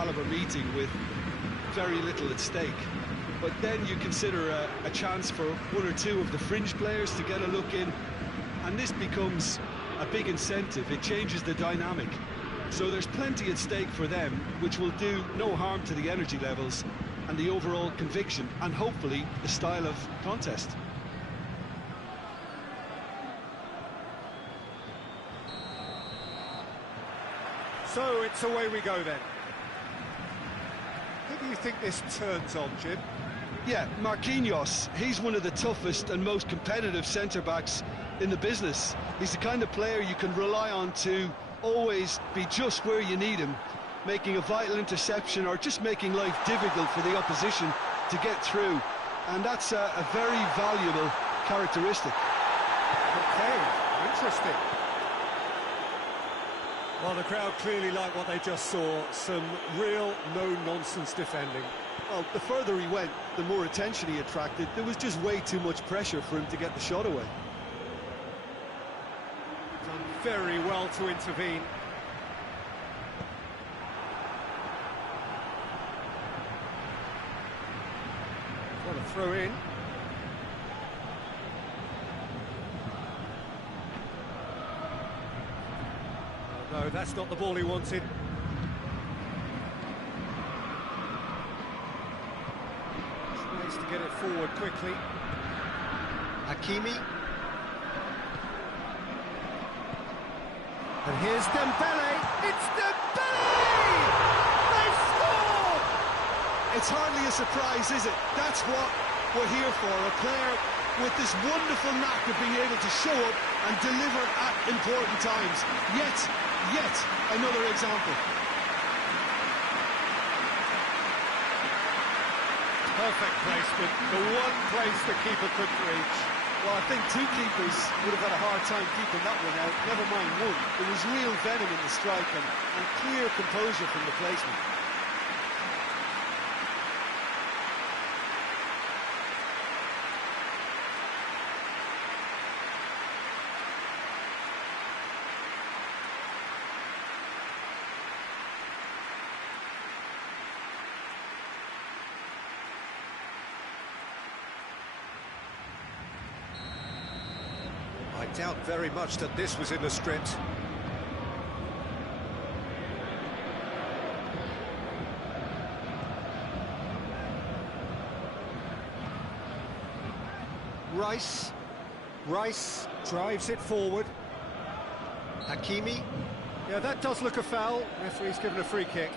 caliber meeting with very little at stake. But then you consider a chance for one or two of the fringe players to get a look in, and this becomes a big incentive. It changes the dynamic. So there's plenty at stake for them, which will do no harm to the energy levels and the overall conviction, and hopefully the style of contest. So it's away we go then. Who do you think this turns on, Jim? Yeah, Marquinhos. He's one of the toughest and most competitive centre-backs in the business. He's the kind of player you can rely on to always be just where you need him, making a vital interception or just making life difficult for the opposition to get through. And that's a very valuable characteristic. Okay, interesting. Well, the crowd clearly like what they just saw. Some real no-nonsense defending. Well, the further he went, the more attention he attracted. There was just way too much pressure for him to get the shot away. Done very well to intervene. Got a throw in. Oh, no, that's not the ball he wanted. Space to get it forward quickly. Hakimi. And here's Dembele. It's Dembele! They've scored! It's hardly a surprise, is it? That's what we're here for, a player with this wonderful knack of being able to show up and deliver at important times. Yet another example. Perfect placement, the one place the keeper couldn't reach. Well, I think two keepers would have had a hard time keeping that one out, never mind one. There was real venom in the strike and clear composure from the placement. I doubt very much that this was in the script. Rice drives it forward. Hakimi. Yeah, that does look a foul. Referee's given a free kick.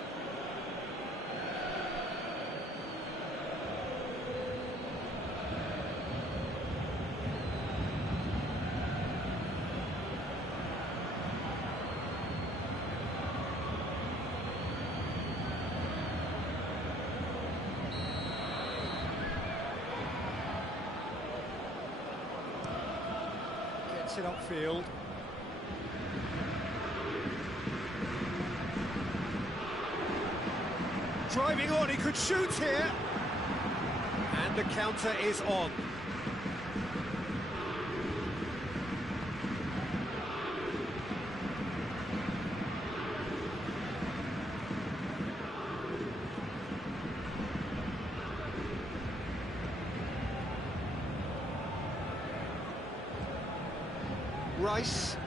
Gets it upfield. Driving on, he could shoot here. And the counter is on. Rice.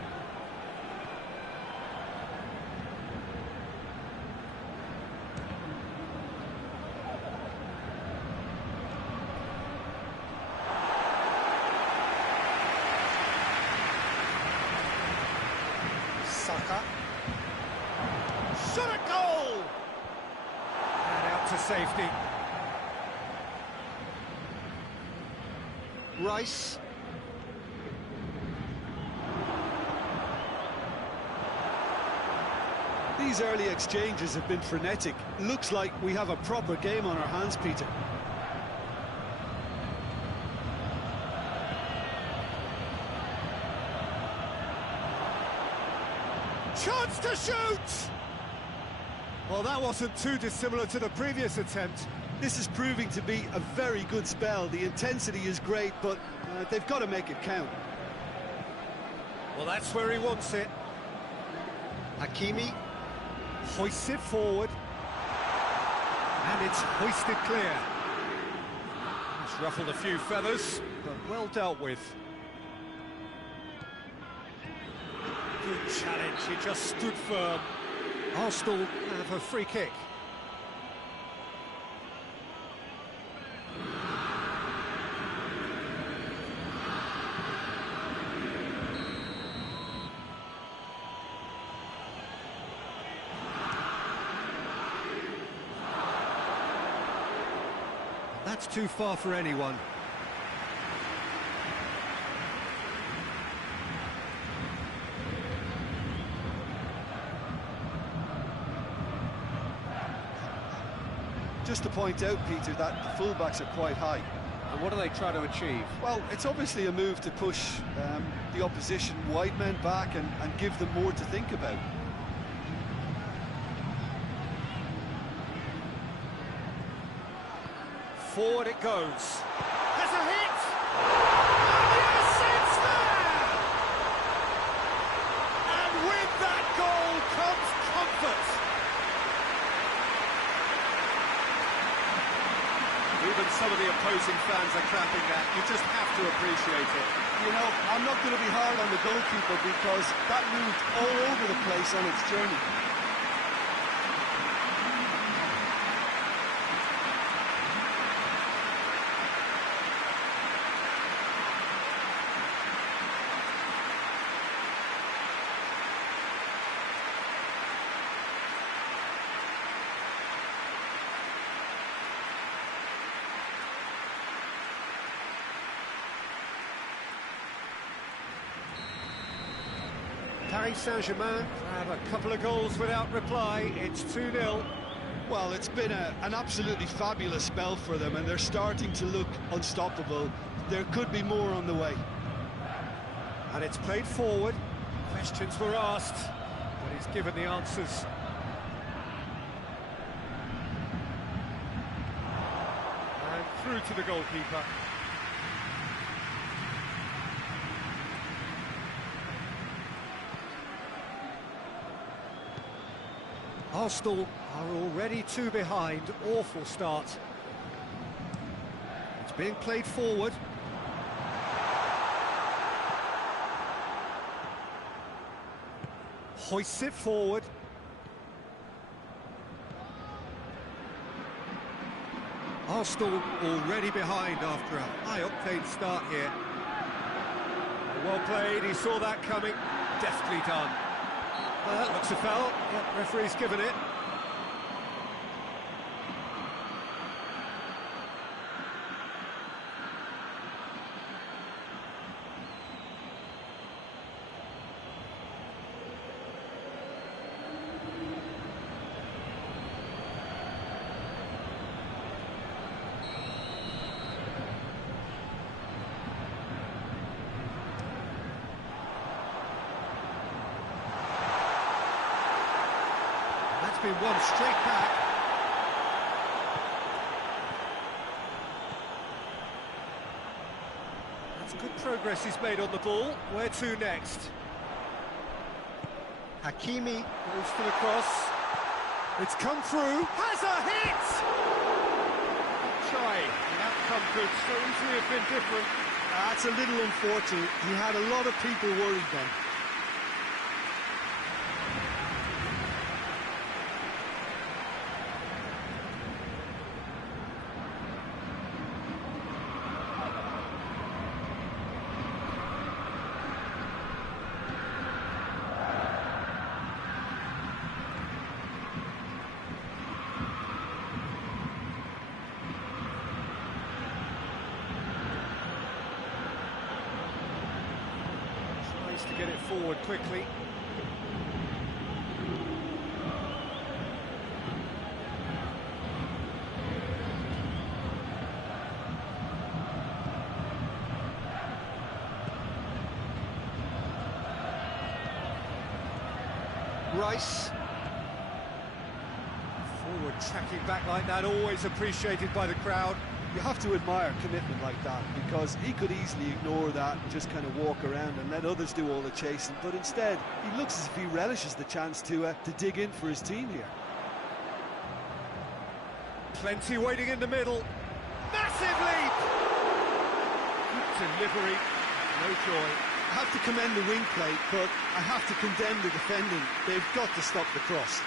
Saka. Shot a goal! And out to safety. Rice. These early exchanges have been frenetic. Looks like we have a proper game on our hands, Peter. Chance to shoot! Well, that wasn't too dissimilar to the previous attempt. This is proving to be a very good spell. The intensity is great, but they've got to make it count. Well, that's where he wants it. Hakimi hoists it forward. It's hoisted clear. It's ruffled a few feathers, but well dealt with. Good challenge, he just stood firm. Arsenal have a free kick. That's too far for anyone. Just to point out, Peter, that the fullbacks are quite high. And what are they trying to achieve? Well, it's obviously a move to push the opposition wide men back and give them more to think about. Forward it goes. Has a hit! And yes, it's there! And with that goal comes comfort. Even some of the opposing fans are clapping that. You just have to appreciate it. You know, I'm not going to be hard on the goalkeeper because that moved all over the place on its journey. Paris Saint-Germain have a couple of goals without reply. It's 2-0. Well, it's been an absolutely fabulous spell for them, and they're starting to look unstoppable. There could be more on the way. And it's played forward. Questions were asked, but he's given the answers. And through to the goalkeeper. Arsenal are already two behind. Awful start. It's being played forward. Hoists it forward. Arsenal already behind after a high-octane start here. Well played, he saw that coming. Deftly done. Well, that looks a foul. Yep, referee's given it. Been one straight back. That's good progress he's made on the ball. Where to next? Hakimi goes for the cross. It's come through. Has a hit! Try. The outcome could so easily have been different. That's a little unfortunate. He had a lot of people worried then. To get it forward quickly. Rice. Forward tracking back like that, always appreciated by the crowd. You have to admire commitment like that, because he could easily ignore that and just kind of walk around and let others do all the chasing, but instead he looks as if he relishes the chance to dig in for his team here. Plenty waiting in the middle. Massive leap! Good delivery, no joy. I have to commend the wing play, but I have to condemn the defending. They've got to stop the cross.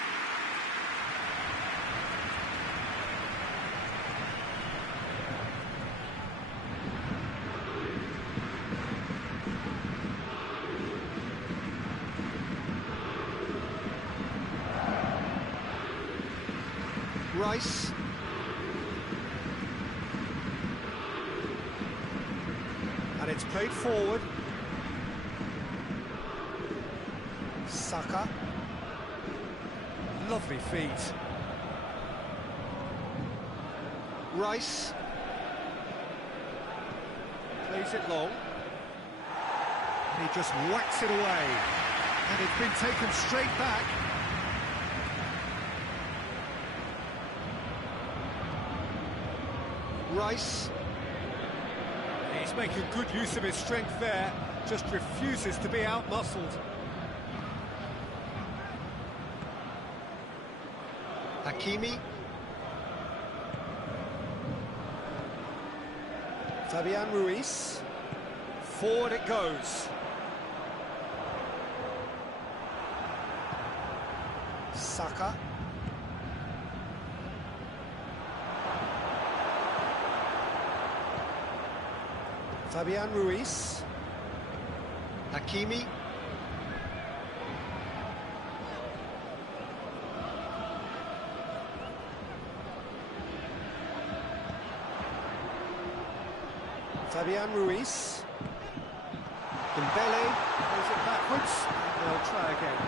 Rice. And it's played forward. Saka. Lovely feet. Rice. Plays it long. He just whacks it away. And it's been taken straight back. Rice. He's making good use of his strength there, just refuses to be out-muscled. Hakimi. Fabian Ruiz. Forward it goes. Saka. Fabian Ruiz. Hakimi. Fabian Ruiz. Dembele Plays it backwards. They'll try again.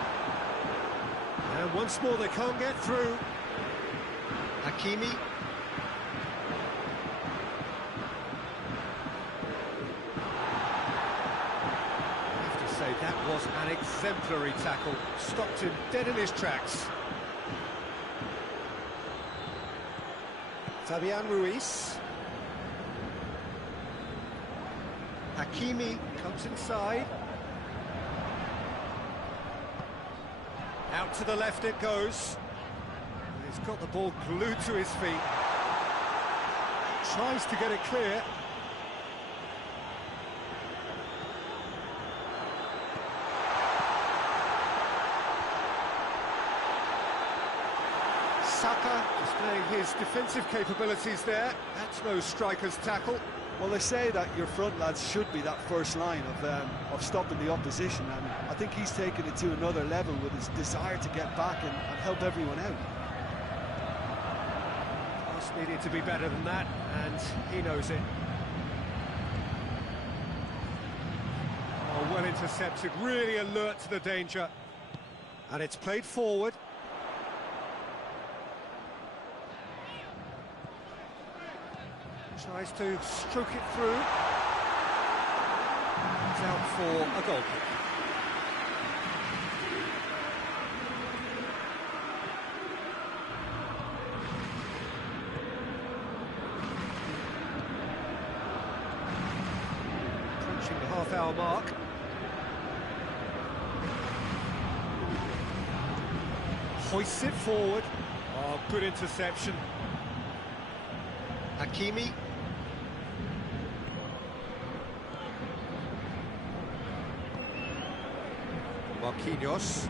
And once more they can't get through. Hakimi. That was an exemplary tackle, stopped him dead in his tracks. Fabian Ruiz. Hakimi Comes inside. Out to the left it goes. He's got the ball glued to his feet. Tries to get it clear. Saka displaying his defensive capabilities there. That's no striker's tackle. Well, they say that your front lads should be that first line of stopping the opposition, and I think he's taken it to another level with his desire to get back and help everyone out. Pass needed to be better than that, and he knows it. Oh, well intercepted, really alert to the danger. And it's played forward. Tries to stroke it through. It's out for a goal kick. Approaching the half-hour mark. Hoists it forward. Oh, good interception. Hakimi. Marquinhos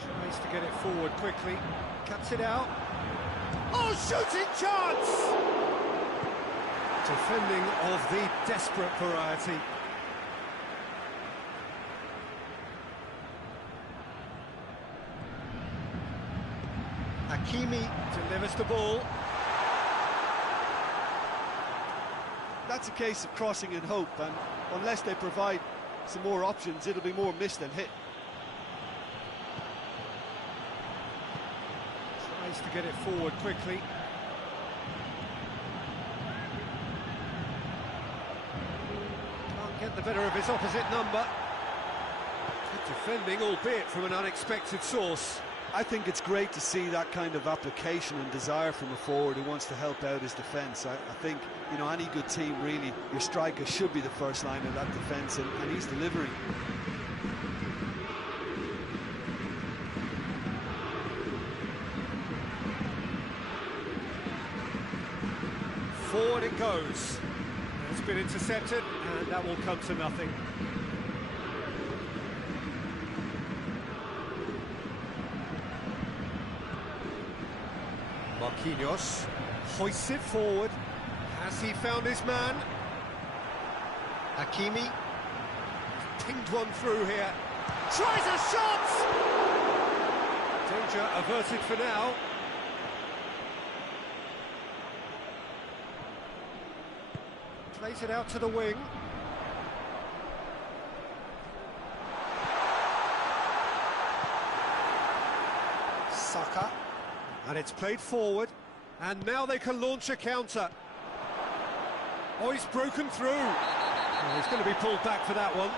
tries to get it forward quickly, cuts it out. Oh, shooting chance! Defending of the desperate variety. Hakimi delivers the ball. That's a case of crossing in hope, and unless they provide some more options, it'll be more miss than hit. Tries to get it forward quickly. Can't get the better of his opposite number. Good defending, albeit from an unexpected source. I think it's great to see that kind of application and desire from a forward who wants to help out his defence. I think, you know, any good team, really, your striker should be the first line of that defence, and he's delivering. Forward it goes. It's been intercepted, and that will come to nothing. Marquinhos hoists it forward. Has he found his man? Hakimi. Pinged one through here. Tries a shot! Danger averted for now. Plays it out to the wing. Saka. And it's played forward. And now they can launch a counter. Oh, he's broken through. Oh, he's going to be pulled back for that one.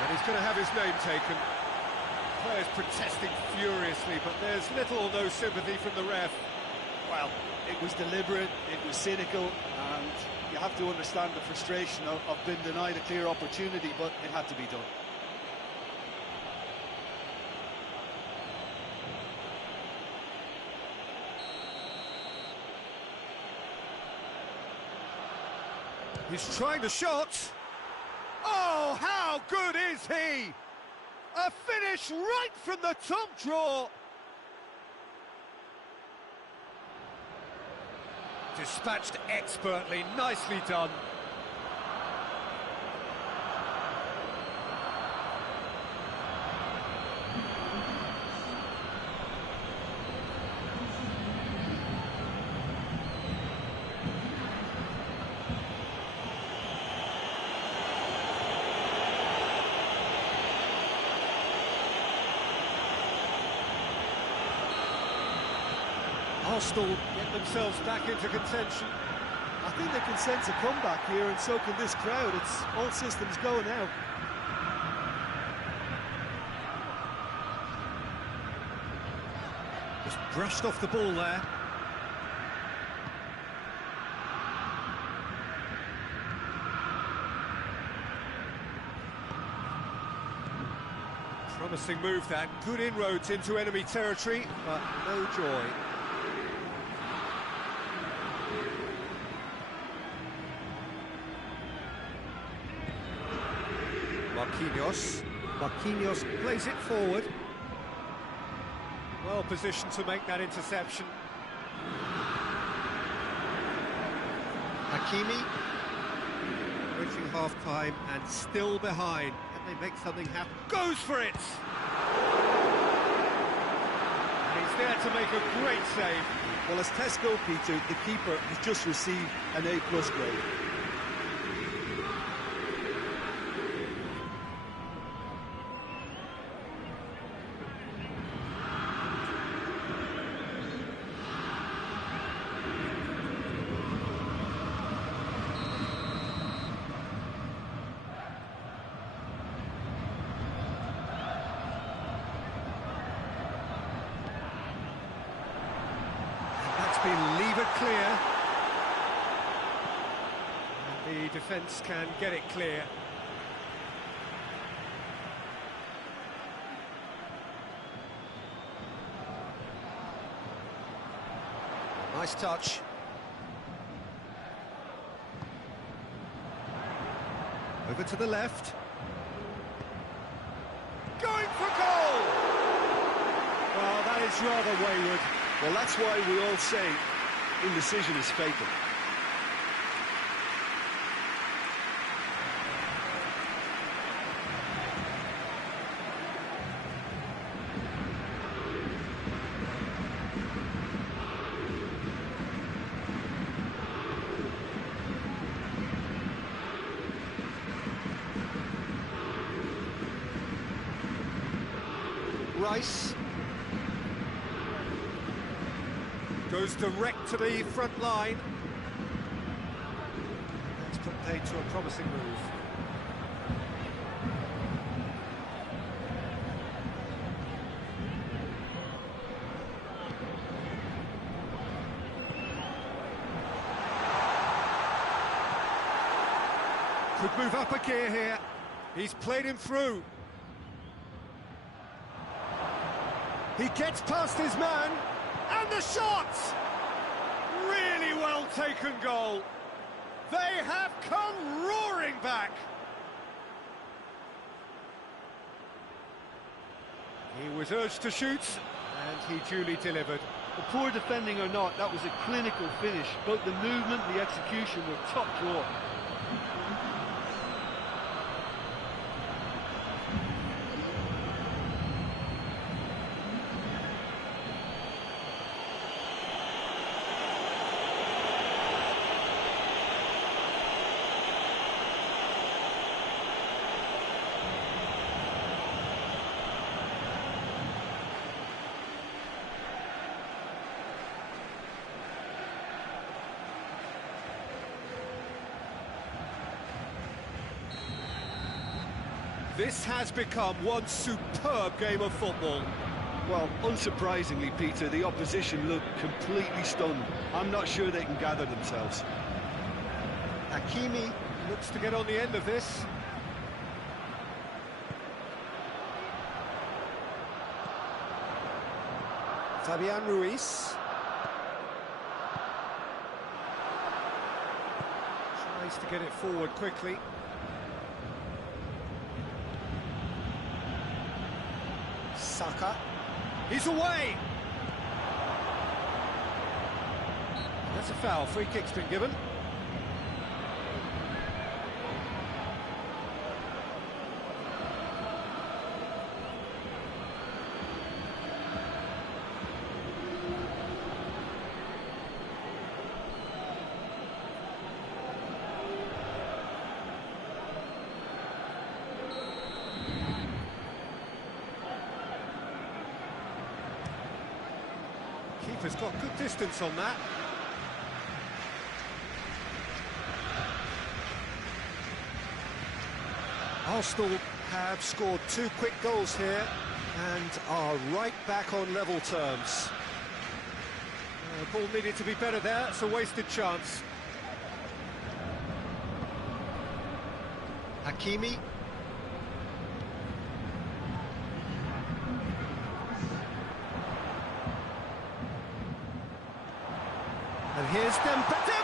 And he's going to have his name taken. Players protesting furiously, but there's little or no sympathy from the ref. Well, it was deliberate, it was cynical, and you have to understand the frustration of being denied a clear opportunity, but it had to be done. He's trying the shot. Oh, how good is he? A finish right from the top drawer. Dispatched expertly, nicely done. Arsenal get themselves back into contention. I think they can sense a comeback here, and so can this crowd. It's all systems go now. Just brushed off the ball there. Promising move that, good inroads into enemy territory, but no joy. Marquinhos plays it forward. Well positioned to make that interception. Hakimi. Reaching half-time and still behind. Can they make something happen? Goes for it! And he's there to make a great save. Well, as test goalkeeper, the keeper has just received an A+ grade. Been levered clear. And the defence can get it clear. Nice touch. Over to the left. Going for goal! Well, that is rather wayward. Well, that's why we all say indecision is fatal. Rice. Goes direct to the front line. That's put paid to a promising move. Could move up a gear here. He's played him through. He gets past his man. And the shot! Really well taken goal. They have come roaring back. He was urged to shoot, and he duly delivered. The poor defending or not, that was a clinical finish. Both the movement and the execution were top drawer. This has become one superb game of football. Well, unsurprisingly, Peter, the opposition look completely stunned. I'm not sure they can gather themselves. Hakimi looks to get on the end of this. Fabian Ruiz. Tries to get it forward quickly. Saka. He's away! That's a foul. Free kick's been given. Keeper's got good distance on that. Arsenal have scored 2 quick goals here and are right back on level terms. The ball needed to be better there, it's a wasted chance. Hakimi. And here's Dembele!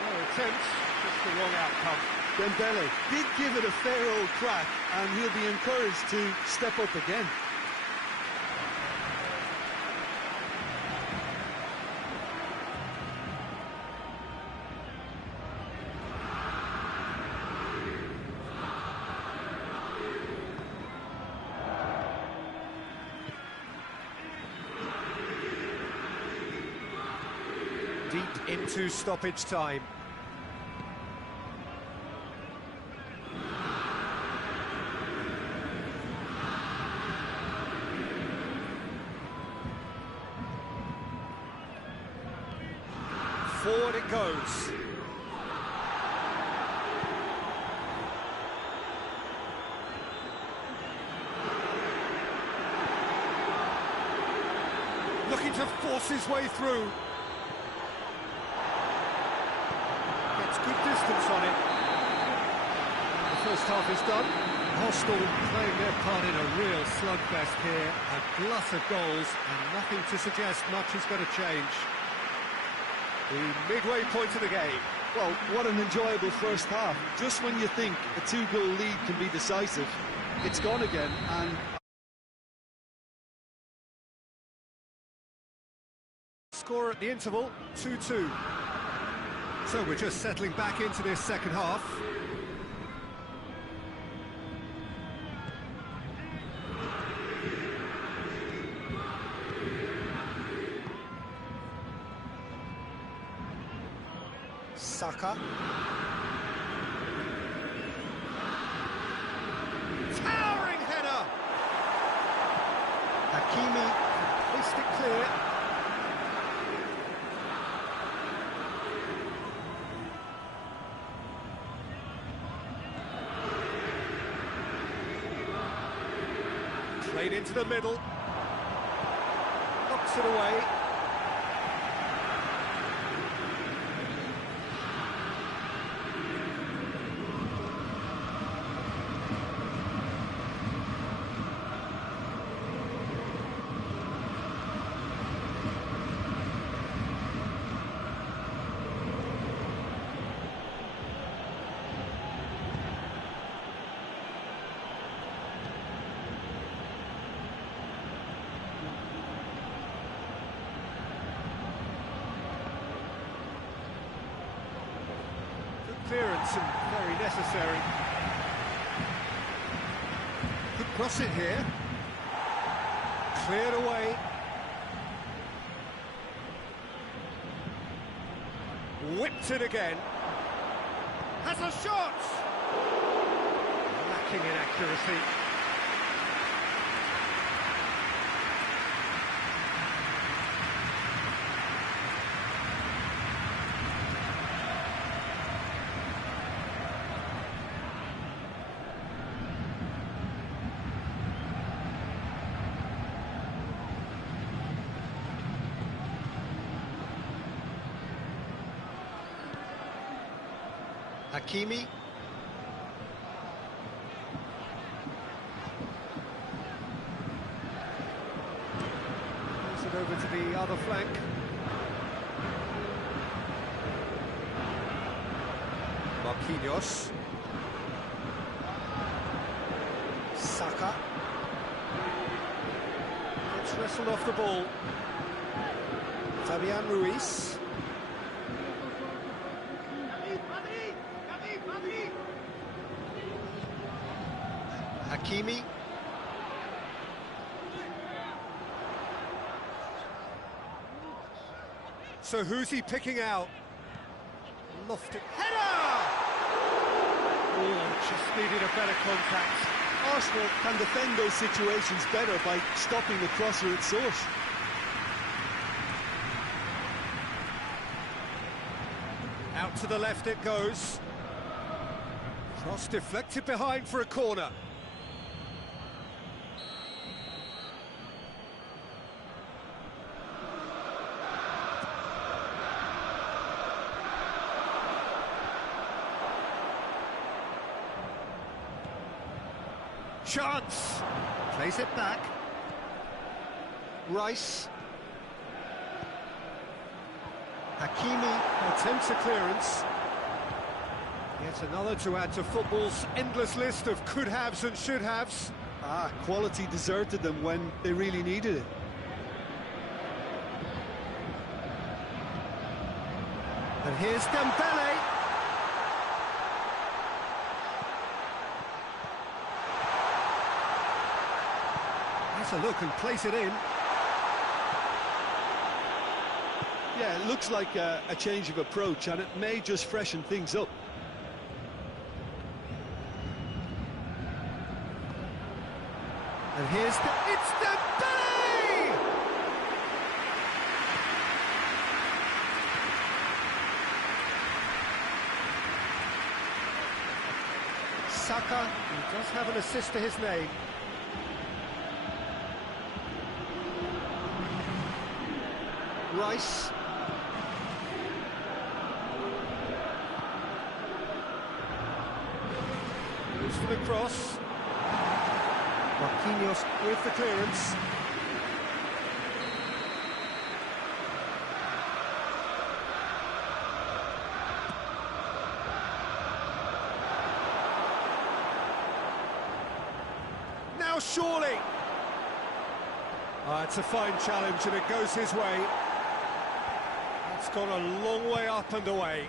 No attempt, just the wrong outcome. Dembele did give it a fair old crack, and he'll be encouraged to step up again. Deep into stoppage time. Forward it goes. Looking to force his way through. Gets good distance on it. The first half is done. Arsenal playing their part in a real slugfest here. A glut of goals and nothing to suggest much is going to change. The midway point of the game. Well, what an enjoyable first half. Just when you think a 2-goal lead can be decisive, it's gone again, and score at the interval, 2-2. So we're just settling back into this second half. Saka. Towering header! Hakimi hoist it clear. Played into the middle. Knocks it away. clearance and very necessary. Could cross it here. Cleared away. Whipped it again. Has a shot! Lacking in accuracy. Hakimi. Moves it over to the other flank. Marquinhos. Saka. Gets wrestled off the ball. Fabian Ruiz. Hakimi. So who's he picking out? Lofted header! Oh, just needed a better contact. Arsenal can defend those situations better by stopping the crosser at source. Out to the left it goes. Cross deflected behind for a corner. Chance! Plays it back. Rice. Hakimi. Attempts a clearance. Yet another to add to football's endless list of could-haves and should-haves. Quality deserted them when they really needed it. And here's Dembele. Has a look and place it in. Yeah, it looks like a change of approach, and it may just freshen things up. And here's it's Dembele! Saka, he does have an assist to his name. Rice. Moves for the cross. Marquinhos with the clearance. Now surely! It's a fine challenge and it goes his way. That's gone a long way up and away.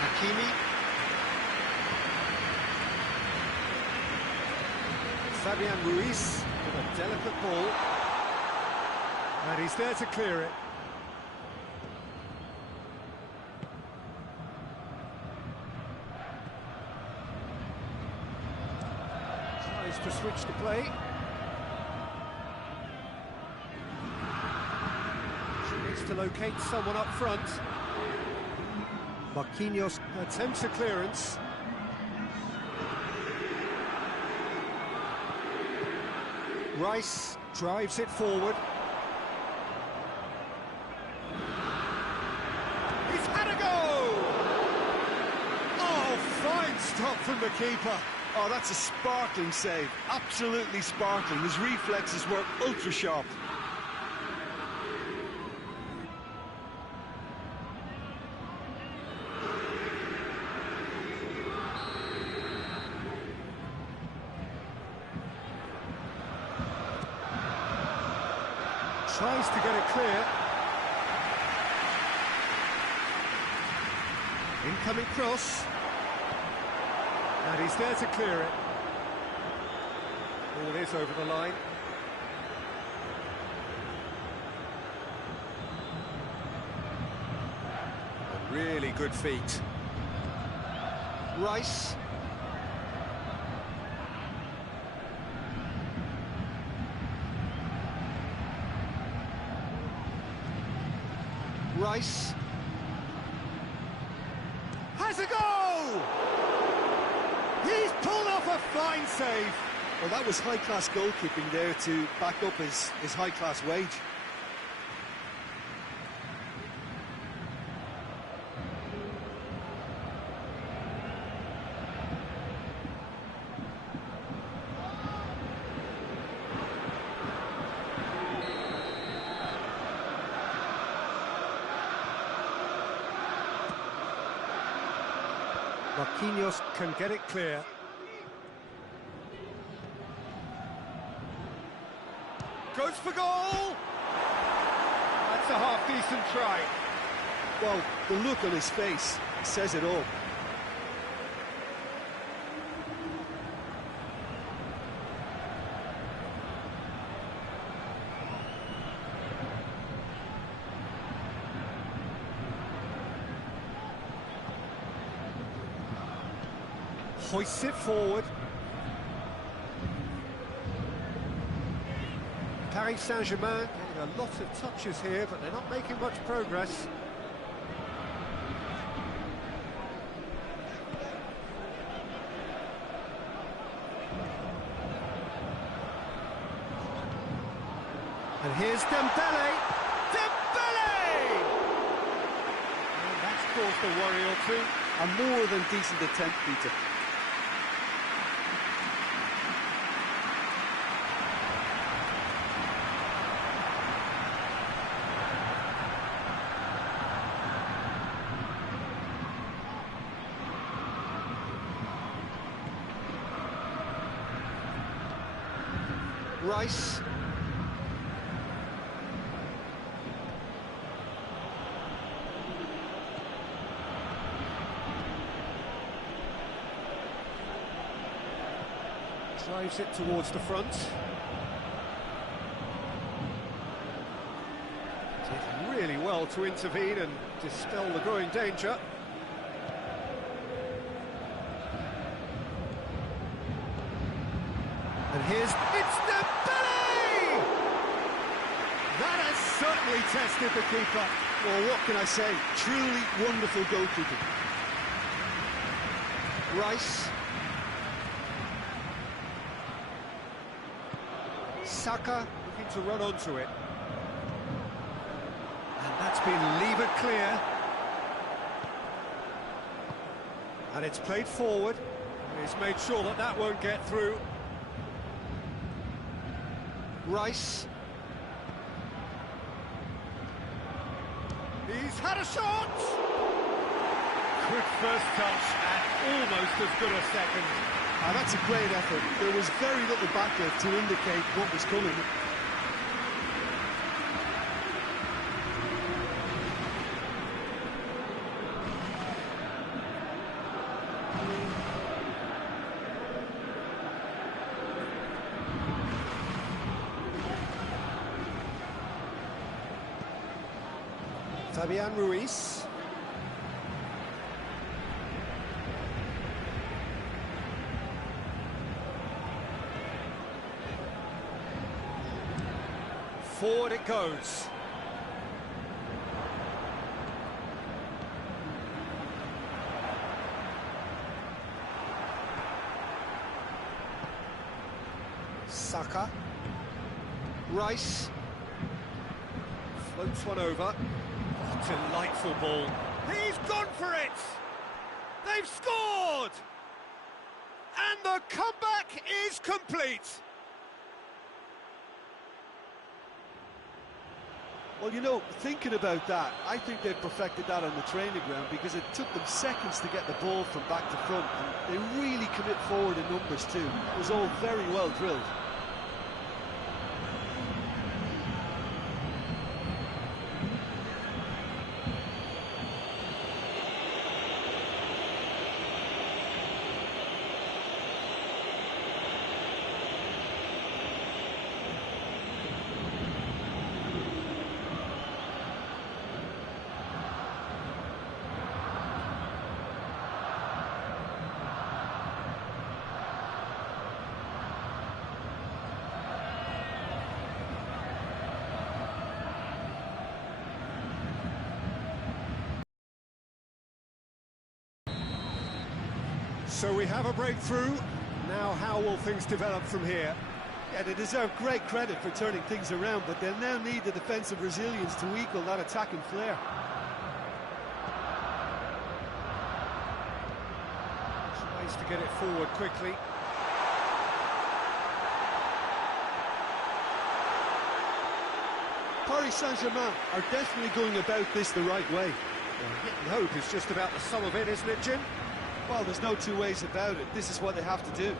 Hakimi. Fabian Ruiz with a delicate ball. And he's there to clear it. Tries to switch the play. She needs to locate someone up front. Marquinhos attempts a clearance. Rice drives it forward. He's had a go! Oh, fine stop from the keeper. Oh, that's a sparkling save. Absolutely sparkling. His reflexes were ultra sharp. Tries to get it clear. Incoming cross. And he's there to clear it. Ball is over the line. A really good feat. Rice. Rice has a goal! He's pulled off a fine save. Well, that was high-class goalkeeping there to back up his high-class wage. Marquinhos can get it clear. Goes for goal! That's a half-decent try. Well, the look on his face says it all. Hoists it forward. Paris Saint-Germain getting a lot of touches here, but they're not making much progress. And here's Dembele! Dembele! And that's caused a worry or two. A more than decent attempt, Peter. Rice. Drives it towards the front. Did really well to intervene and dispel the growing danger. And here's... It's Dembele! That has certainly tested the keeper. Well, what can I say? Truly wonderful goalkeeping. Rice. Saka looking to run onto it. And that's been levered clear. And it's played forward. And he's made sure that that won't get through. Rice. He's had a shot! Good first touch and almost as good a second. That's a great effort. There was very little backlift to indicate what was coming. Fabian Ruiz. Forward it goes. Saka. Rice. Floats one over. Oh, delightful ball. He's gone for it! They've scored! And the comeback is complete! Well, you know, thinking about that, I think they perfected that on the training ground because it took them seconds to get the ball from back to front, and they really commit forward in numbers too. It was all very well drilled. So we have a breakthrough. Now how will things develop from here? Yeah, they deserve great credit for turning things around, but they'll now need the defensive resilience to equal that attacking flair. Tries to get it forward quickly. Paris Saint-Germain are definitely going about this the right way. Hitting hope is just about the sum of it, isn't it, Jim? Well, there's no two ways about it. This is what they have to do.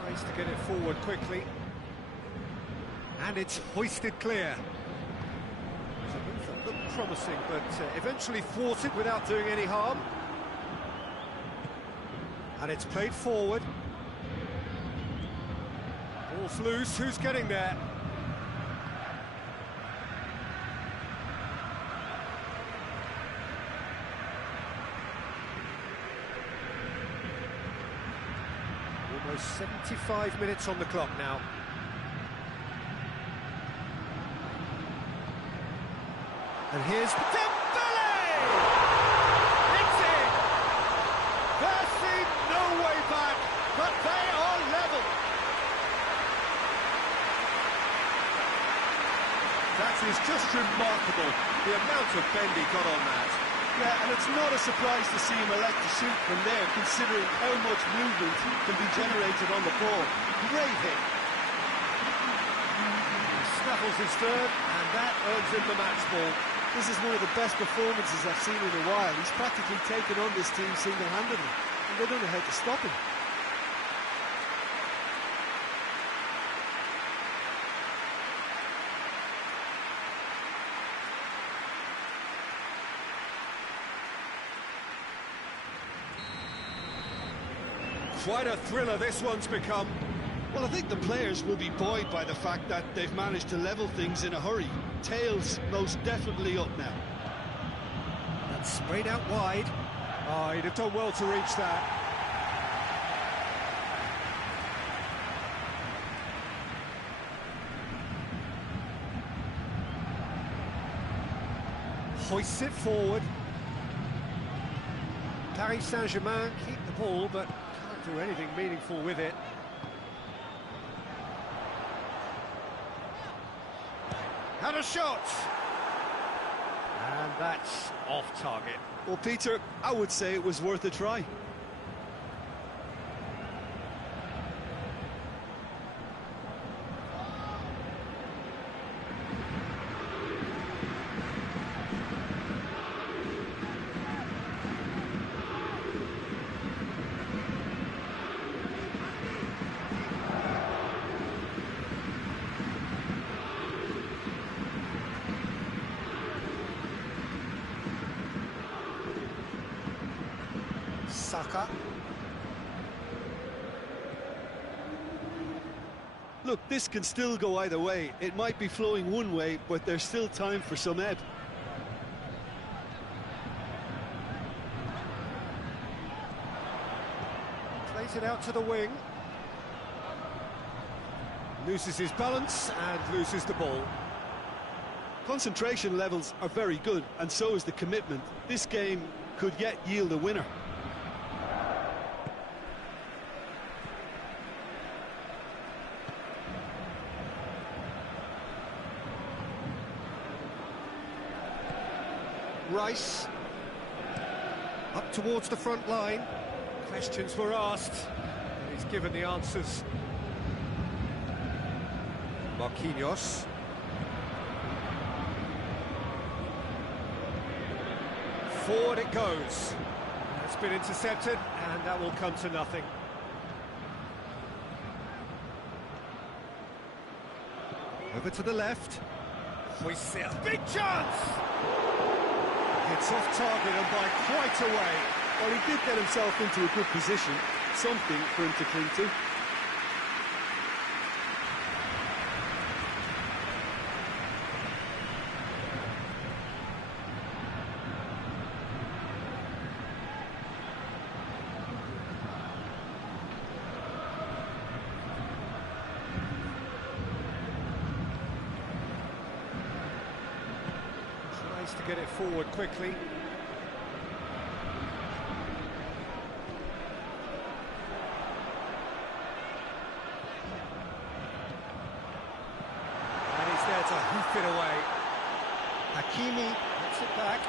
Tries to get it forward quickly. And it's hoisted clear. It's a move that looked promising, but eventually thwarted without doing any harm. And it's played forward. Ball's loose, who's getting there? Almost 75 minutes on the clock now. And here's Dembele! It's in! There seemed no way back, but they are level. That is just remarkable, the amount of bend he got on that. Yeah, and it's not a surprise to see him elect to shoot from there, considering how much movement can be generated on the ball. Great hit. He snaffles his third, and that earns him the match ball. This is one of the best performances I've seen in a while. He's practically taken on this team single-handedly, and they don't know how to stop him. Quite a thriller this one's become. Well, I think the players will be buoyed by the fact that they've managed to level things in a hurry. Tails most definitely up now. That's sprayed out wide. Oh, he'd have done well to reach that. Hoists it forward. Paris Saint-Germain keep the ball, but can't do anything meaningful with it. Had a shot! And that's off target. Well, Peter, I would say it was worth a try. Saka. Look, this can still go either way. It might be flowing one way, but there's still time for some ebb. Plays it out to the wing. Loses his balance and loses the ball. Concentration levels are very good, and so is the commitment. This game could yet yield a winner. Rice. Up towards the front line. Questions were asked. He's given the answers. Marquinhos. Forward it goes. That's been intercepted, and that will come to nothing. Over to the left. Hoists it. Big chance! It's off target and by quite a way. Well, he did get himself into a good position, something for him to cling to. get it forward quickly. And he's there to hoof it away. Hakimi. Gets it back.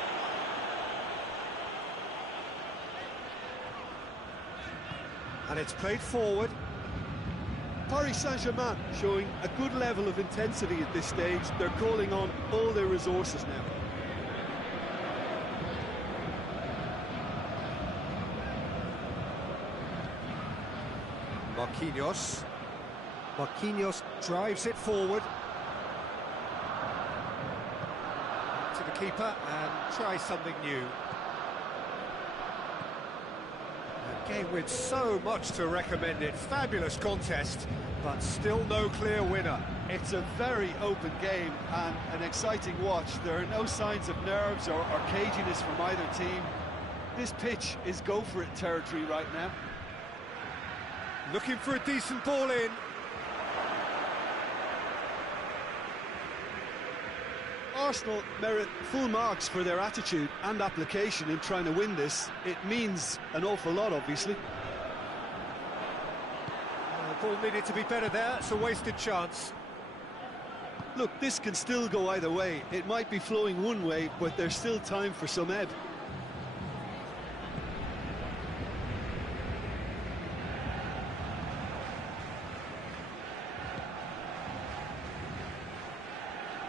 And it's played forward. Paris Saint-Germain showing a good level of intensity at this stage. They're calling on all their resources now. Marquinhos. Marquinhos drives it forward. To the keeper and tries something new. A game with so much to recommend it. Fabulous contest, but still no clear winner. It's a very open game and an exciting watch. There are no signs of nerves or caginess from either team. This pitch is go-for-it territory right now. Looking for a decent ball in. Arsenal merit full marks for their attitude and application in trying to win this. It means an awful lot, obviously. The ball needed to be better there. It's a wasted chance. Look, this can still go either way. It might be flowing one way, but there's still time for some ebb.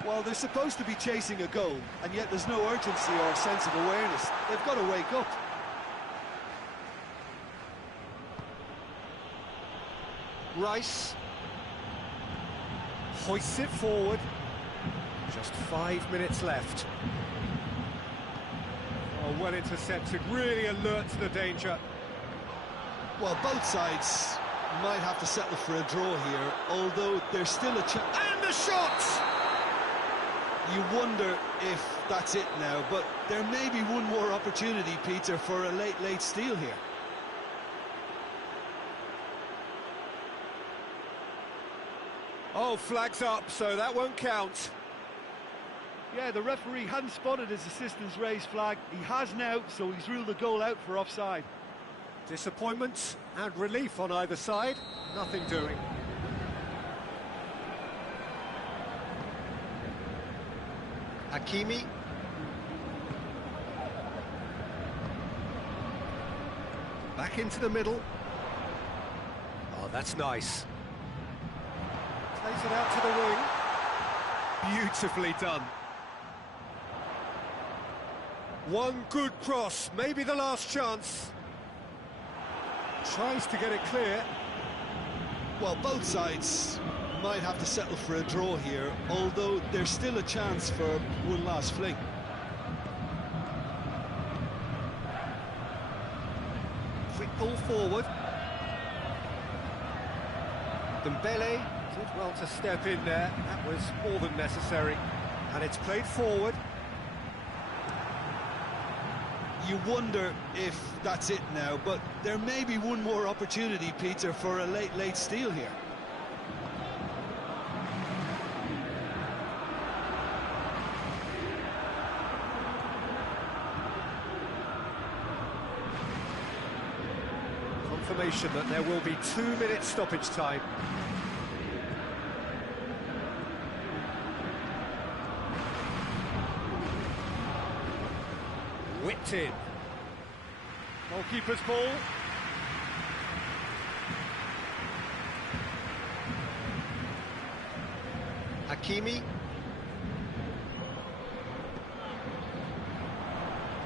Well, they're supposed to be chasing a goal, and yet there's no urgency or sense of awareness. They've got to wake up. Rice hoists it forward. Just 5 minutes left. Oh, well intercepted, really alert to the danger. Well, both sides might have to settle for a draw here, although there's still a chance. And the shot! You wonder if that's it now, but there may be one more opportunity, Peter, for a late steal here. Oh, flags up, so that won't count. Yeah, the referee hadn't spotted his assistant's raised flag. He has now, so he's ruled the goal out for offside. Disappointment and relief on either side. Nothing doing. Hakimi. Back into the middle. Oh, that's nice. Plays it out to the wing. Beautifully done. One good cross, maybe the last chance. Tries to get it clear. Well, both sides might have to settle for a draw here, although there's still a chance for one last fling. Quick ball forward. Dembele did well to step in there. That was more than necessary. And it's played forward. You wonder if that's it now, but there may be one more opportunity, Peter, for a late steal here. Confirmation that there will be 2 minutes stoppage time. Whipped in. Goalkeeper's ball. Hakimi.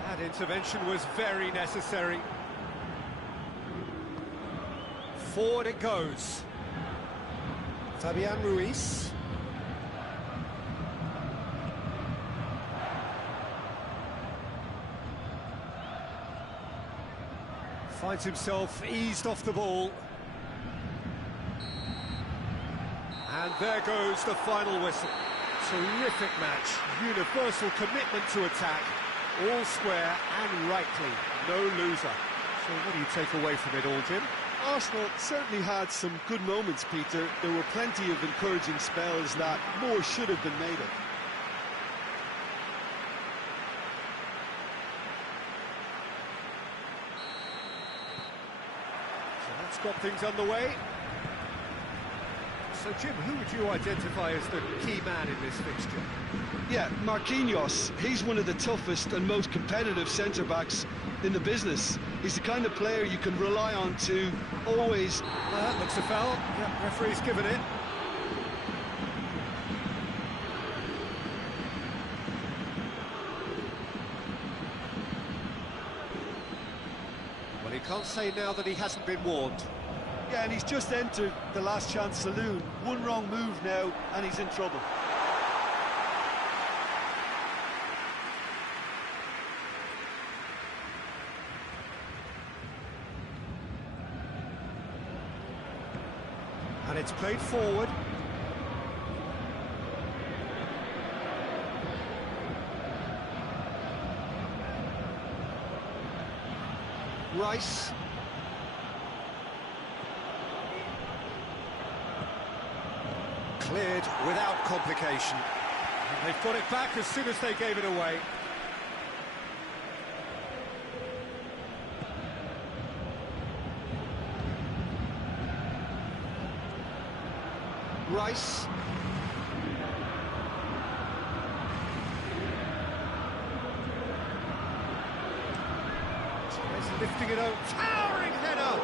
That intervention was very necessary. Forward it goes. Fabian Ruiz. Finds himself eased off the ball. And there goes the final whistle. Terrific match. Universal commitment to attack. All square and rightly. No loser. So what do you take away from it all, Jim? Arsenal certainly had some good moments, Peter. There were plenty of encouraging spells that more should have been made of. It's got things underway. So, Jim, who would you identify as the key man in this fixture? Yeah, Marquinhos. He's one of the toughest and most competitive centre-backs in the business. He's the kind of player you can rely on to always... Looks a foul. Yeah, referee's given it. Well, he can't say now that he hasn't been warned. Yeah, and he's just entered the last chance saloon. One wrong move now, and he's in trouble. And it's played forward. Rice. Cleared without complication. And they've got it back as soon as they gave it away. Rice. He's lifting it out. Towering header!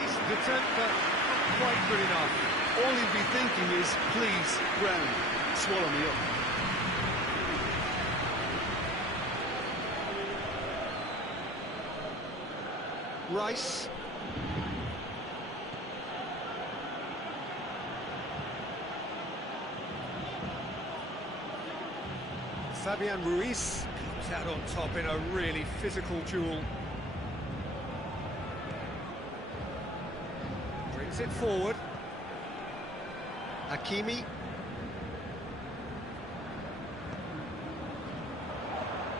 Decent attempt, but not quite good enough. All he'd be thinking is, please, ground, swallow me up. Rice. Fabian Ruiz comes out on top in a really physical duel. Brings it forward. Hakimi.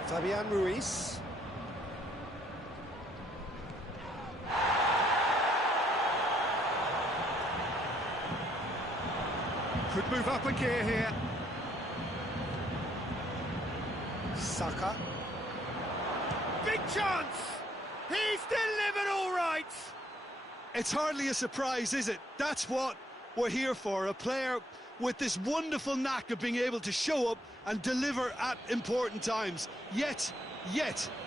Fabian Ruiz. Could move up a gear here. Saka. Big chance! He's delivered all right! It's hardly a surprise, is it? That's what we're here for, a player with this wonderful knack of being able to show up and deliver at important times. Yet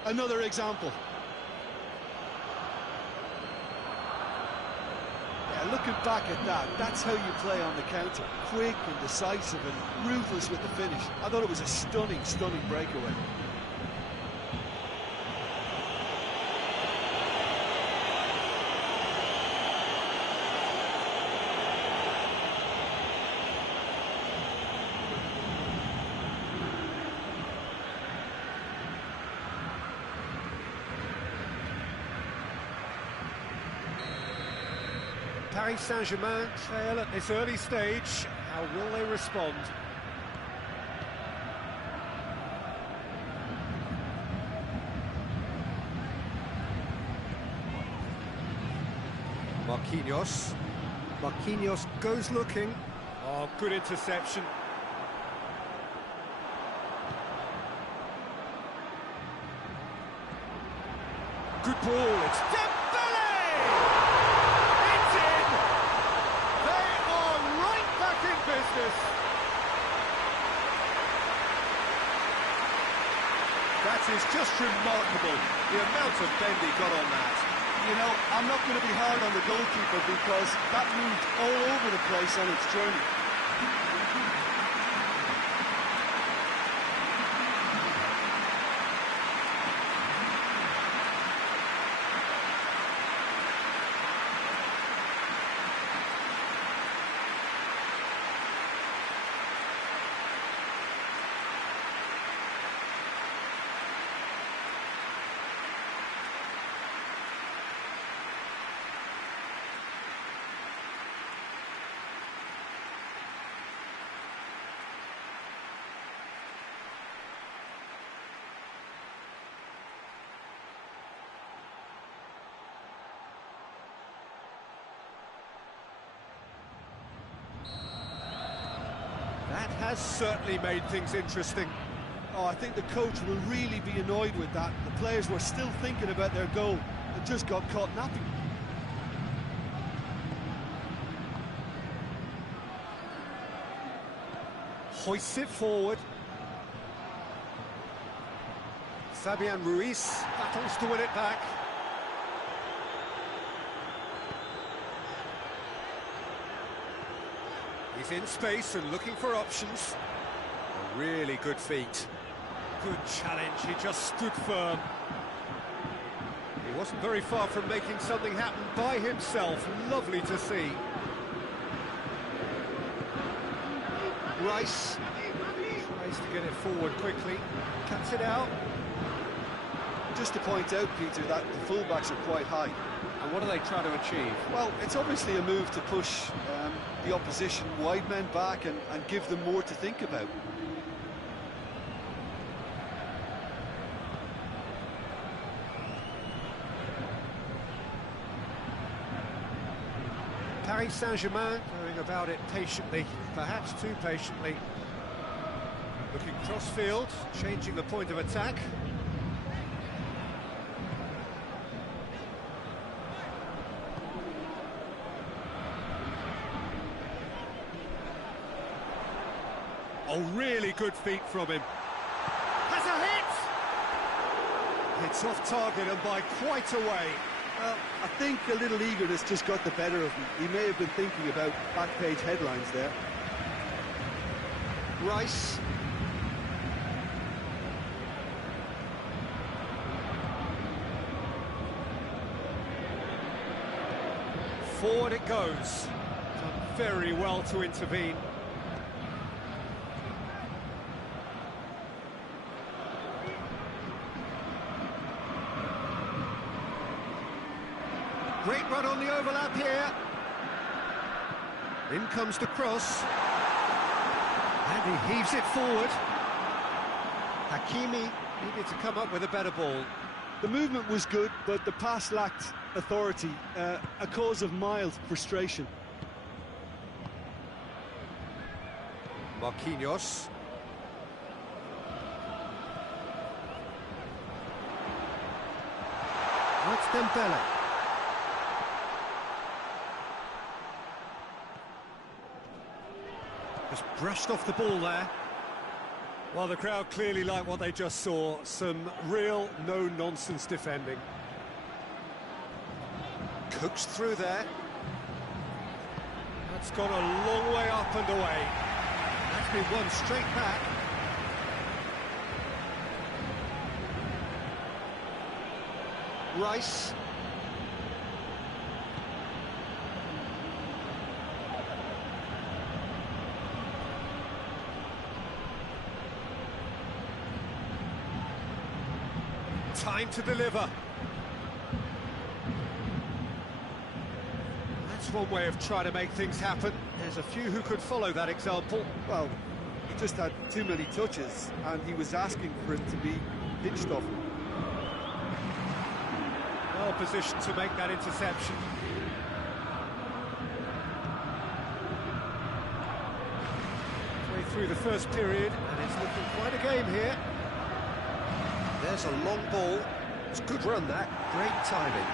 another example. Yeah, looking back at that, that's how you play on the counter. Quick and decisive and ruthless with the finish. I thought it was a stunning breakaway. Paris Saint-Germain trail at this early stage. How will they respond? Marquinhos. Marquinhos goes looking. Oh, good interception. Good ball. It's Dembele! It's in! They are right back in business. That is just remarkable, the amount of bend he got on that. You know, I'm not going to be hard on the goalkeeper because that moved all over the place on its journey. That has certainly made things interesting. Oh, I think the coach will really be annoyed with that. The players were still thinking about their goal and just got caught napping. Hoists it forward. Fabian Ruiz battles to win it back. He's in space and looking for options. A really good feat. Good challenge, he just stood firm. He wasn't very far from making something happen by himself. Lovely to see. Rice. Tries to get it forward quickly. Cuts it out. Just to point out, Peter, that the fullbacks are quite high. And what are they trying to achieve? Well, it's obviously a move to push the opposition wide men back and give them more to think about. Paris Saint-Germain going about it patiently, perhaps too patiently. Looking cross-field, changing the point of attack. Oh, really good feet from him. Has a hit! It's off target and by quite a way. Well, I think a little eagerness just got the better of him. He may have been thinking about back-page headlines there. Rice. Forward it goes. Done very well to intervene. Great run on the overlap here. In comes the cross. And he heaves it forward. Hakimi. Needed to come up with a better ball. The movement was good, but the pass lacked authority, a cause of mild frustration. Marquinhos. That's Dembele. Just brushed off the ball there. Well, the crowd clearly liked what they just saw. Some real no-nonsense defending. Coaxed through there. That's gone a long way up and away. That's been won straight back. Rice. Time to deliver. That's one way of trying to make things happen. There's a few who could follow that example. Well, he just had too many touches, and he was asking for it to be pitched off. Well positioned to make that interception. Way through the first period, and it's looking quite a game here. There's a long ball. It's a good run, that. Great timing.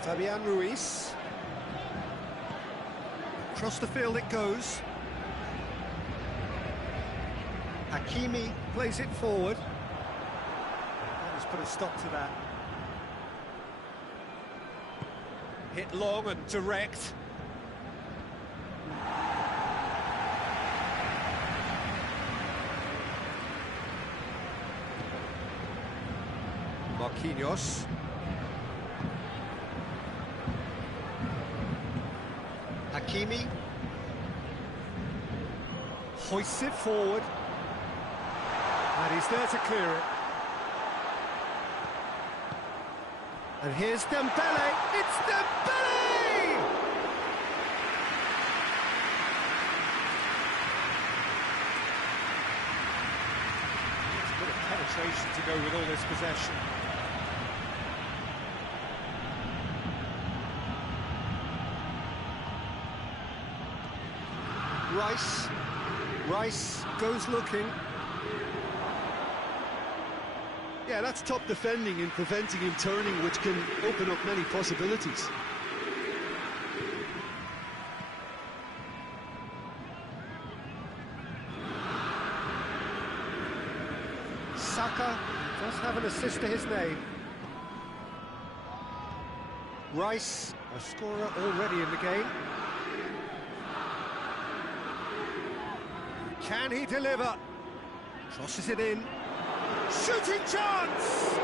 Fabian Ruiz. Across the field it goes. Hakimi. Plays it forward. Let's put a stop to that. Hit long and direct. Marquinhos. Hakimi. Hoists it forward. And he's there to clear it. And here's Dembele. It's Dembele! It's a bit of penetration to go with all this possession. Rice. Rice goes looking. Yeah, that's top defending and preventing him turning, which can open up many possibilities. Saka does have an assist to his name. Rice, a scorer already in the game. Can he deliver? Crosses it in. Shooting chance!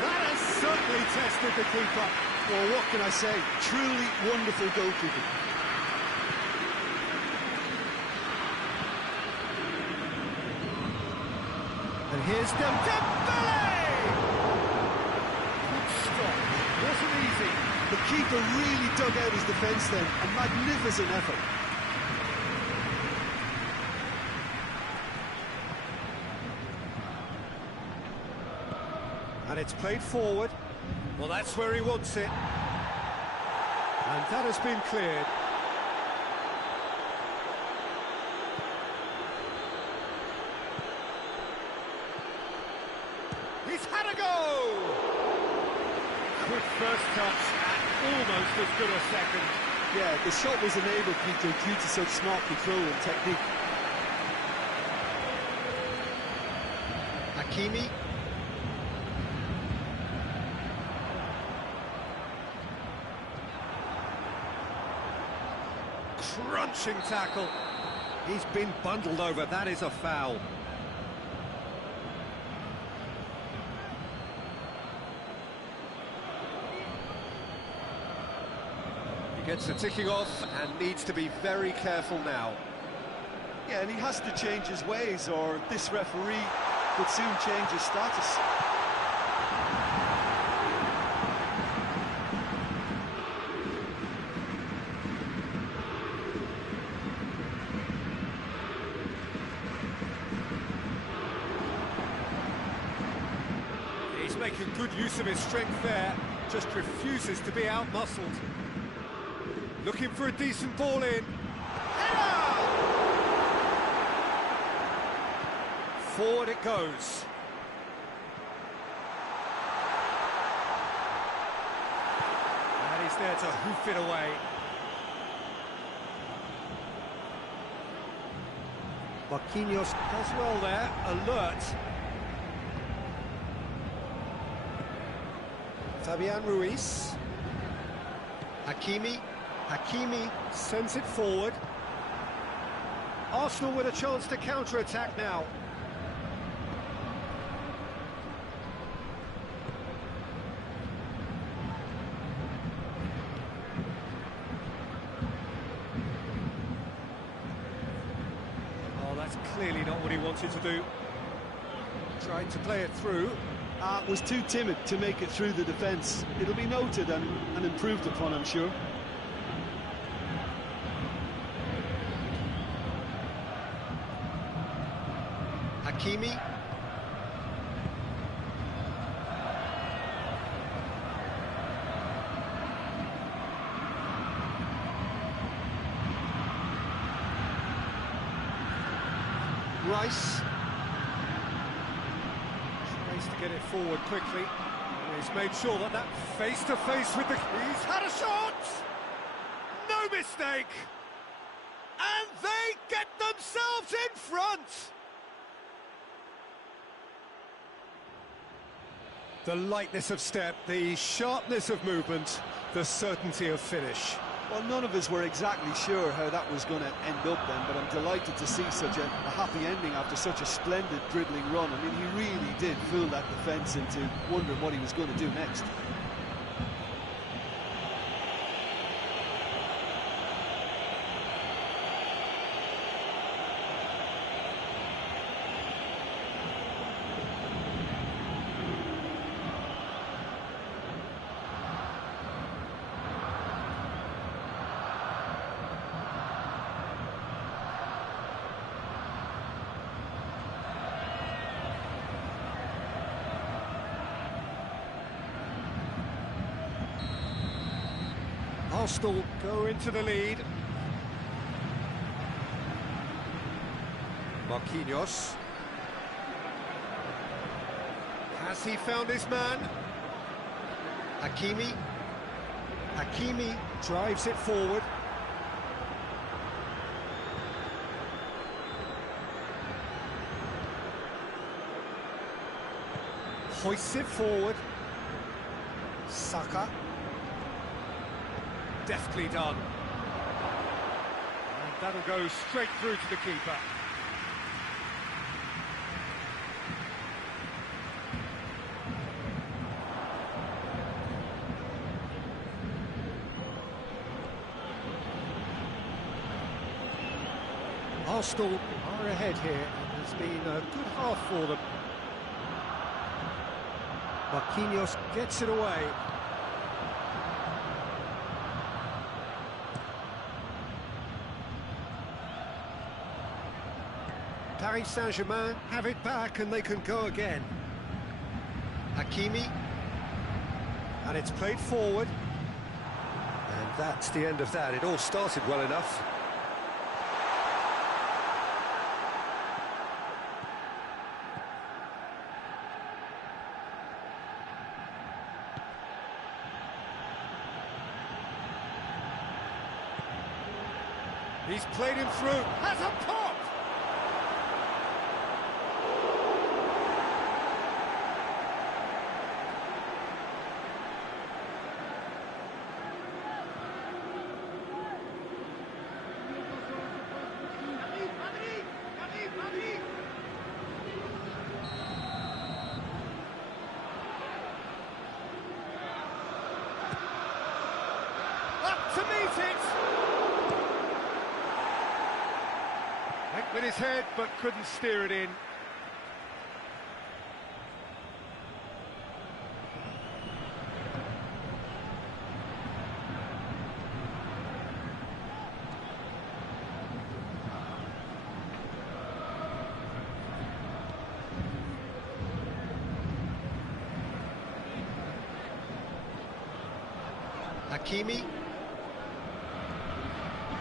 That has certainly tested the keeper. Well, what can I say? Truly wonderful goalkeeping. And here's Dembele! Good stop. Wasn't easy. The keeper really dug out his defence then. A magnificent effort. And it's played forward. Well, that's where he wants it. And that has been cleared. He's had a go! Quick first touch and almost as good a second. Yeah, the shot was enabled, Peter, due to such smart control and technique. Hakimi. Crunching tackle. He's been bundled over. That is a foul. He gets the ticking off and needs to be very careful now. Yeah, and he has to change his ways, or this referee could soon change his status. He's making good use of his strength there, just refuses to be out-muscled. Looking for a decent ball in. Header! Forward it goes. And he's there to hoof it away. Marquinhos does well there, alert. Fabian Ruiz. Hakimi. Hakimi sends it forward. Arsenal with a chance to counter-attack now. Oh, that's clearly not what he wanted to do. Tried to play it through. Was too timid to make it through the defence. It'll be noted and improved upon, I'm sure. Hakimi. Rice. Tries to get it forward quickly. He's made sure that face-to-face with the... He's had a shot! No mistake! And they get themselves in front! The lightness of step, the sharpness of movement, the certainty of finish. Well, none of us were exactly sure how that was going to end up then, but I'm delighted to see such a happy ending after such a splendid dribbling run. I mean, he really did fool that defence into wondering what he was going to do next. Arsenal go into the lead. Marquinhos. Has he found his man? Hakimi. Hakimi drives it forward. Hoists it forward. Saka. Deftly done. And that'll go straight through to the keeper. Arsenal are ahead here, and it's been a good half for them. Marquinhos gets it away. Paris Saint-Germain have it back and they can go again. Hakimi. And it's played forward. And that's the end of that. It all started well enough. He's played him through. Has a pop! Up to meet it! Went with his head, but couldn't steer it in. Hakimi.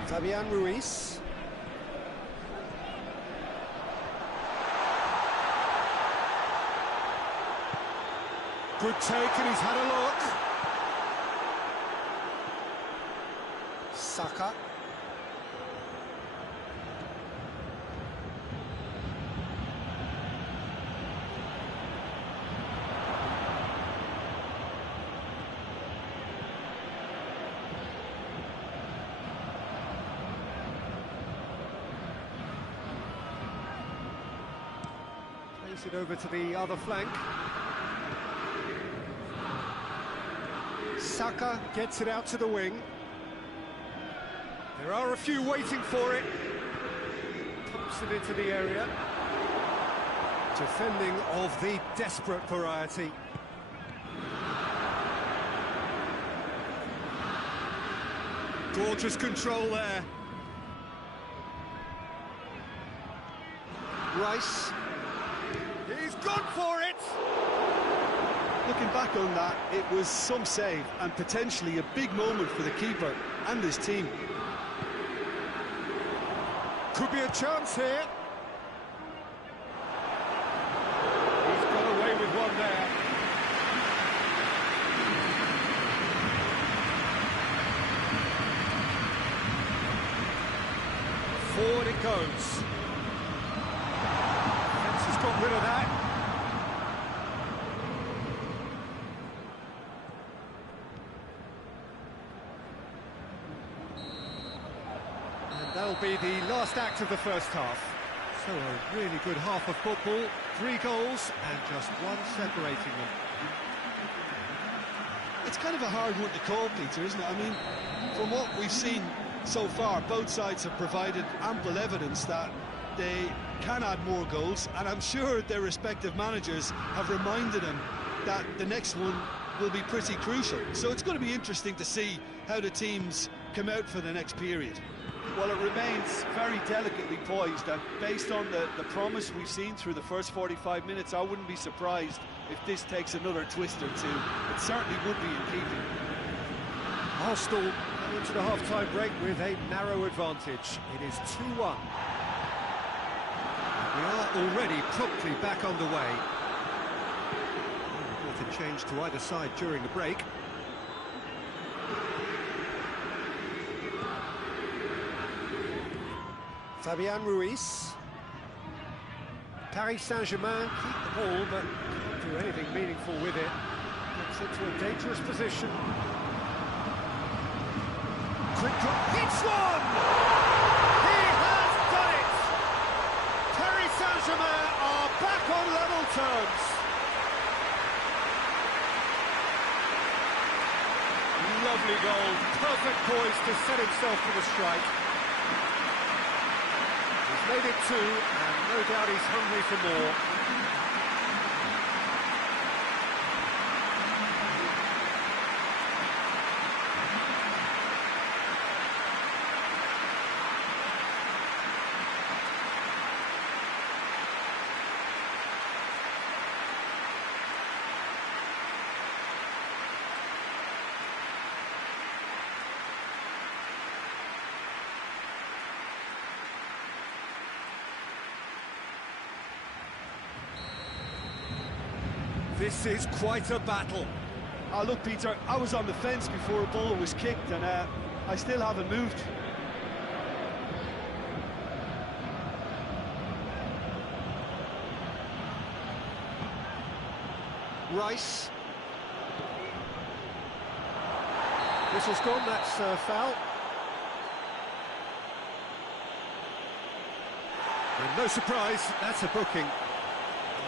Fabian Ruiz. Good take, and he's had a look. Saka. Plays it over to the other flank. Saka gets it out to the wing. There are a few waiting for it. Pumps it into the area. Defending of the desperate variety. Gorgeous control there. Rice. He's gone for it! Looking back on that, it was some save and potentially a big moment for the keeper and his team. Could be a chance here. He's got away with one there. Forward it goes. Defence has got rid of that. That'll be the last act of the first half. So a really good half of football, 3 goals and just one separating them. It's kind of a hard one to call, Peter, isn't it? I mean, from what we've seen so far, both sides have provided ample evidence that they can add more goals, and I'm sure their respective managers have reminded them that the next one will be pretty crucial. So it's going to be interesting to see how the teams come out for the next period. Well, it remains very delicately poised, and based on the promise we've seen through the first 45 minutes, I wouldn't be surprised if this takes another twist or two. It certainly would be in keeping. Arsenal into the half-time break with a narrow advantage. It is 2-1. We are already promptly back underway. can change to either side during the break. Fabian Ruiz. Paris Saint-Germain keep the ball, but can't do anything meaningful with it. Gets into a dangerous position. Quick drop, hits one! He has done it! Paris Saint-Germain are back on level terms. Lovely goal, perfect poise to set himself for the strike. He's made it two, and no doubt he's hungry for more. This is quite a battle. Oh, look, Peter, I was on the fence before a ball was kicked, and I still haven't moved. Rice. Whistle's gone, that's foul. And no surprise, that's a booking.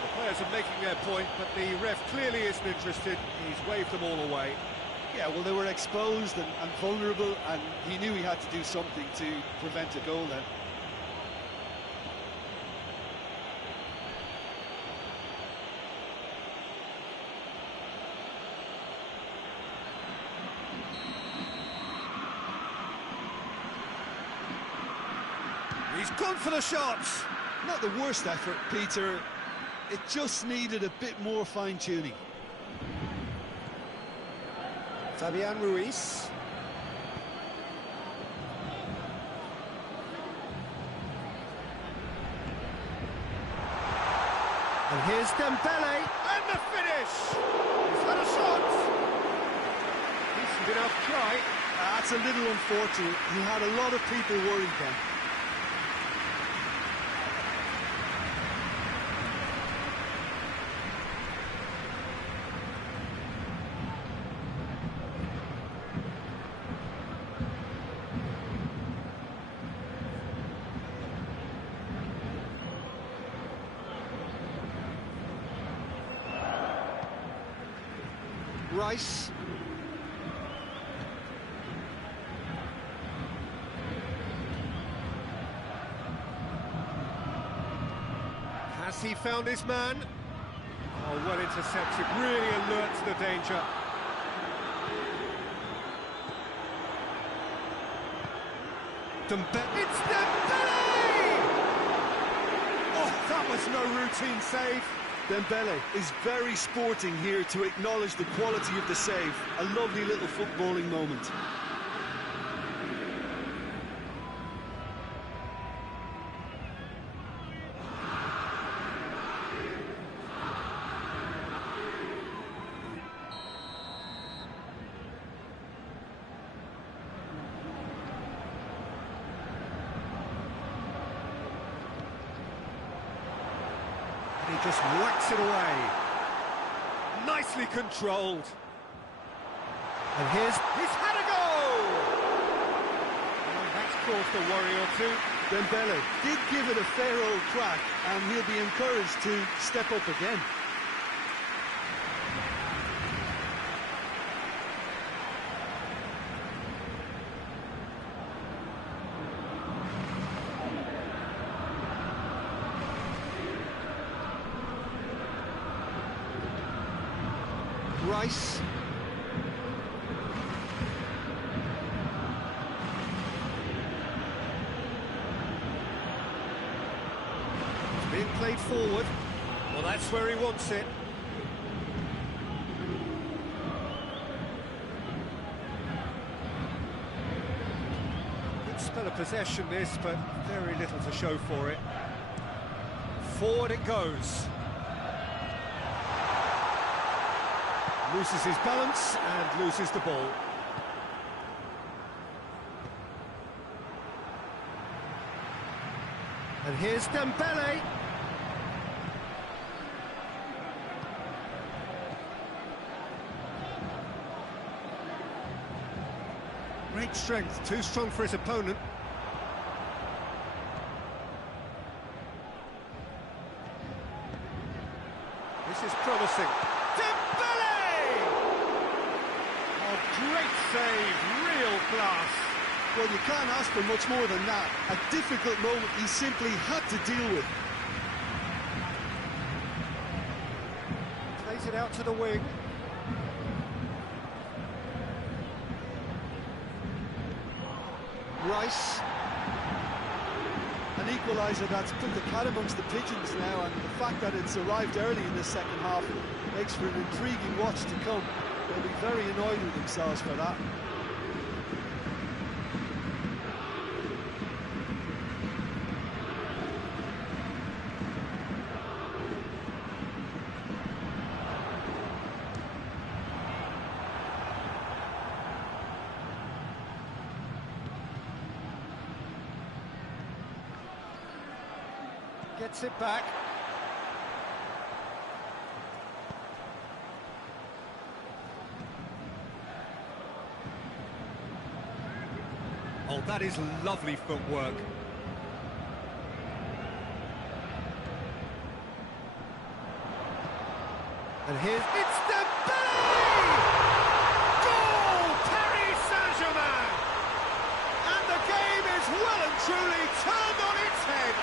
The players are making their point, but the ref clearly isn't interested. He's waved them all away. Yeah, well, they were exposed and vulnerable, and he knew he had to do something to prevent a goal then. He's gone for the shots. Not the worst effort, Peter. It just needed a bit more fine-tuning. Fabian Ruiz. And here's Dembele, and the finish! He's had a shot! Decent enough try. That's a little unfortunate. He had a lot of people worried then. Rice. Has he found his man? Oh, well intercepted, really alert to the danger. It's Dembele! Oh, that was no routine save. Dembele is very sporting here to acknowledge the quality of the save. A lovely little footballing moment. He just whacks it away. Nicely controlled. And he's had a goal! Oh, that's caused a worry or two. Dembele did give it a fair old crack, and he'll be encouraged to step up again. Rice. It's being played forward. Well, that's where he wants it. Good spell of possession this, but very little to show for it. Forward it goes. Loses his balance and loses the ball. And here's Dembele. Great strength, too strong for his opponent. This is promising. Dembele! Oh, great save, real class. Well, you can't ask for much more than that. A difficult moment he simply had to deal with. Plays it out to the wing. Rice. An equaliser that's put the cat amongst the pigeons now, and the fact that it's arrived early in the second half makes for an intriguing watch to come. They'll be very annoyed with themselves for that. Gets it back. Oh, that is lovely footwork. And here's... It's Dembele! Goal! Paris Saint-Germain! And the game is well and truly turned on its head.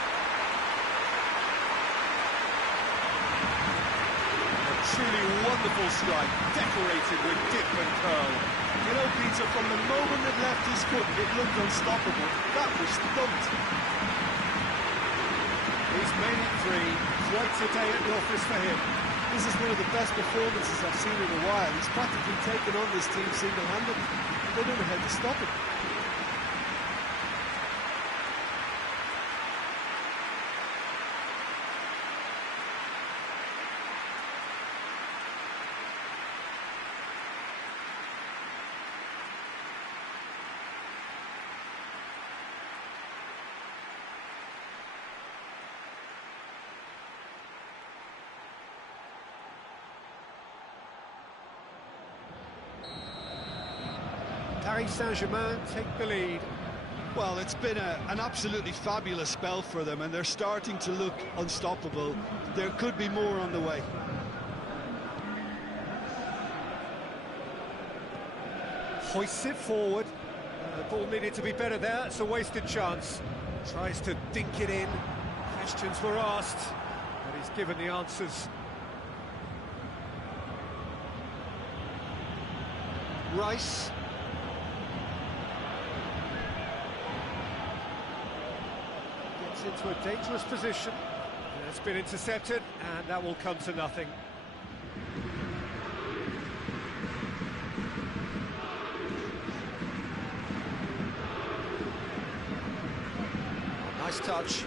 Truly wonderful strike, decorated with dip and curl. You know, Peter, from the moment it left his foot, it looked unstoppable. That was thumped. He's made it three. Quite a day at the office for him. This is one of the best performances I've seen in a while. He's practically taken on this team single-handedly. They don't know how to stop him. Paris Saint-Germain take the lead. Well, it's been an absolutely fabulous spell for them, and they're starting to look unstoppable. There could be more on the way. Hoists it forward. The ball needed to be better there. It's a wasted chance. Tries to dink it in. Questions were asked, but he's given the answers. Rice. Gets into a dangerous position. It's been intercepted, and that will come to nothing. Nice touch.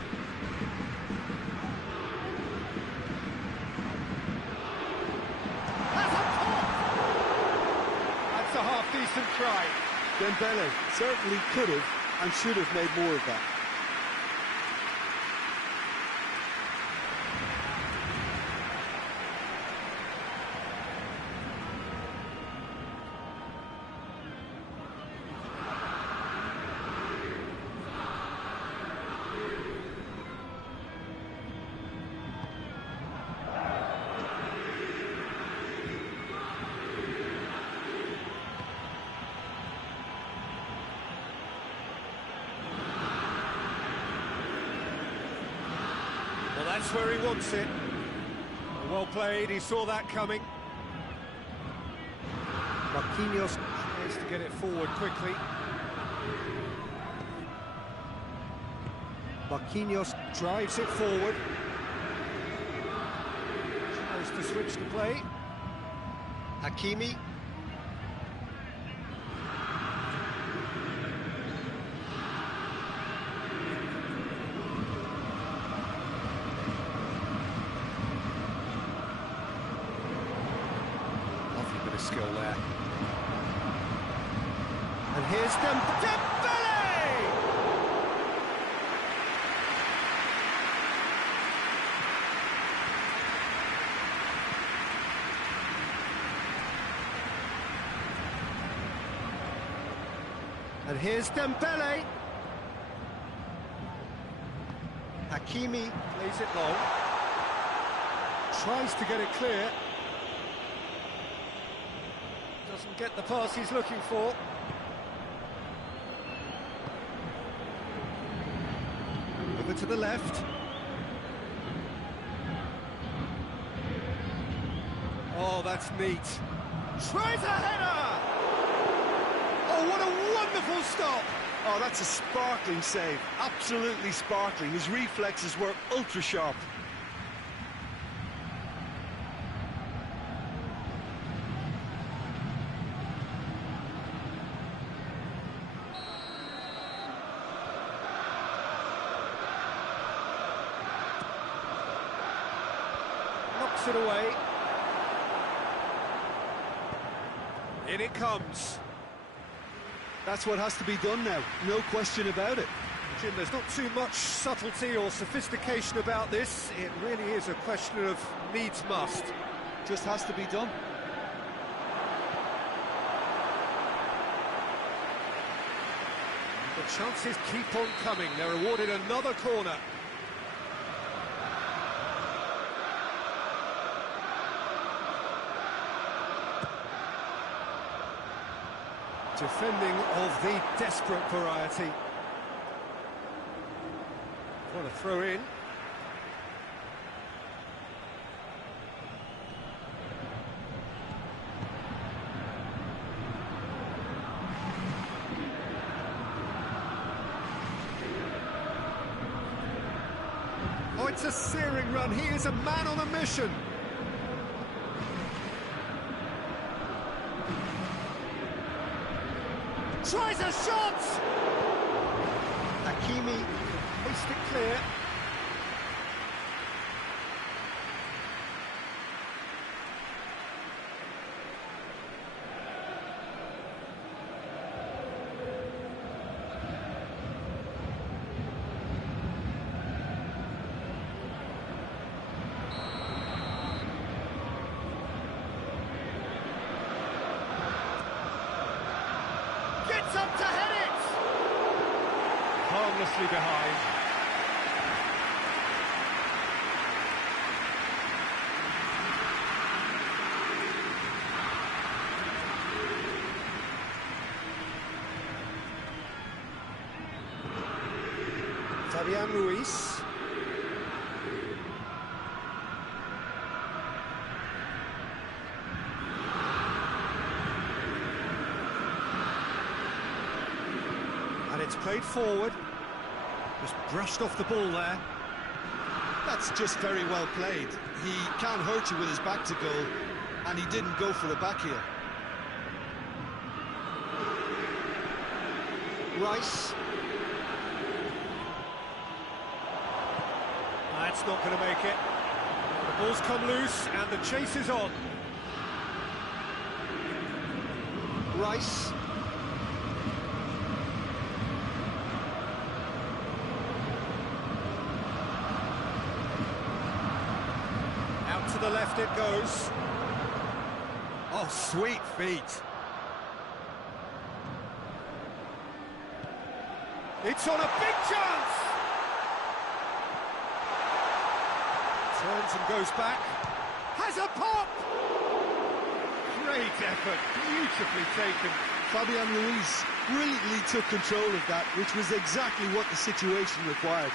That's a half-decent try. Dembele certainly could have and should have made more of that. Well, that's where he wants it. Well played, he saw that coming. Marquinhos tries to get it forward quickly. Marquinhos drives it forward. Tries to switch the play. Hakimi. skill there. And here's Dembele! And here's Dembele. Hakimi plays it long. Tries to get it clear. Doesn't get the pass he's looking for. Over to the left. Oh, that's neat. Tries a header! Oh, what a wonderful stop! Oh, that's a sparkling save. Absolutely sparkling. His reflexes were ultra sharp. Knocks it away. In it comes. That's what has to be done now, no question about it. Jim, there's not too much subtlety or sophistication about this. It really is a question of needs must. Just has to be done. The chances keep on coming. They're awarded another corner. Defending of the desperate variety. What a throw in. Oh, it's a searing run. He is a man on a mission. Tries a shot! Hakimi hoist it clear. Gets up to head it! Harmlessly behind. Fabian Ruiz. And it's played forward. Just brushed off the ball there. That's just very well played. He can't hurt you with his back to goal, and he didn't go for the back heel. Rice. That's not going to make it. The ball's come loose and the chase is on. Rice. Out to the left it goes. Oh, sweet feet. It's on a big chance! Turns and goes back. Has a pop! Great effort, beautifully taken. Fabian Ruiz brilliantly took control of that, which was exactly what the situation required.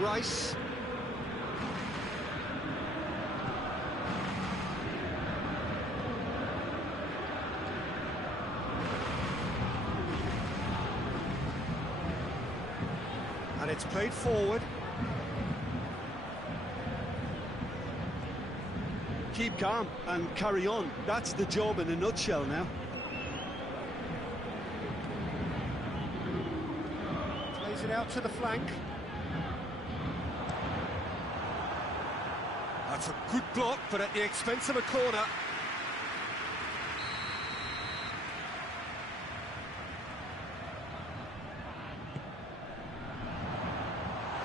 Rice. And it's played forward. keep calm and carry on. That's the job in a nutshell now. Plays it out to the flank. That's a good block, but at the expense of a corner.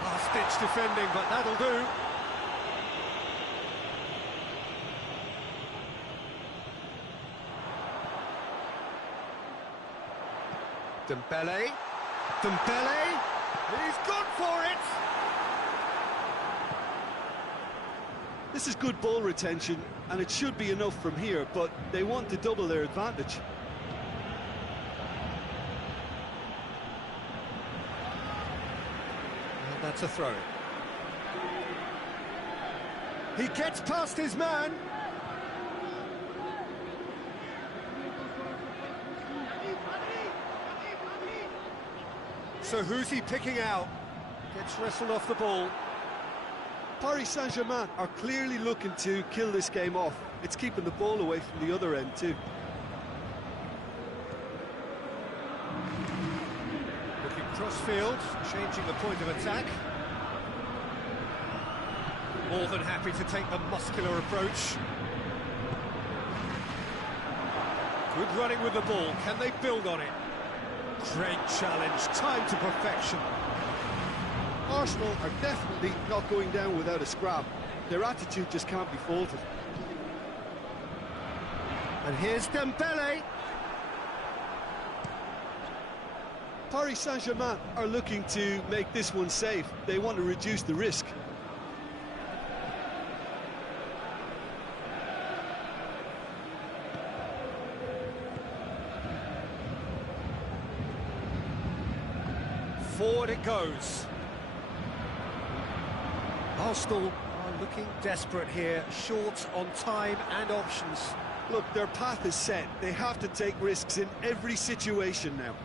Last-ditch defending, but that'll do. Dembele. He's gone for it! This is good ball retention, and it should be enough from here, but they want to double their advantage. And that's a throw. He gets past his man. So who's he picking out? Gets wrestled off the ball. Paris Saint-Germain are clearly looking to kill this game off. It's keeping the ball away from the other end too. Looking cross-field, changing the point of attack. More than happy to take the muscular approach. Good running with the ball. Can they build on it? Great challenge, time to perfection. Arsenal are definitely not going down without a scrap. Their attitude just can't be faulted. And here's Dembele. Paris Saint-Germain are looking to make this one safe. They want to reduce the risk. Forward it goes. Arsenal are looking desperate here, short on time and options. Look, their path is set. They have to take risks in every situation now.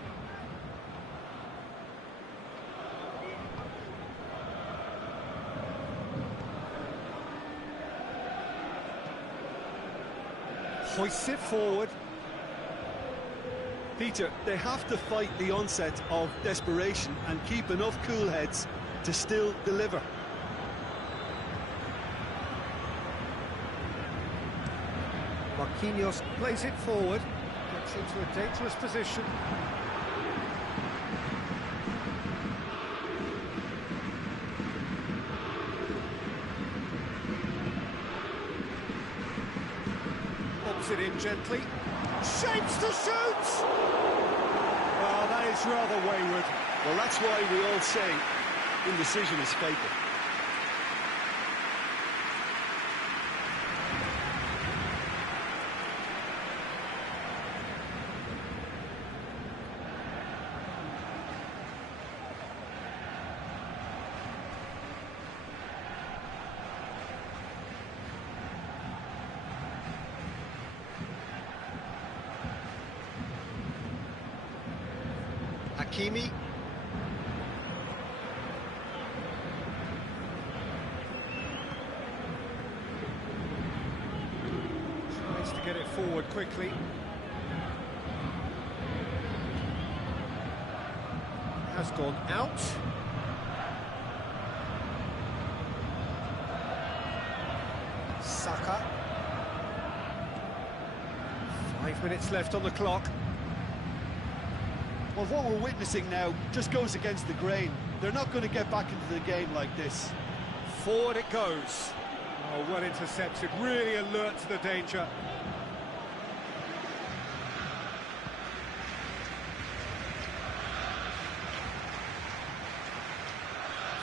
Hoists it forward. Peter, they have to fight the onset of desperation and keep enough cool heads to still deliver. Marquinhos plays it forward, gets into a dangerous position. Bobs it in gently. Shapes to shoot! Well, that is rather wayward. Well, that's why we all say indecision is fatal. Hakimi. Tries to get it forward quickly. Has gone out. Saka. 5 minutes left on the clock. Well, what we're witnessing now just goes against the grain. They're not going to get back into the game like this. Forward it goes. Oh, well intercepted, really alert to the danger.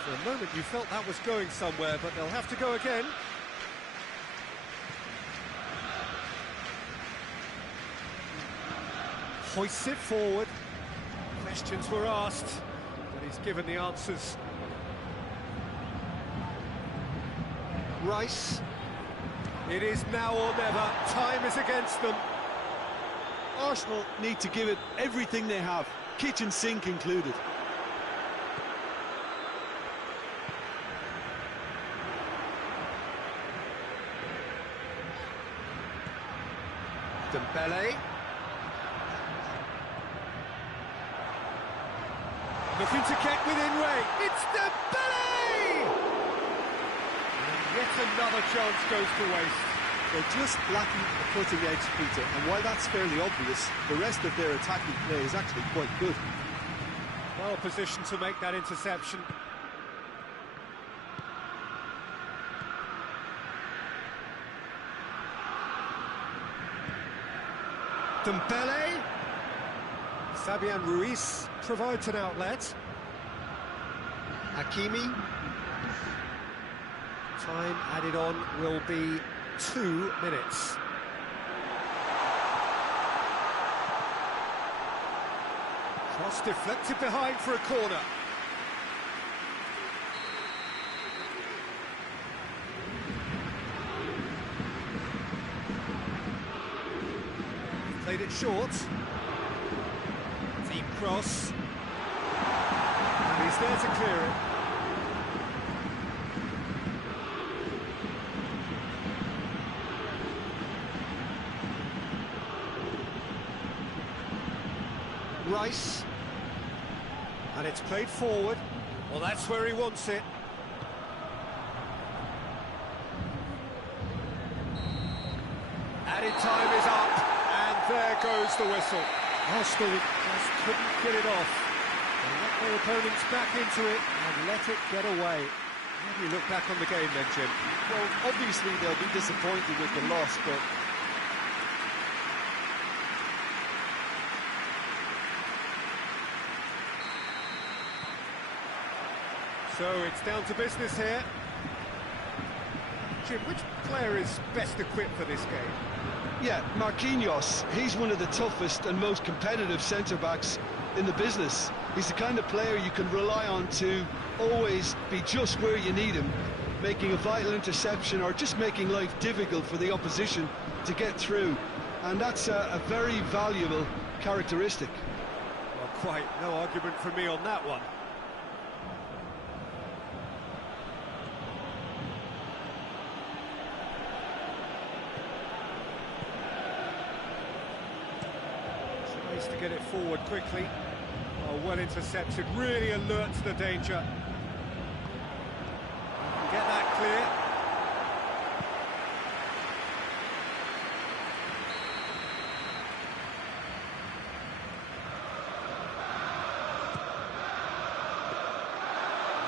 For a moment you felt that was going somewhere, but they'll have to go again. Hoists it forward. Questions were asked, but he's given the answers. Rice. It is now or never. Time is against them. Arsenal need to give it everything they have, kitchen sink included. Dembele. Looking to get within range. It's Dembele! And yet another chance goes to waste. They're just lacking a cutting edge, Peter, and while that's fairly obvious, the rest of their attacking play is actually quite good. Well positioned to make that interception. Dembele. Fabian Ruiz provides an outlet. Hakimi. Time added on will be 2 minutes. Cross deflected behind for a corner. Played it short. Deep cross. And he's there to clear it. Rice. And it's played forward. Well, that's where he wants it. Added time is up, and there goes the whistle. Arsenal just couldn't get it off. They let their opponents back into it and let it get away. How do you look back on the game then, Jim? Well, obviously they'll be disappointed with the loss, but so it's down to business here. Jim, which player is best equipped for this game? Yeah, Marquinhos. He's one of the toughest and most competitive centre-backs in the business. He's the kind of player you can rely on to always be just where you need him, making a vital interception or just making life difficult for the opposition to get through. And that's a very valuable characteristic. Well, quite no argument from me on that one. Tries to get it forward quickly. Oh, well intercepted, really alert to the danger. Can get that clear.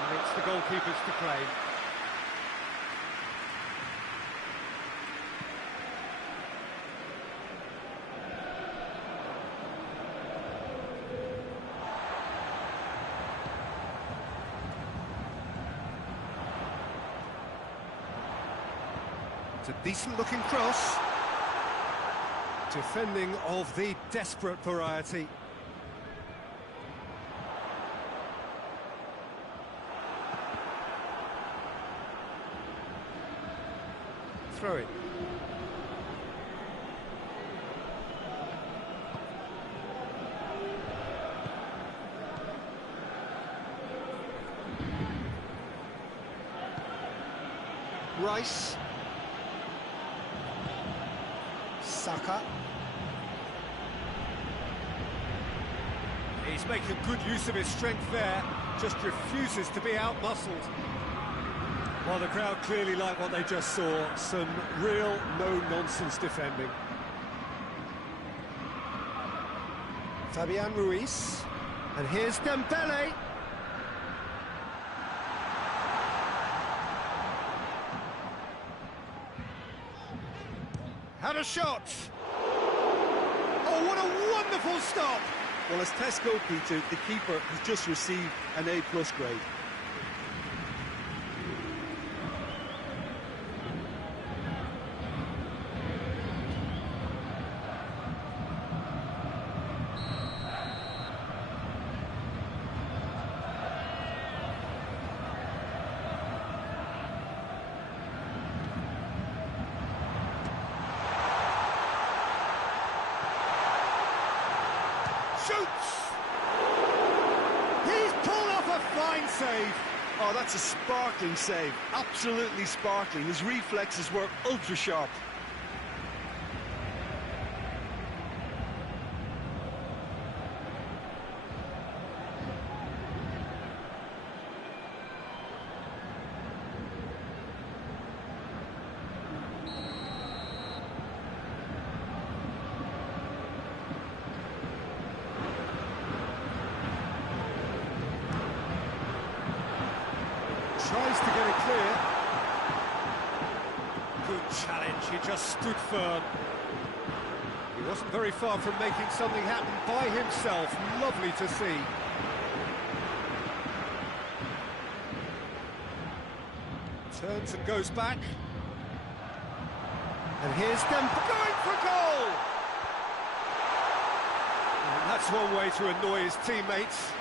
And it's the goalkeepers to claim. It's a decent-looking cross. Defending of the desperate variety. Throw it. Rice. Saka. He's making good use of his strength there, just refuses to be out-muscled. Well, the crowd clearly like what they just saw, some real no-nonsense defending. Fabian Ruiz, and here's Dembele. Had a shot. Oh, what a wonderful stop. well, as Tesco, Peter, the keeper has just received an A+ grade. Shoots! He's pulled off a fine save. Oh, that's a sparkling save. Absolutely sparkling. His reflexes were ultra-sharp. Tries to get it clear. Good challenge, he just stood firm. He wasn't very far from making something happen by himself. Lovely to see. Turns and goes back. And here's them going for goal! And that's one way to annoy his teammates.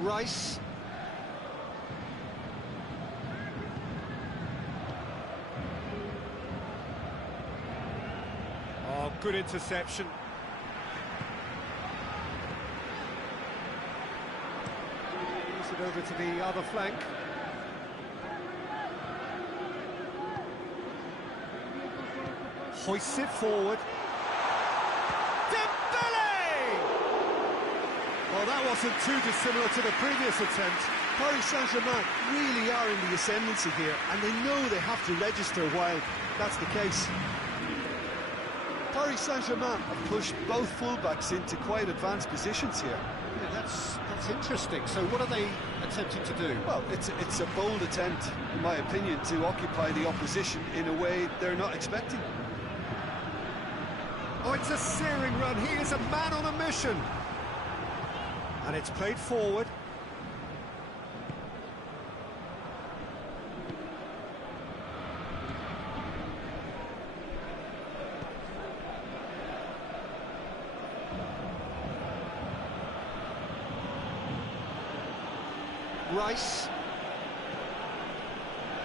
Rice. Oh, good interception. Moves it over to the other flank. Hoists it forward. Well, that wasn't too dissimilar to the previous attempt. Paris Saint-Germain really are in the ascendancy here, and they know they have to register while that's the case. Paris Saint-Germain have pushed both fullbacks into quite advanced positions here. Yeah, that's interesting. So what are they attempting to do? Well, it's a bold attempt, in my opinion, to occupy the opposition in a way they're not expecting. Oh, it's a searing run. He is a man on a mission. And it's played forward. Rice.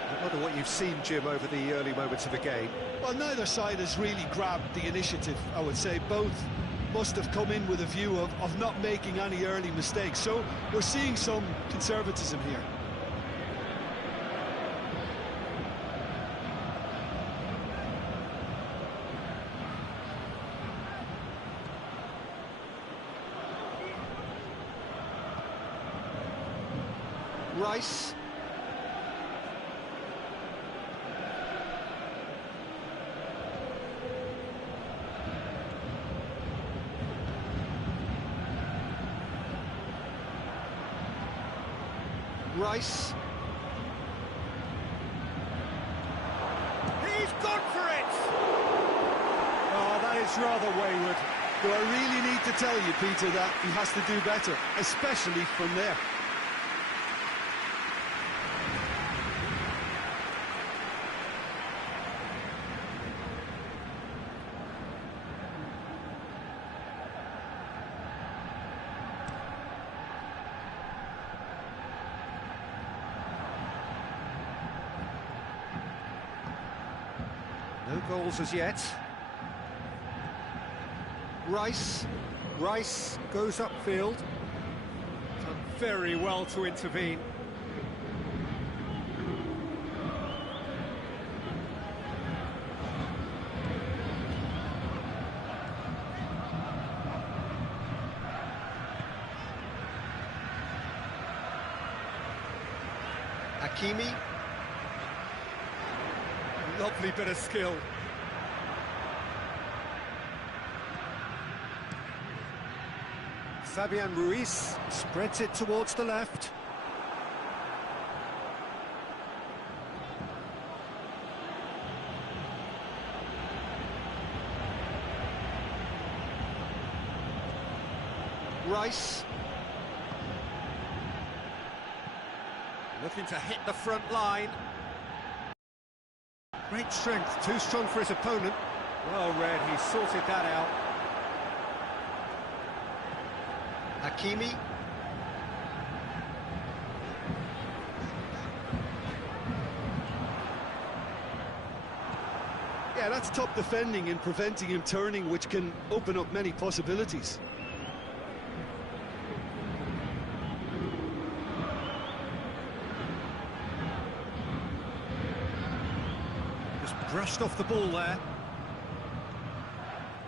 I wonder what you've seen, Jim, over the early moments of the game. Well, neither side has really grabbed the initiative, I would say. Both must have come in with a view of not making any early mistakes. So we're seeing some conservatism here. Rice. Rice. He's gone for it! Oh, that is rather wayward. Do I really need to tell you, Peter, that he has to do better, especially from there? No goals as yet. Rice. Rice goes upfield. Done very well to intervene. Hakimi. Lovely bit of skill. Fabian Ruiz spreads it towards the left. Rice. Looking to hit the front line. Great strength, too strong for his opponent. Well read, he sorted that out. Hakimi. Yeah, that's top defending and preventing him turning, which can open up many possibilities. Brushed off the ball there.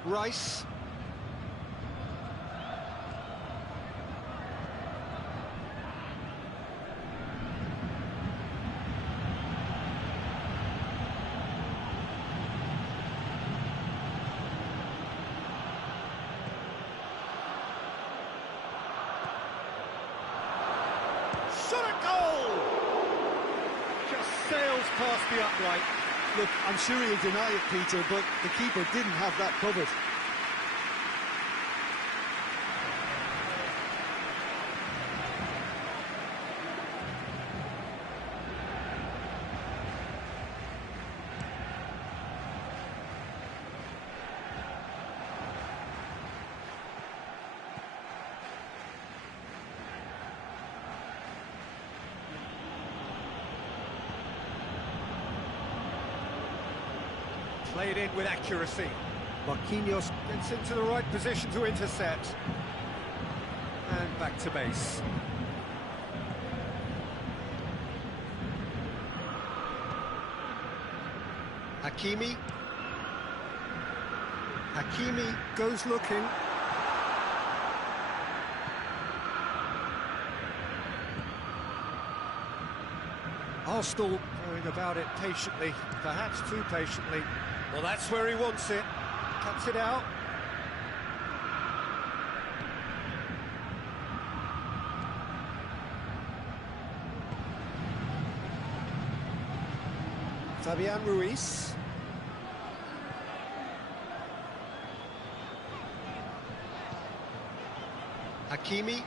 Rice. shot at goal! Just sails past the upright. Look, I'm sure he'll deny it, Peter, but the keeper didn't have that covered. Played in with accuracy. Marquinhos gets into the right position to intercept. And back to base. Hakimi. Hakimi goes looking. Arsenal going about it patiently, perhaps too patiently. Well, that's where he wants it. Cuts it out. Fabian Ruiz. Hakimi.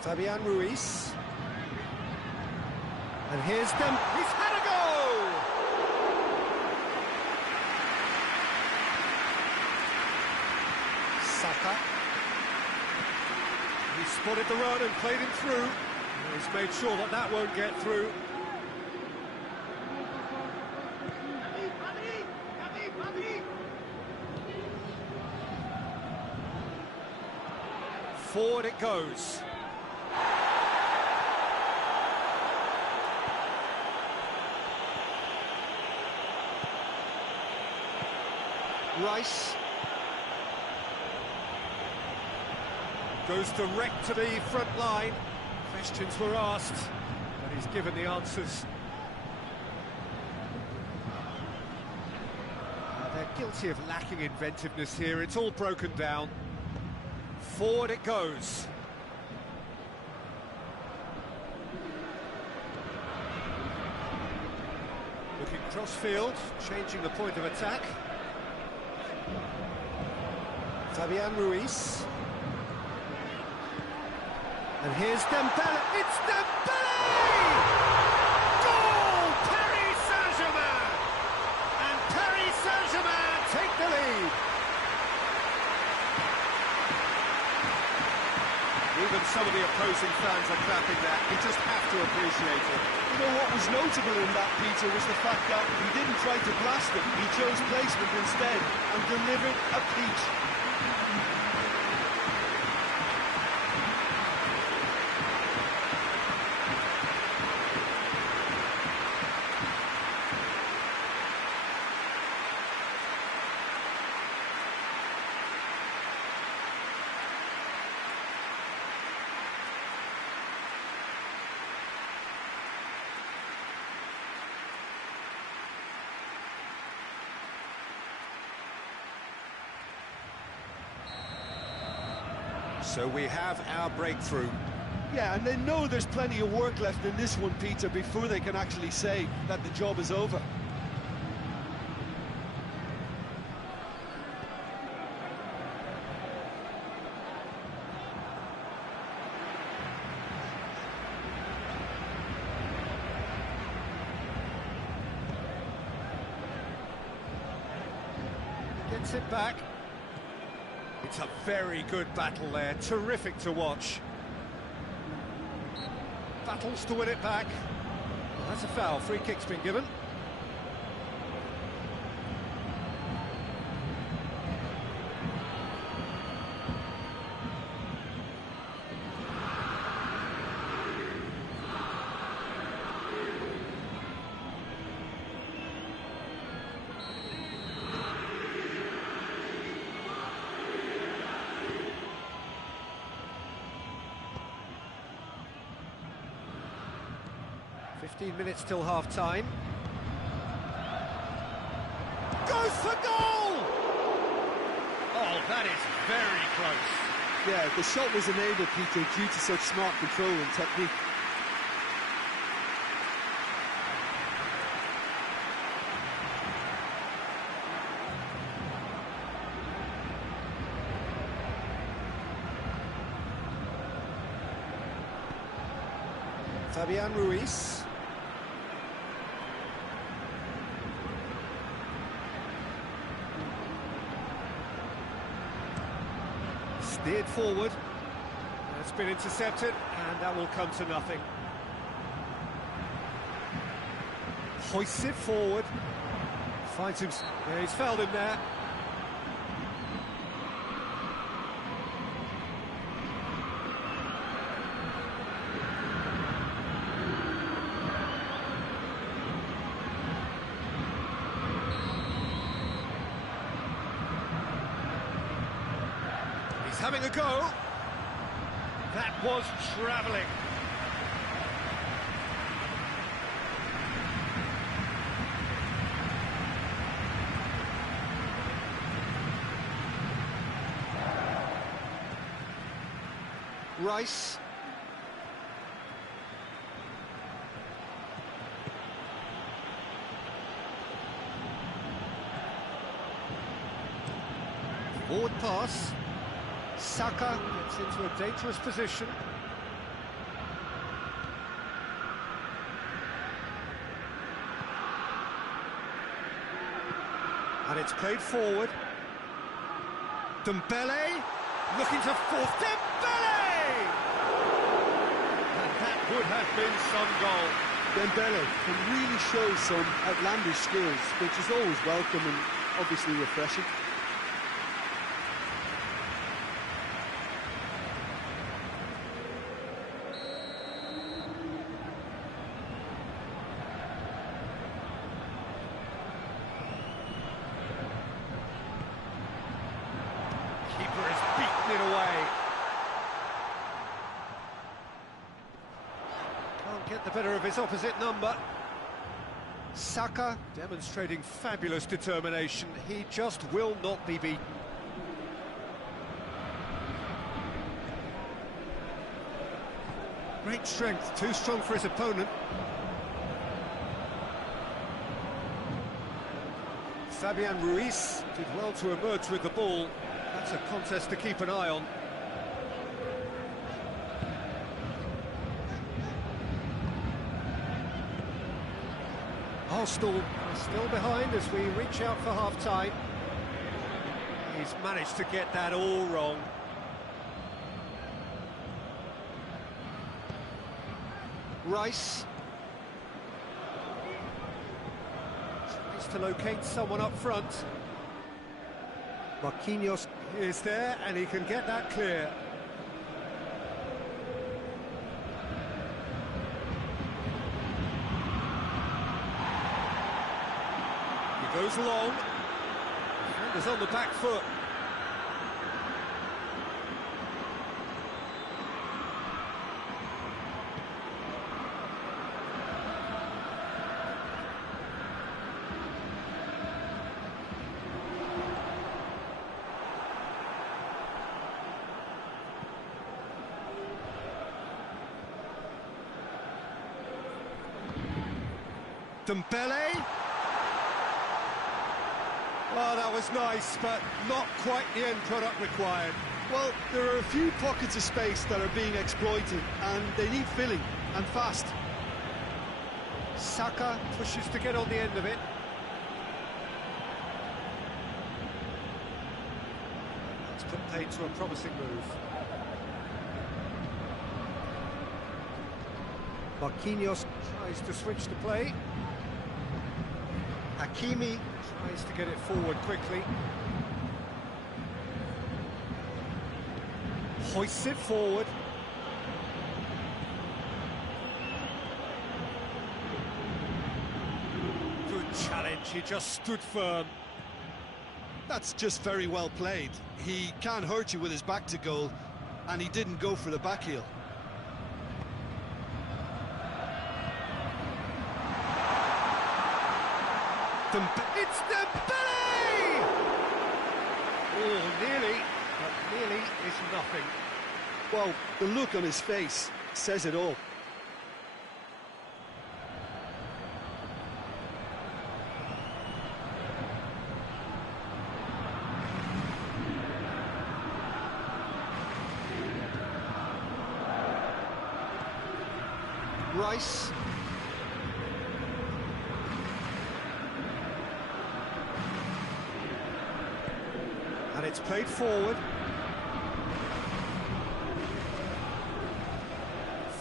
Fabian Ruiz. And here's them. He's had a go! Saka. He spotted the run and played him through. He's made sure that that won't get through. Forward it goes. Rice goes direct to the front line. Questions were asked, but he's given the answers. They're guilty of lacking inventiveness here. It's all broken down. Forward it goes. Looking cross-field, changing the point of attack. Fabian Ruiz. And here's Dembele. It's Dembele! Goal! Paris Saint-Germain! And Paris Saint-Germain take the lead. Even some of the opposing fans are clapping that. You just have to appreciate it. You know what was notable in that, Peter, was the fact that he didn't try to blast it. He chose placement instead and delivered a peach. So we have our breakthrough. Yeah, and they know there's plenty of work left in this one, Peter, before they can actually say that the job is over. Gets it back. It's a very good battle there, terrific to watch. Battles to win it back. Well, that's a foul, free kick's been given. Minutes till half-time. Goes for goal! Oh, that is very close. Yeah, the shot was enabled, Peter, due to such smart control and technique. Fabian Ruiz. Steered forward. It's been intercepted, and that will come to nothing. Hoists it forward. Finds him. Yeah, he's fouled him there. Having a go. That was travelling. Rice. Forward pass. Saka gets into a dangerous position. And it's played forward. Dembele looking to force Dembele! And that would have been some goal. Dembele can really show some outlandish skills, which is always welcome and obviously refreshing. Keeper has beaten it away. Can't get the better of his opposite number. Saka demonstrating fabulous determination. He just will not be beaten. Great strength, too strong for his opponent. Fabian Ruiz did well to emerge with the ball. That's a contest to keep an eye on. Arsenal are still behind as we reach out for half-time. He's managed to get that all wrong. Rice. Tries to locate someone up front. Marquinhos is there, and he can get that clear. He goes long. Defender's on the back foot. Dembele. Well, that was nice, but not quite the end product required. Well, there are a few pockets of space that are being exploited, and they need filling, and fast. Saka pushes to get on the end of it. That's put paid to a promising move. Marquinhos tries to switch the play. Hakimi tries to get it forward quickly. Hoists it forward. Good challenge, he just stood firm. That's just very well played. He can't hurt you with his back to goal, and he didn't go for the back heel. It's Dembele! Oh, nearly, but nearly is nothing. Well, the look on his face says it all. Rice. And it's played forward.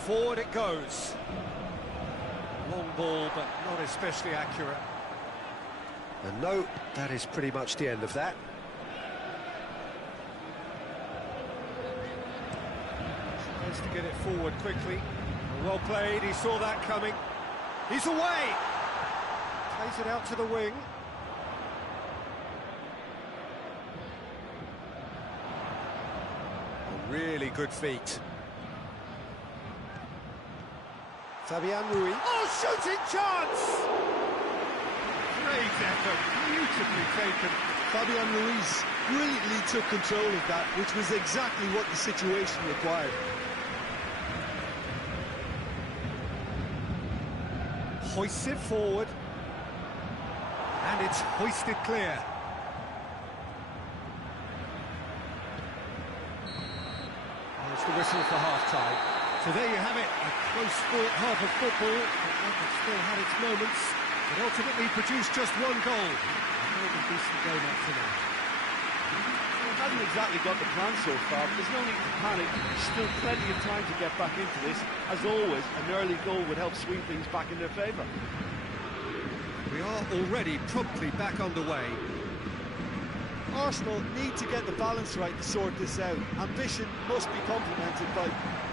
Forward it goes. Long ball, but not especially accurate. And no, that is pretty much the end of that. Tries to get it forward quickly. Well played, he saw that coming. He's away! Plays it out to the wing. Really good feet. Fabian Ruiz. Oh, shooting chance! Great effort, beautifully taken. Fabian Ruiz brilliantly took control of that, which was exactly what the situation required. Hoists it forward. And it's hoisted clear. There's the whistle for half-time. So there you have it, a close-fought half of football, but one that still had its moments. It ultimately produced just one goal. A very decent game up to now. Well, hasn't exactly got the plan so far, but there's no need to panic. There's still plenty of time to get back into this. As always, an early goal would help swing things back in their favour. We are already promptly back underway. Arsenal need to get the balance right to sort this out. Ambition must be complemented by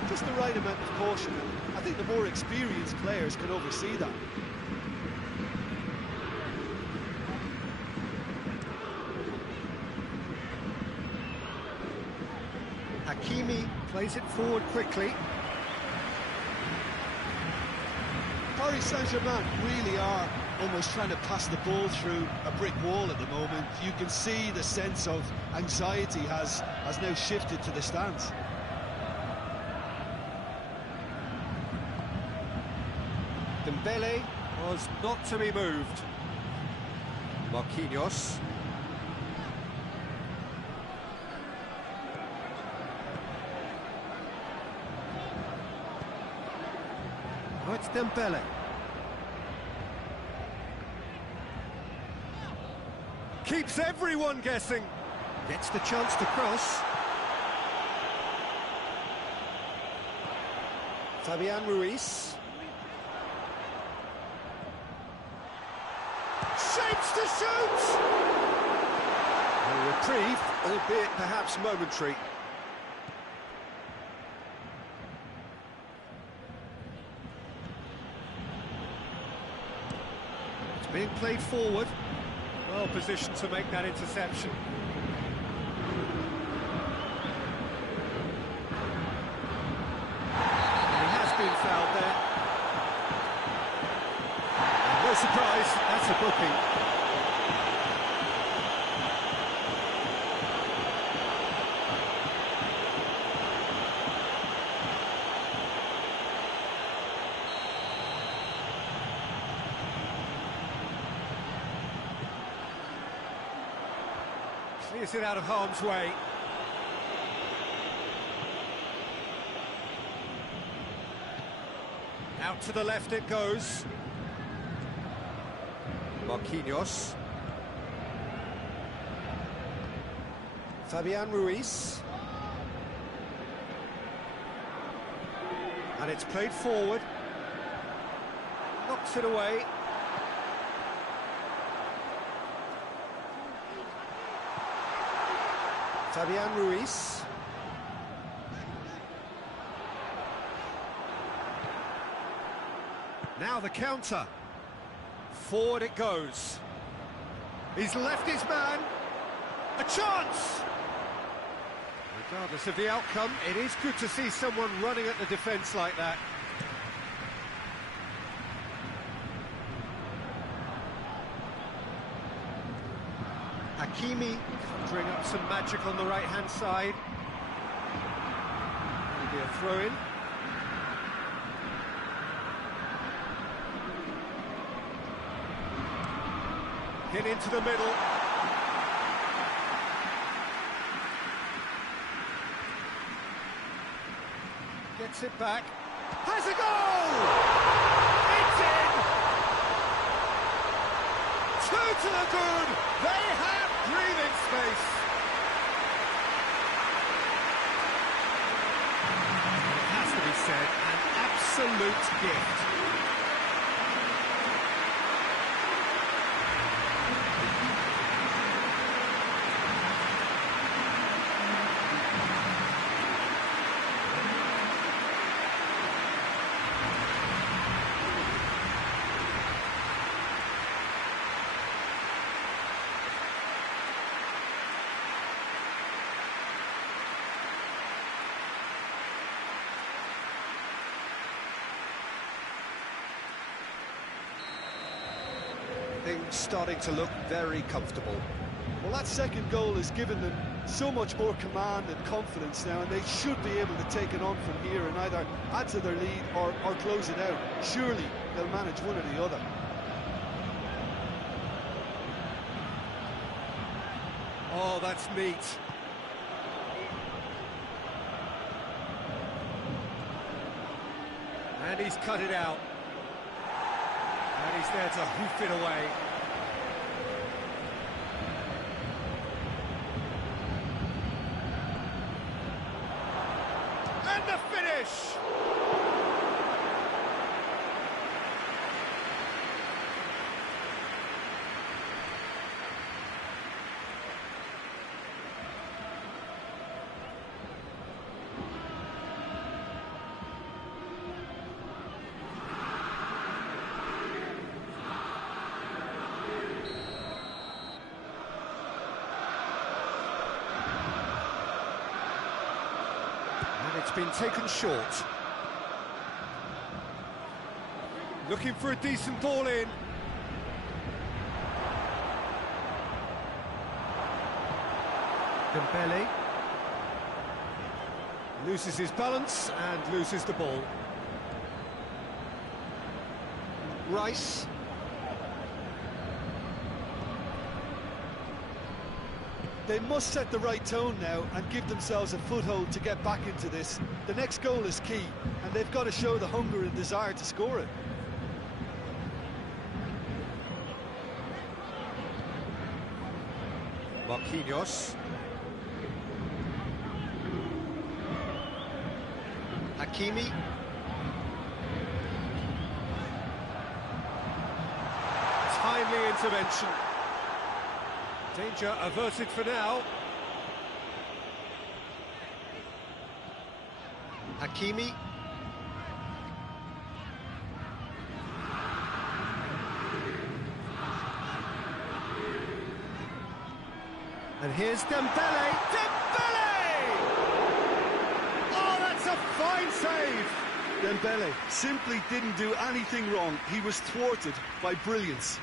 just the right amount of caution. I think the more experienced players can oversee that. Hakimi plays it forward quickly. Paris Saint-Germain really are almost trying to pass the ball through a brick wall at the moment. You can see the sense of anxiety has now shifted to the stands. Dembele was not to be moved. Marquinhos. Oh, it's Dembele. Keeps everyone guessing. Gets the chance to cross. Fabian Ruiz. Shapes to shoot! A reprieve, albeit perhaps momentary. It's being played forward. Well positioned to make that interception. And he has been fouled there. And no surprise, that's a booking. Clears it out of harm's way. Out to the left it goes. Marquinhos. Fabian Ruiz. And it's played forward. Knocks it away. Fabian Ruiz. Now the counter. Forward it goes. He's left his man. A chance! Regardless of the outcome, it is good to see someone running at the defence like that. Hakimi conjuring up some magic on the right-hand side. throw in. Hit into the middle. Gets it back. Has a goal! It's in! 2 to the good. They have breathing space. It has to be said, an absolute gift. Things starting to look very comfortable. Well, that second goal has given them so much more command and confidence now, and they should be able to take it on from here and either add to their lead or close it out. Surely they'll manage one or the other. Oh, that's neat. And he's cut it out. And he's there to hoof it away. And the finish! It's been taken short. Looking for a decent ball in. Dembele loses his balance and loses the ball. Rice. They must set the right tone now and give themselves a foothold to get back into this. The next goal is key, and they've got to show the hunger and desire to score it. Marquinhos. Hakimi. Timely intervention. Danger averted for now. Hakimi. And here's Dembele. Dembele! Oh, that's a fine save! Dembele simply didn't do anything wrong. He was thwarted by brilliance.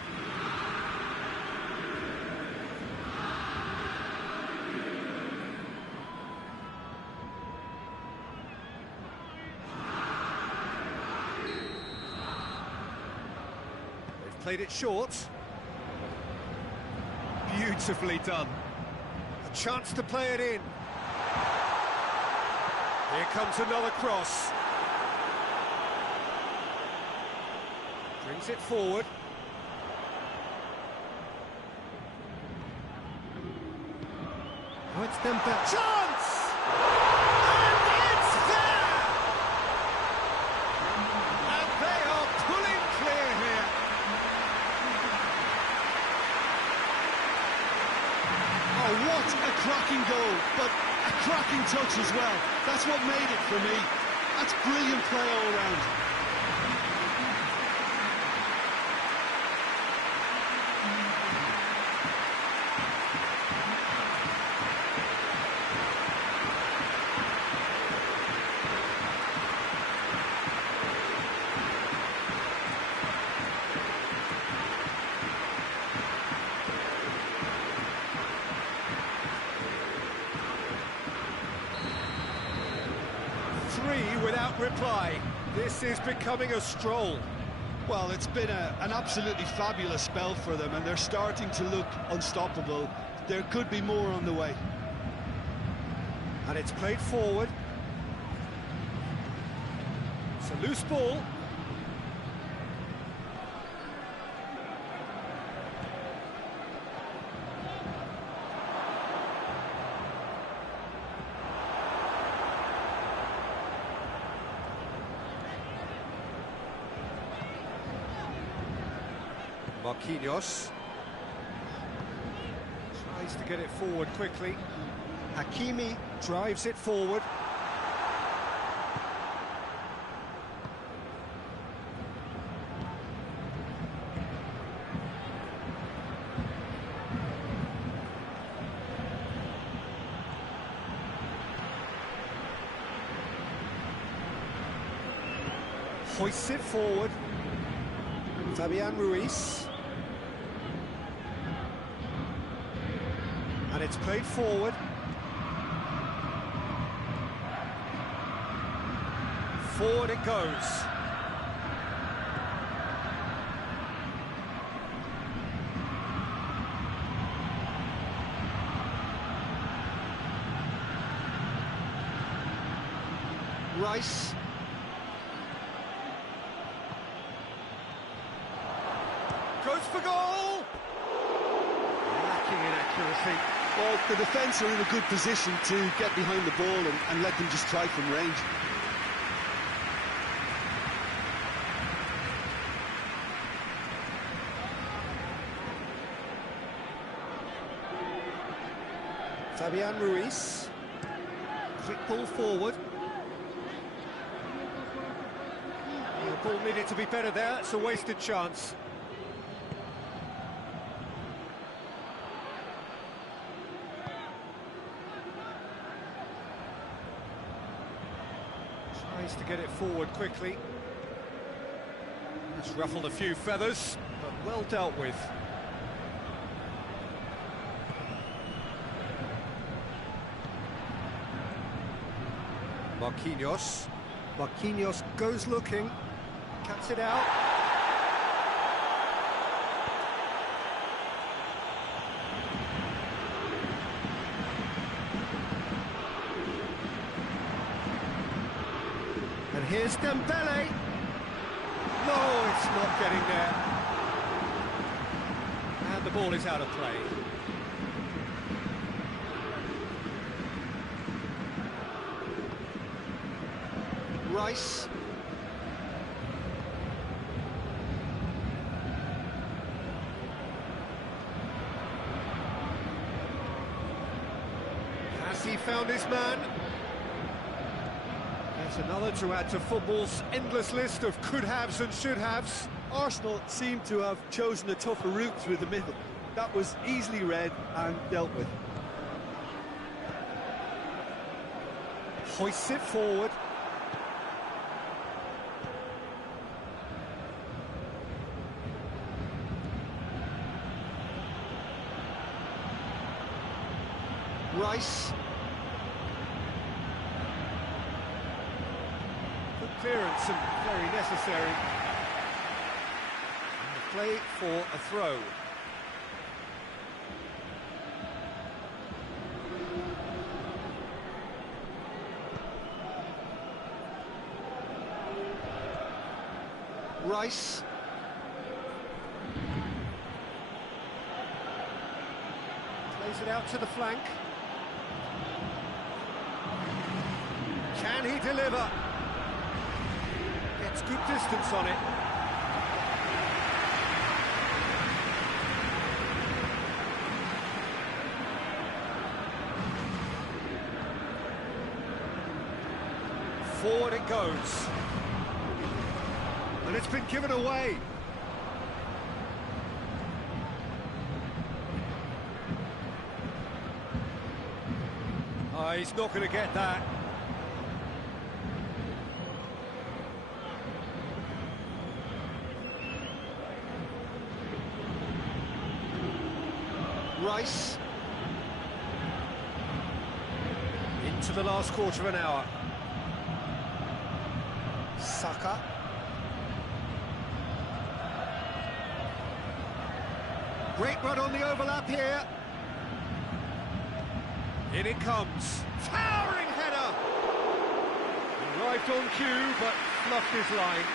Played it short. Beautifully done. A chance to play it in. Here comes another cross. Brings it forward. Oh, it's Dembele. Chance! And it's there! And they are pulling clear here. Oh, what a cracking goal, but a cracking touch as well. That's what made it for me. That's brilliant play all round. 3 without reply. This is becoming a stroll. Well, it's been an absolutely fabulous spell for them, and they're starting to look unstoppable. There could be more on the way. And it's played forward. It's a loose ball. Marquinhos tries to get it forward quickly. Hakimi drives it forward. Hoists it forward. Fabian Ruiz. And it's played forward. Forward it goes. Rice. Goes for goal! Lacking in accuracy. Well, the defence are in a good position to get behind the ball and let them just try from range. Fabian Ruiz. Quick ball forward. The ball needed to be better there. It's a wasted chance. Tries to get it forward quickly. It's ruffled a few feathers, but well dealt with. Marquinhos. Marquinhos goes looking, cuts it out. And here's Dembele. No, it's not getting there. And the ball is out of play. Rice. Has he found his man? There's another to add to football's endless list of could-haves and should-haves. Arsenal seem to have chosen a tougher route through the middle. That was easily read and dealt with. Hoists it forward. Rice. Good clearance and very necessary. And the play for a throw. Rice. Plays it out to the flank. Can he deliver? Gets good distance on it. Forward it goes. And it's been given away. Oh, he's not going to get that. Rice. Into the last quarter of an hour. Saka. Great run on the overlap here. In it comes. Towering header! Arrived on cue, but fluffed his line.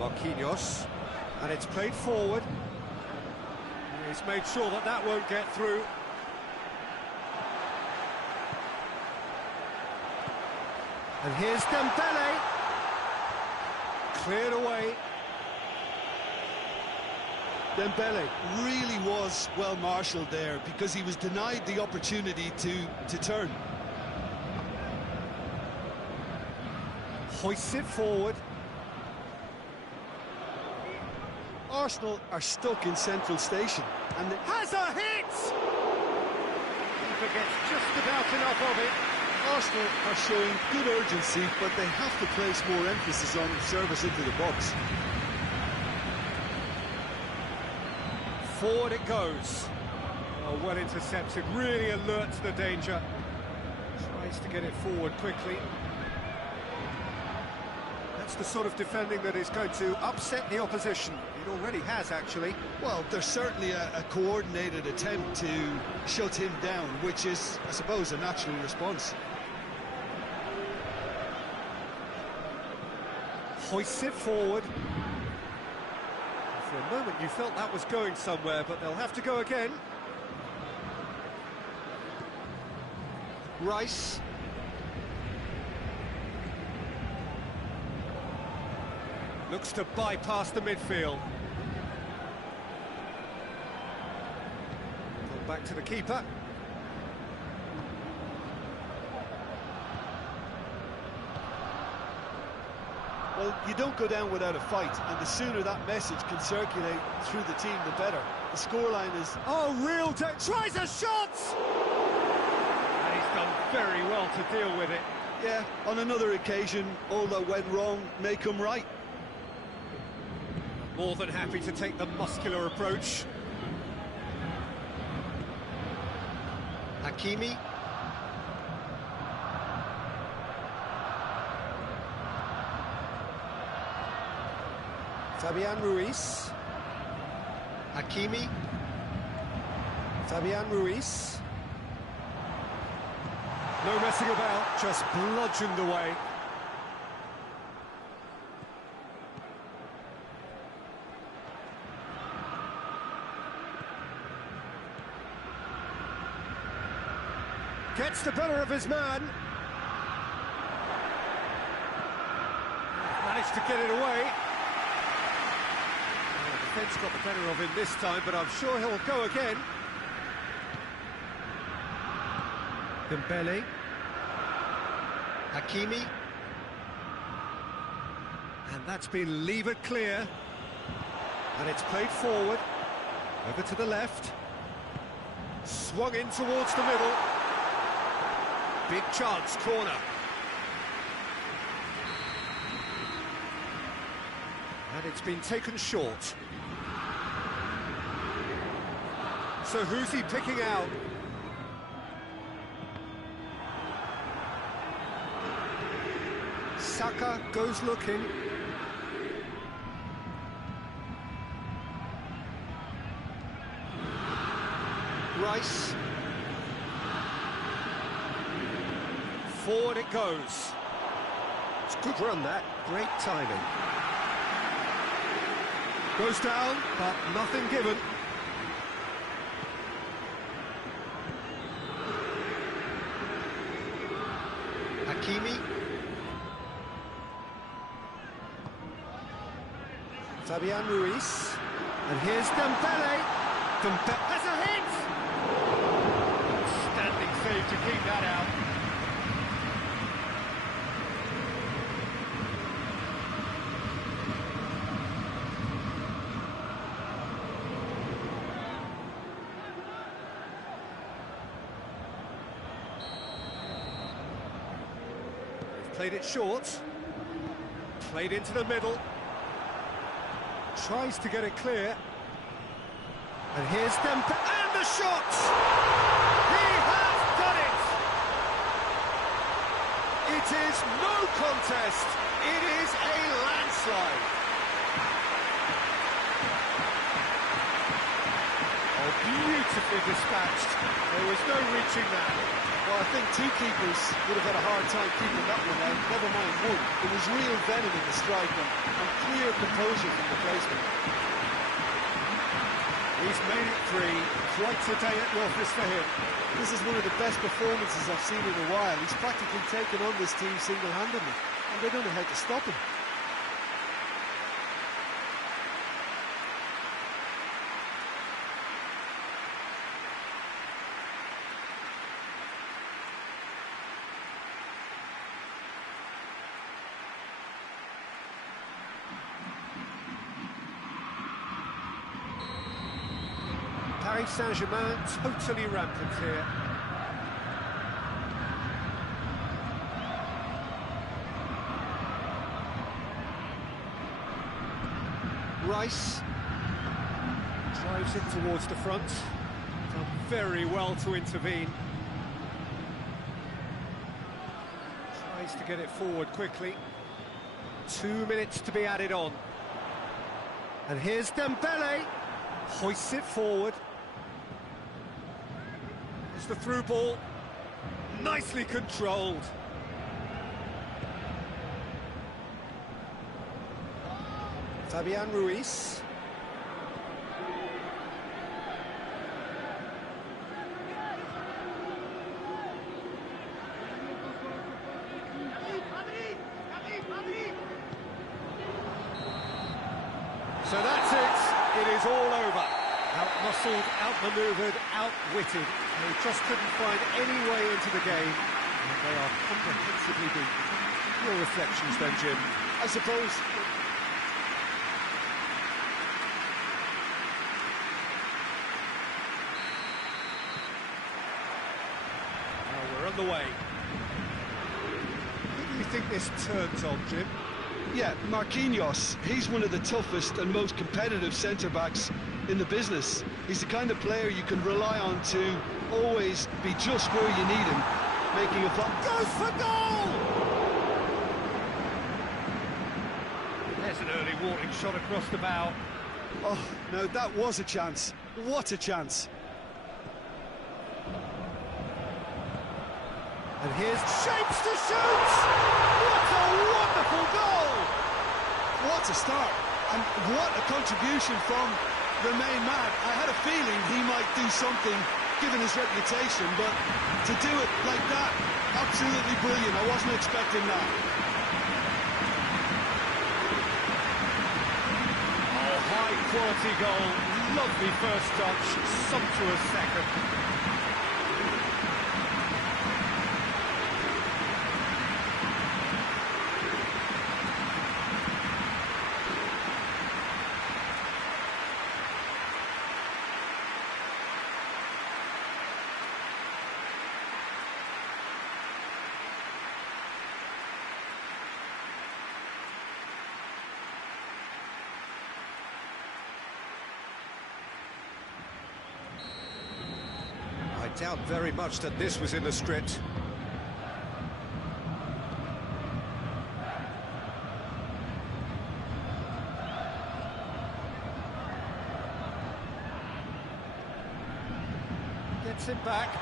Marquinhos, and it's played forward. He's made sure that that won't get through. And here's Dembele. Cleared away. Dembele really was well marshalled there because he was denied the opportunity to turn. Hoists it forward. Arsenal are stuck in central station and Has a hit! Keeper gets just about enough of it. Arsenal are showing good urgency, but they have to place more emphasis on service into the box. Forward it goes. Oh, well intercepted, really alerts the danger. Tries to get it forward quickly. That's the sort of defending that is going to upset the opposition. It already has, actually. Well, there's certainly a coordinated attempt to shut him down, which is, I suppose, a natural response. Hoists it forward. For a moment you felt that was going somewhere, but they'll have to go again. Rice. Looks to bypass the midfield. Back to the keeper. Well, you don't go down without a fight, and the sooner that message can circulate through the team, the better. The scoreline is... Oh, tries a shot! And he's done very well to deal with it. Yeah, on another occasion, all that went wrong may come right. More than happy to take the muscular approach. Hakimi. Fabian Ruiz. Hakimi. Fabian Ruiz. No messing about, just bludgeoned away. Gets the better of his man. Managed to get it away. The defence got the better of him this time, but I'm sure he'll go again. Dembele. Hakimi. And that's been levered clear. And it's played forward. Over to the left. Swung in towards the middle. Big chance, corner. And it's been taken short. So who's he picking out? Saka goes looking. Rice. Forward it goes. It's a good run, that. Great timing. Goes down, but nothing given. Hakimi. Fabian Ruiz. And here's Dembele. Dembele has a hit! Standing save effective to keep that out. Played it short, played into the middle, tries to get it clear, and here's Dembele, and the shot! He has done it! It is no contest, it is a landslide. Oh, beautifully dispatched. There was no reaching that. Well, I think two keepers would have had a hard time keeping that one out, never mind one. There was real venom in the strike and clear composure from the placement. He's made it three, quite a day at the office for him. This is one of the best performances I've seen in a while. He's practically taken on this team single-handedly, and they don't know how to stop him. Paris Saint-Germain totally rampant here. Rice drives it towards the front. Done very well to intervene. Tries to get it forward quickly. 2 minutes to be added on. And here's Dembele. Hoists it forward. It's the through ball. Nicely controlled. Fabian Ruiz. So that's it. It is all over. Out-muscled, out-manoeuvred, outwitted. They just couldn't find any way into the game. And they are comprehensively beaten. Your reflections then, Jim? I suppose We're on the way. Who do you think this turns on, Jim? Yeah, Marquinhos, he's one of the toughest and most competitive centre-backs in the business. He's the kind of player you can rely on to always be just where you need him, making a Goes for goal! There's an early warning shot across the bow. Oh, no, that was a chance. What a chance. And here's shapes to shoot! What a wonderful goal! What a start, and what a contribution from the main man. I had a feeling he might do something, given his reputation, but to do it like that, absolutely brilliant. I wasn't expecting that. Oh, high-quality goal. Lovely first touch, sumptuous second. I doubt very much that this was in the script. Gets it back.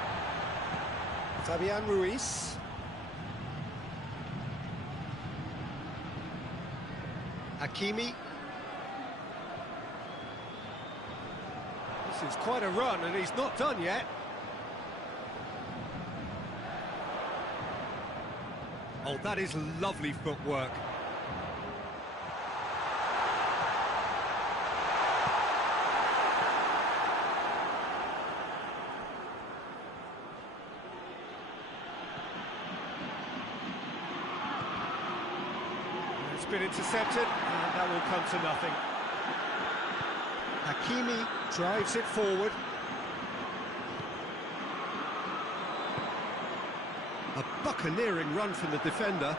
Fabian Ruiz. Hakimi. This is quite a run, and he's not done yet. Oh, that is lovely footwork. been intercepted, and that will come to nothing. Hakimi drives it forward. A buccaneering run from the defender.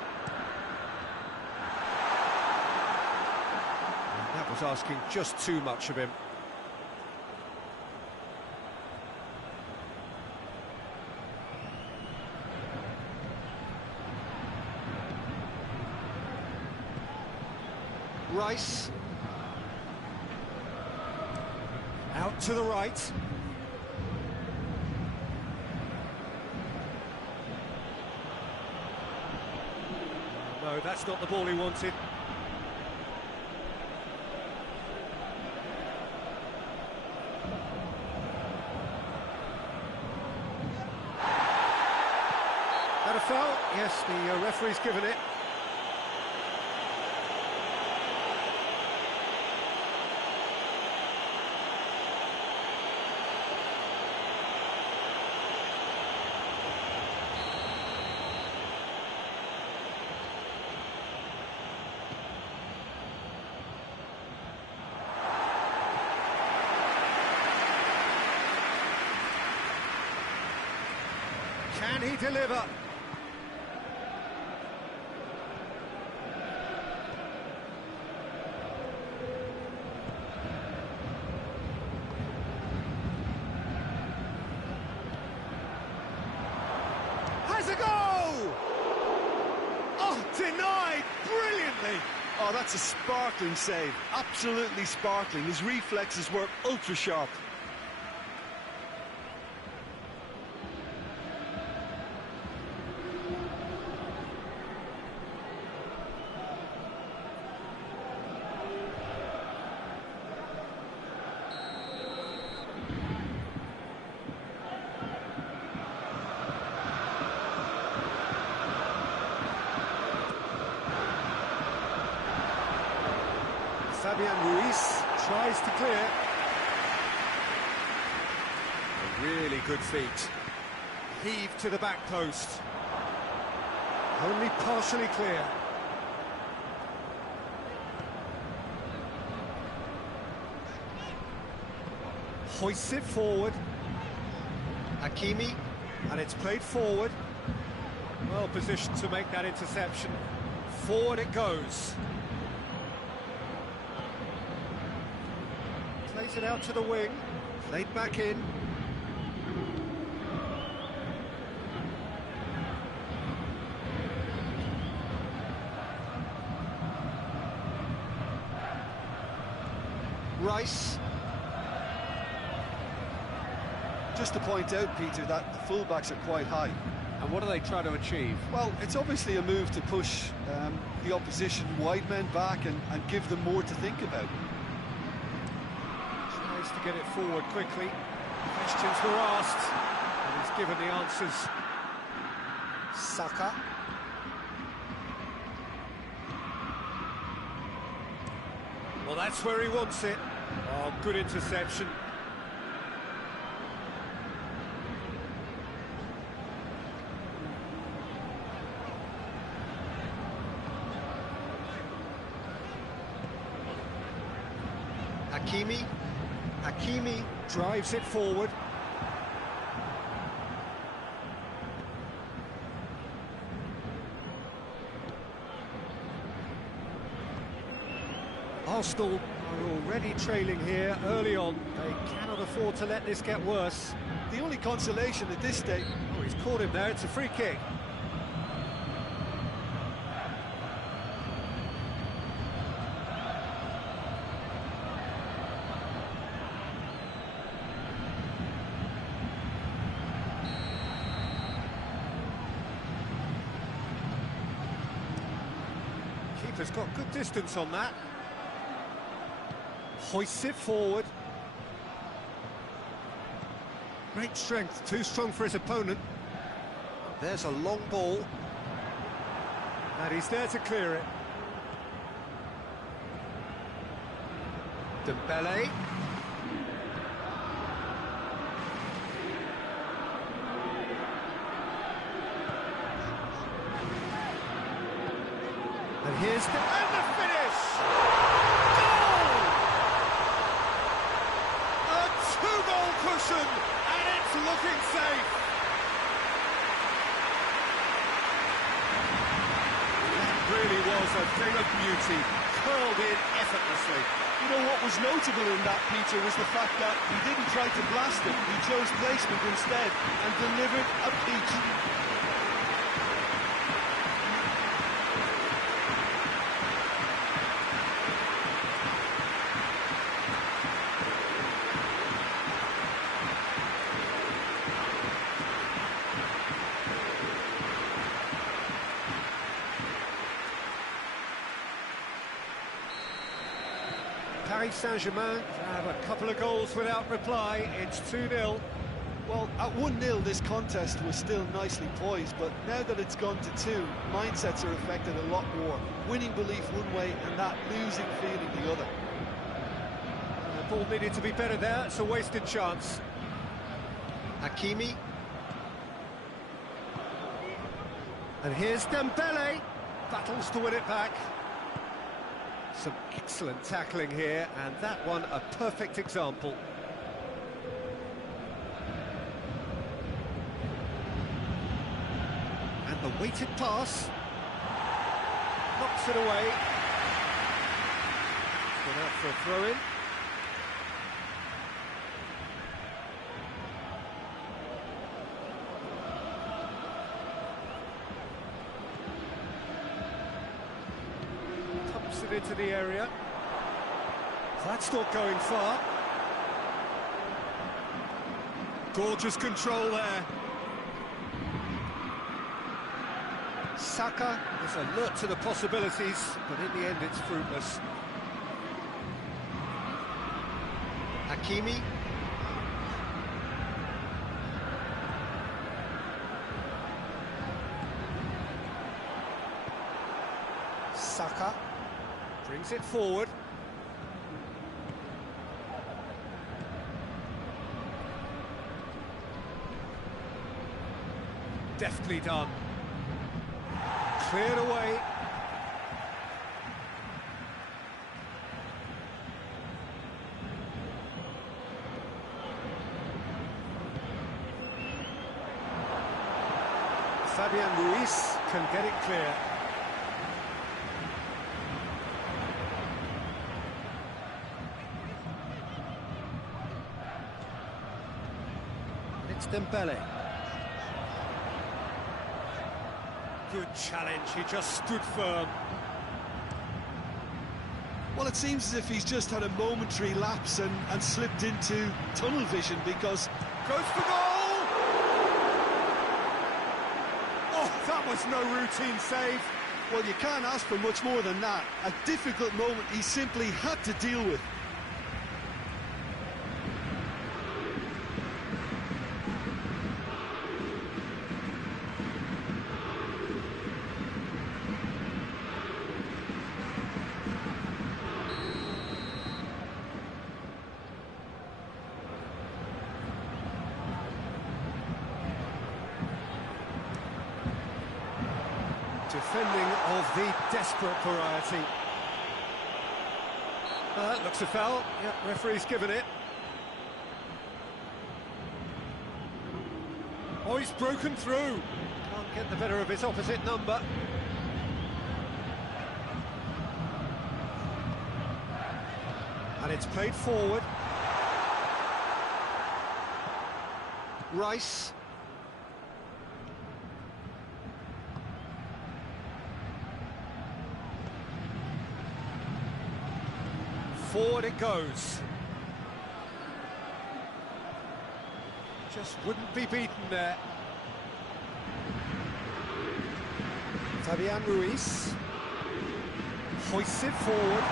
And that was asking just too much of him. Rice. Out to the right. No, that's not the ball he wanted. That a foul? Yes, the referee's given it. Can he deliver? Has a goal! Oh, denied brilliantly! Oh, that's a sparkling save. Absolutely sparkling. His reflexes were ultra sharp. Fabian Ruiz tries to clear. A really good feat. Heave to the back post. Only partially clear. Hoists it forward. Hakimi, and it's played forward. Well positioned to make that interception. Forward it goes. Plays it out to the wing, played back in. Rice. Just to point out, Peter, that the fullbacks are quite high. And what do they try to achieve? Well, it's obviously a move to push the opposition wide men back and give them more to think about. Tries to get it forward quickly. Questions were asked, and he's given the answers. Saka. Well, that's where he wants it. Oh, good interception. Hakimi drives it forward. Arsenal are already trailing here early on. They cannot afford to let this get worse. The only consolation at this stage... Oh, he's caught him there, it's a free kick. Keeper's got good distance on that. Hoists it forward. Great strength, too strong for his opponent. There's a long ball. And he's there to clear it. Dembele. And Here's the finish! Goal! A two-goal cushion, and it's looking safe. That really was a thing of beauty, curled in effortlessly. You know what was notable in that, Peter, was the fact that he didn't try to blast it. He chose placement instead and delivered a peach. Paris Saint-Germain have a couple of goals without reply. It's 2-0. Well, at 1-0 this contest was still nicely poised, but now that it's gone to 2, mindsets are affected a lot more. Winning belief one way and that losing feeling the other. The ball needed to be better there. It's a wasted chance. Hakimi. And here's Dembele. Battles to win it back. Some excellent tackling here, and that one a perfect example. And the weighted pass knocks it away. Gone out for a throw-in. Pumps it into the area. That's not going far. Gorgeous control there. Saka is alert to the possibilities, but in the end it's fruitless. Hakimi. Saka brings it forward. Deftly done. Cleared away. Fabian Ruiz can get it clear. It's Dembele. Good challenge, he just stood firm. Well, it seems as if he's just had a momentary lapse and slipped into tunnel vision, because... Goes for goal! Oh, that was no routine save. Well, you can't ask for much more than that. A difficult moment he simply had to deal with. Defending of the desperate variety. That looks a foul. Yep, referee's given it. Oh, he's broken through. Can't get the better of his opposite number. And it's played forward. Rice. Forward it goes. Just wouldn't be beaten there. Fabian Ruiz hoists it forward.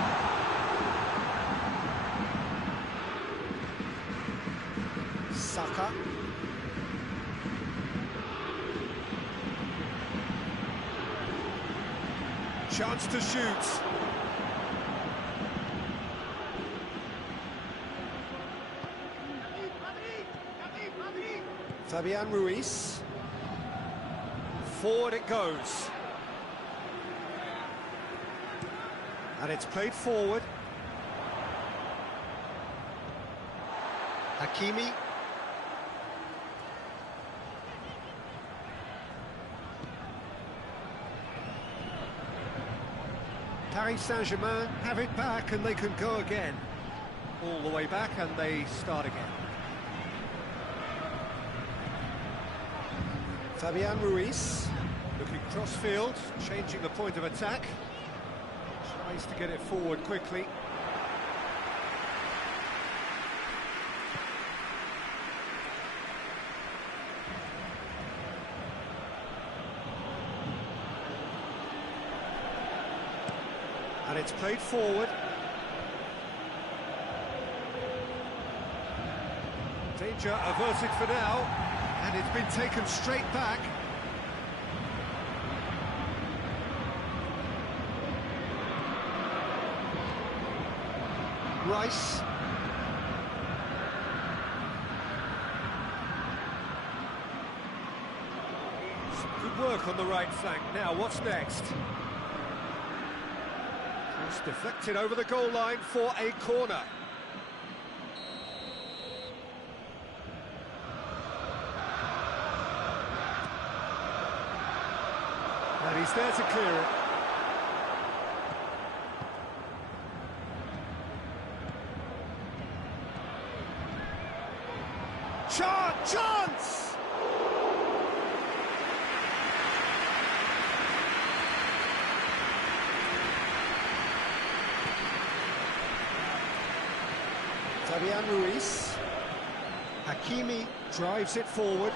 Saka. Chance to shoot. Fabian Ruiz. Forward it goes. And it's played forward. Hakimi. Paris Saint-Germain have it back and they can go again. All the way back and they start again. Fabian Ruiz looking cross-field, changing the point of attack. Tries to get it forward quickly. And it's played forward. Danger averted for now, and it's been taken straight back. Rice. Some good work on the right flank. Now, what's next? It's deflected over the goal line for a corner. And he's there to clear it. Chance! Fabian Ruiz. Hakimi drives it forward.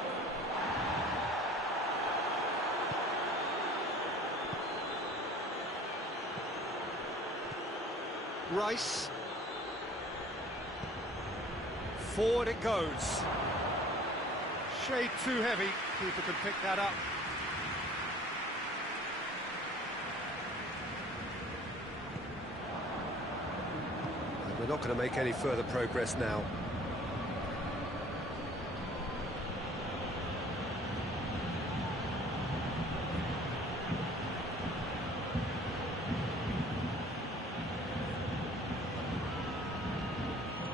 Rice. Forward it goes. Shade too heavy. Keeper can pick that up. And we're not going to make any further progress now.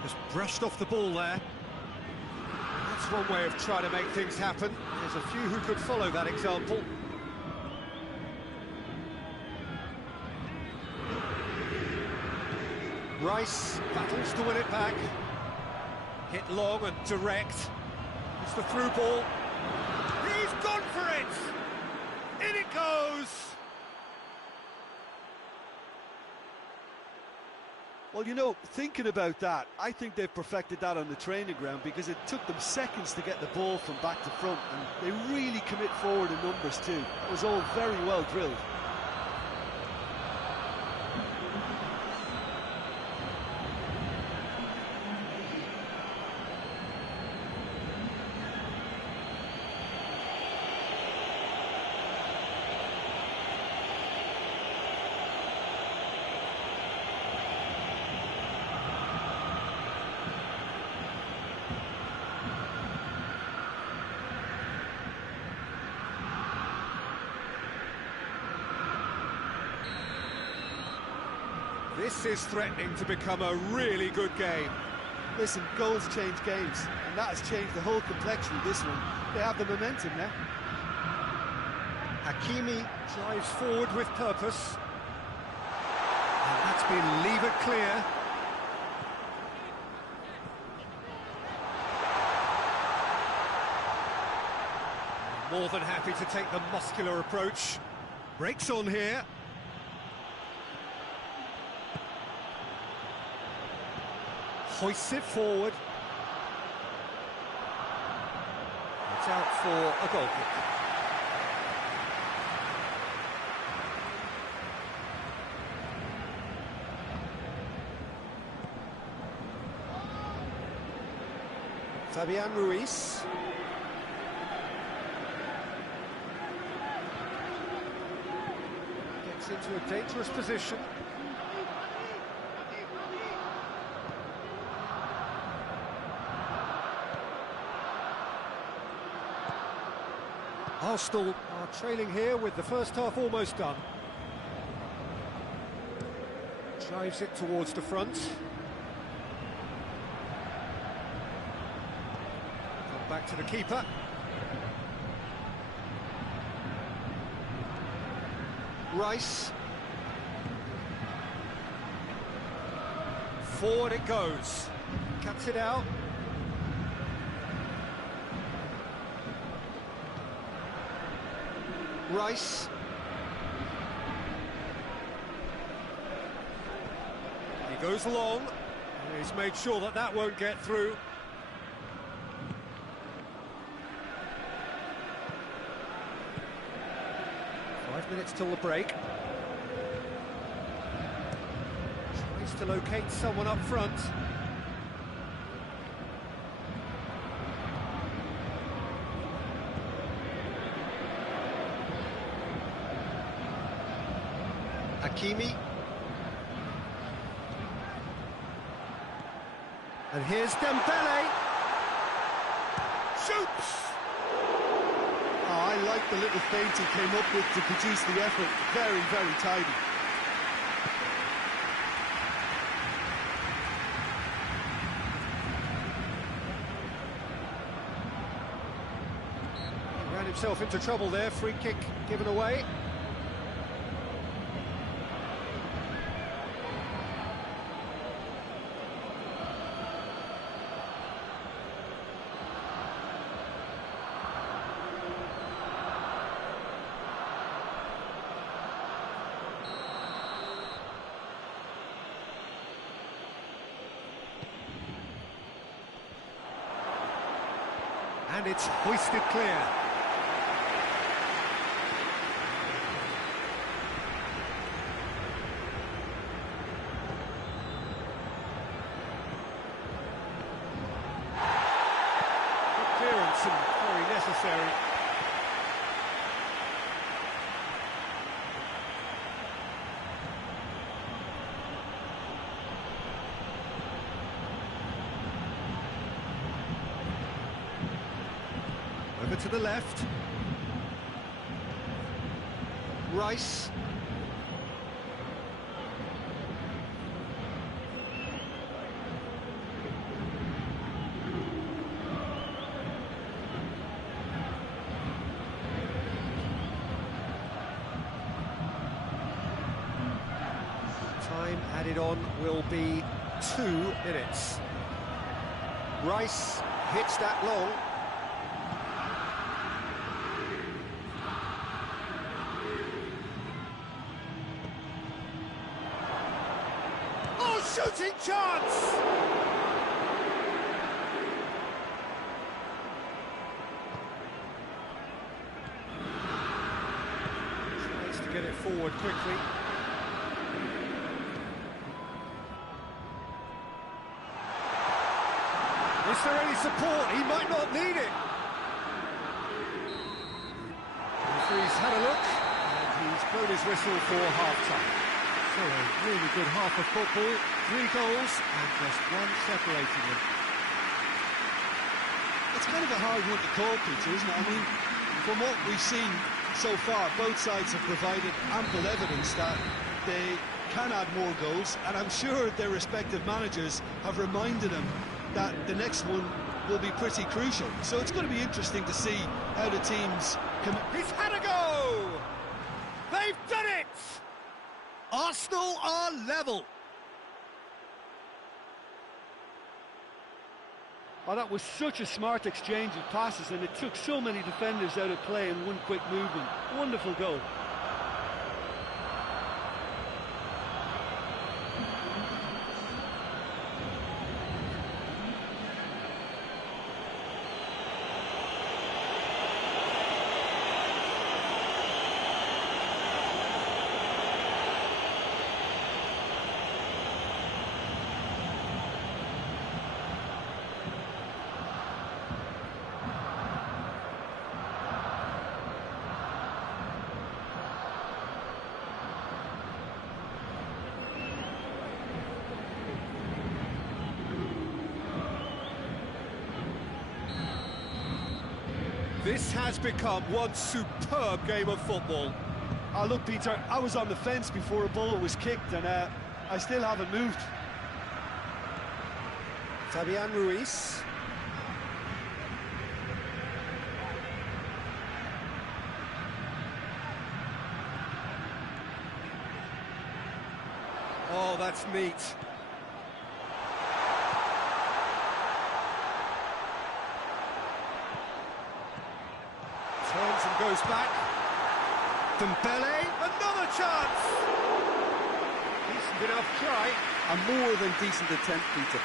Just brushed off the ball there. That's one way of trying to make things happen. There's a few who could follow that example. Rice battles to win it back. Hit long and direct. It's the through ball. He's gone for it! In it goes! Well, you know, thinking about that, I think they've perfected that on the training ground because it took them seconds to get the ball from back to front, and they really commit forward in numbers too. It was all very well drilled. This is threatening to become a really good game. Listen, goals change games, and that has changed the whole complexion of this one. They have the momentum now. Hakimi drives forward with purpose. And that's been levered clear. More than happy to take the muscular approach. Breaks on here. Hoists it forward. It's out for a goal kick. Fabian Ruiz. Gets into a dangerous position. Arsenal are trailing here with the first half almost done. Drives it towards the front. Come back to the keeper. Rice. Forward it goes. Cuts it out. Rice. He goes long. And he's made sure that that won't get through. Five minutes till the break. Tries to locate someone up front. Hakimi. And here's Dembele. Shoots! Oh, I like the little feint he came up with to produce the effort. Very, very tidy. He ran himself into trouble there. Free kick given away. And it's hoisted clear. Good clearance and very necessary. Over to the left. Rice. Time added on will be 2 minutes. Rice hits that long. Shooting chance! Tries to get it forward quickly. Is there any support? He might not need it. The referee's had a look, and he's blown his whistle for half-time. So a really good half of football, 3 goals and just 1 separating them. It's kind of a hard one to call, Peter, isn't it? I mean, from what we've seen so far, both sides have provided ample evidence that they can add more goals, and I'm sure their respective managers have reminded them that the next one will be pretty crucial. So it's going to be interesting to see how the teams come. He's had a go! They've done it! Arsenal are level. Oh, that was such a smart exchange of passes, and it took so many defenders out of play in one quick movement. Wonderful goal. This has become one superb game of football. Oh, look, Peter, I was on the fence before a ball was kicked, and I still haven't moved. Fabian Ruiz. Oh, that's neat. Turns and goes back. Dembele, another chance! Decent enough try. A more than decent attempt, Peter.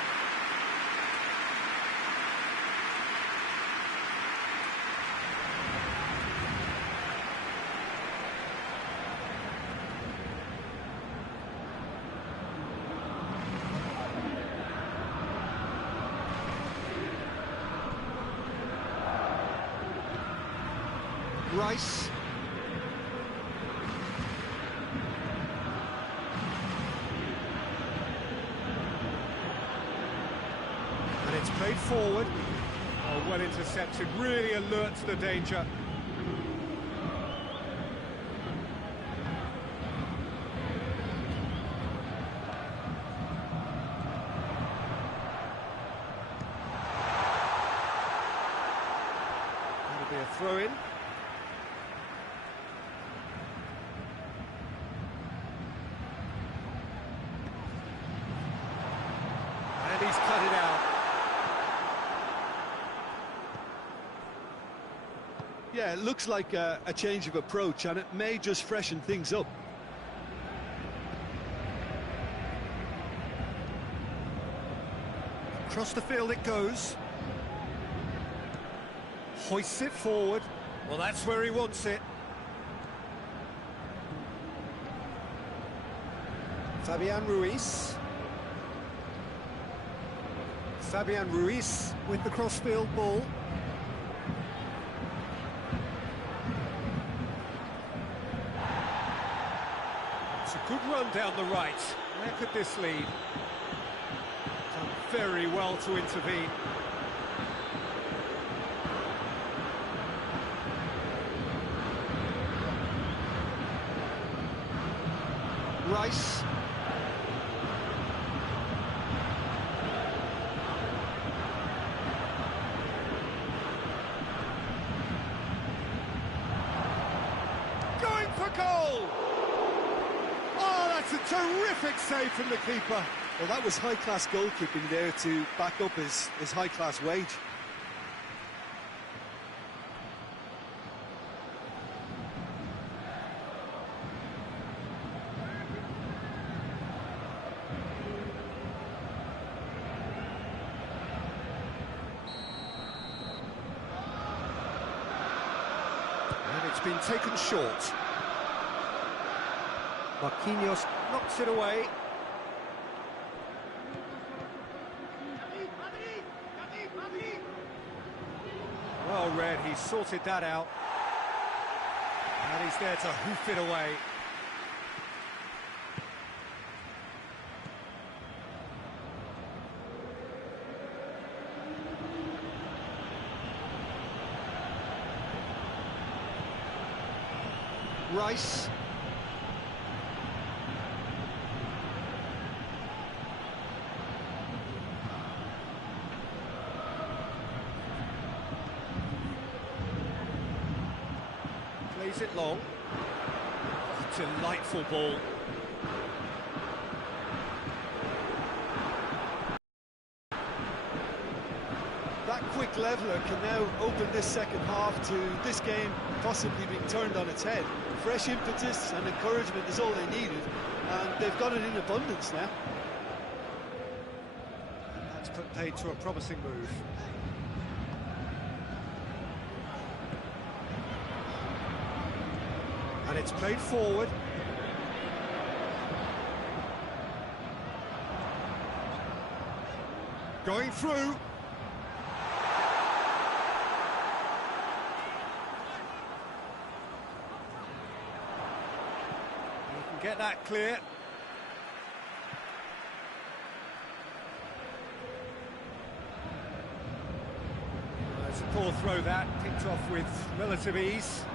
Rice. And it's played forward. Oh, well intercepted, really alert to the danger. That'll be a throw-in. And he's cut it out. Yeah, it looks like a change of approach, and it may just freshen things up. Across the field it goes. Hoists it forward. Well, that's where he wants it. Fabian Ruiz. Fabian Ruiz with the crossfield ball. It's a good run down the right. Where could this lead? Done very well to intervene. Rice. Going for goal! Oh, that's a terrific save from the keeper. Well, that was high-class goalkeeping there to back up his high-class wage. And it's been taken short. Marquinhos knocks it away. Well read, he sorted that out. And he's there to hoof it away. Rice. Plays it long. Oh, delightful ball. That quick leveller can now open this second half to this game possibly being turned on its head. Fresh impetus and encouragement is all they needed, and they've got it in abundance now. That's put paid to a promising move. And it's played forward. Going through. Get that clear. It's a poor throw that, picked off with relative ease.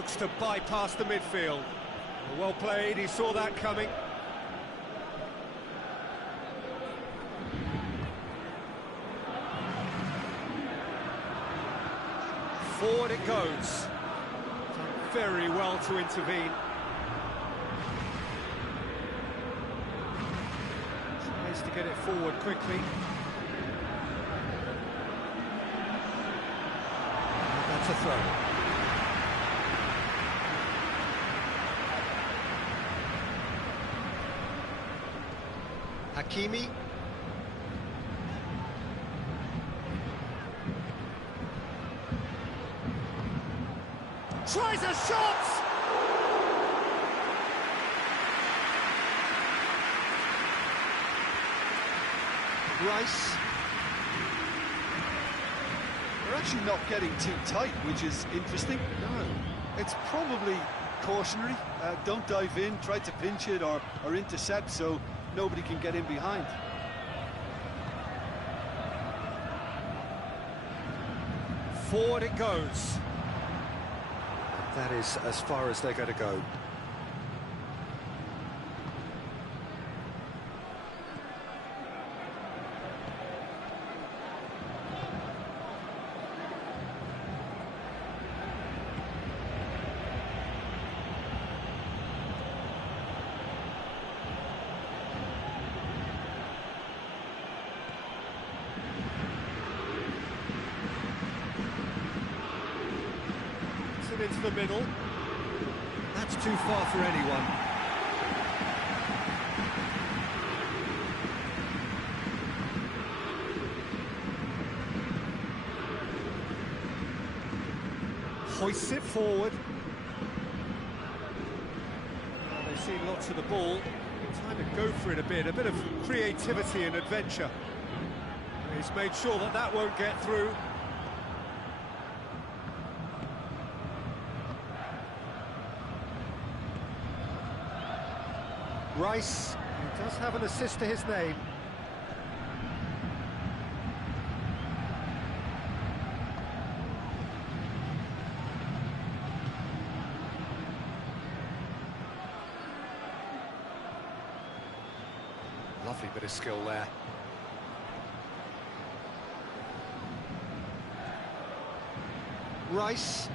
Looks to bypass the midfield. Well played, he saw that coming. Forward it goes. Done very well to intervene. Tries to get it forward quickly. And that's a throw. Hakimi. Tries a shot! Rice. They're actually not getting too tight, which is interesting. No. It's probably cautionary. Don't dive in, try to pinch it or intercept so nobody can get in behind. Forward it goes. That is as far as they're going to go. Into the middle. That's too far for anyone. Hoists it forward. Well, they've seen lots of the ball. Time to go for it a bit of creativity and adventure. He's made sure that that won't get through. Rice, who does have an assist to his name. Lovely bit of skill there. Rice.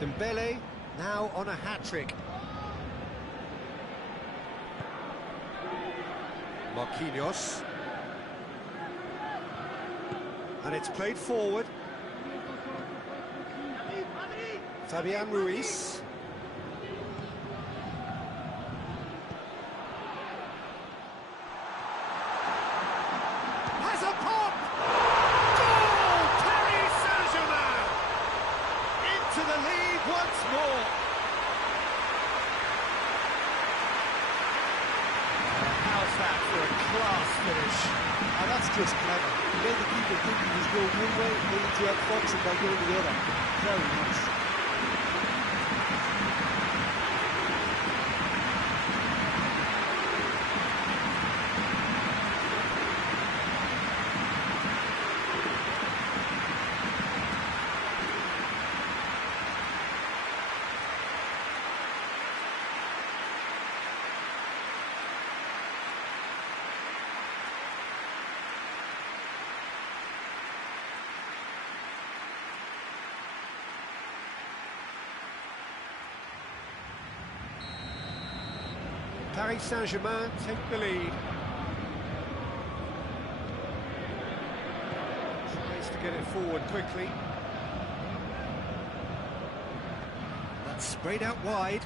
Dembele now on a hat-trick. Marquinhos. And it's played forward. Fabian Ruiz. Has a pop! Goal! Paris Saint-Germain! Into the lead once more. How's that for a class finish? And that's just clever. He made the keeper think he was going one way, only to outfox him by going the other. Very nice. Paris Saint-Germain take the lead. Tries to get it forward quickly. That's sprayed out wide.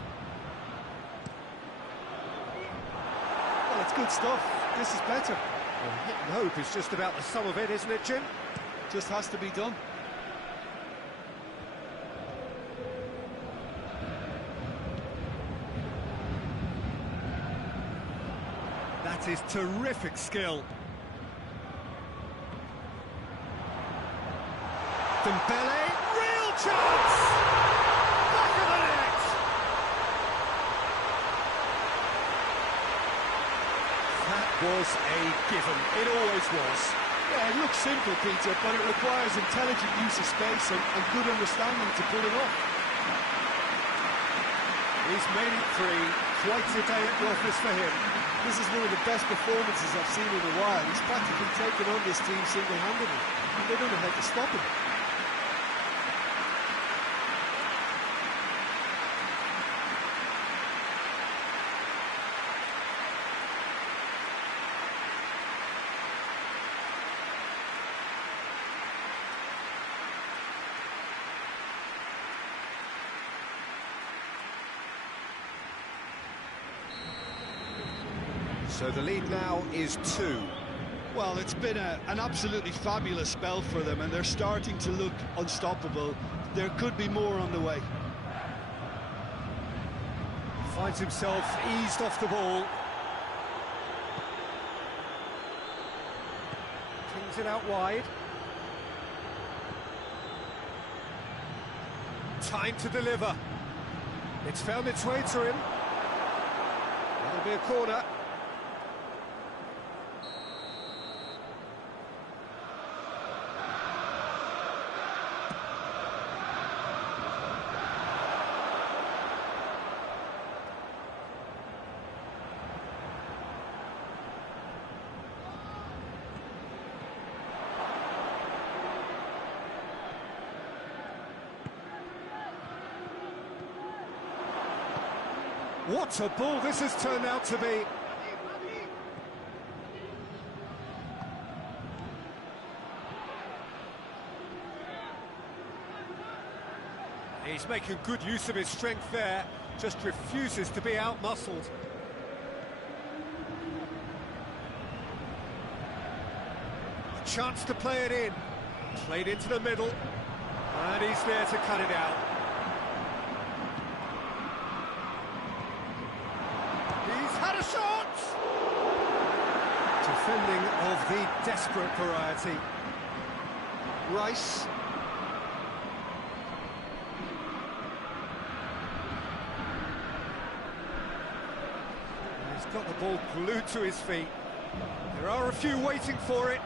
Well, it's good stuff. This is better. Well, hit and hope is just about the sum of it, isn't it, Jim? Just has to be done. That is terrific skill. Dembele, real chance! Back of the net! That was a given. It always was. Yeah, it looks simple, Peter, but it requires intelligent use of space and good understanding to pull it off. He's made it three. Quite a day at the office for him. This is one of the best performances I've seen in a while. He's practically taken on this team single-handedly, and they don't know how to stop him. So the lead now is 2. Well, it's been an absolutely fabulous spell for them, and they're starting to look unstoppable. There could be more on the way. Finds himself eased off the ball. Kings it out wide. Time to deliver. It's found its way to him. That'll be a corner. What a ball this has turned out to be. He's making good use of his strength there, just refuses to be out-muscled. A chance to play it in. Played into the middle, and he's there to cut it out. Had a shot! Defending of the desperate variety. Rice. He's got the ball glued to his feet. There are a few waiting for it.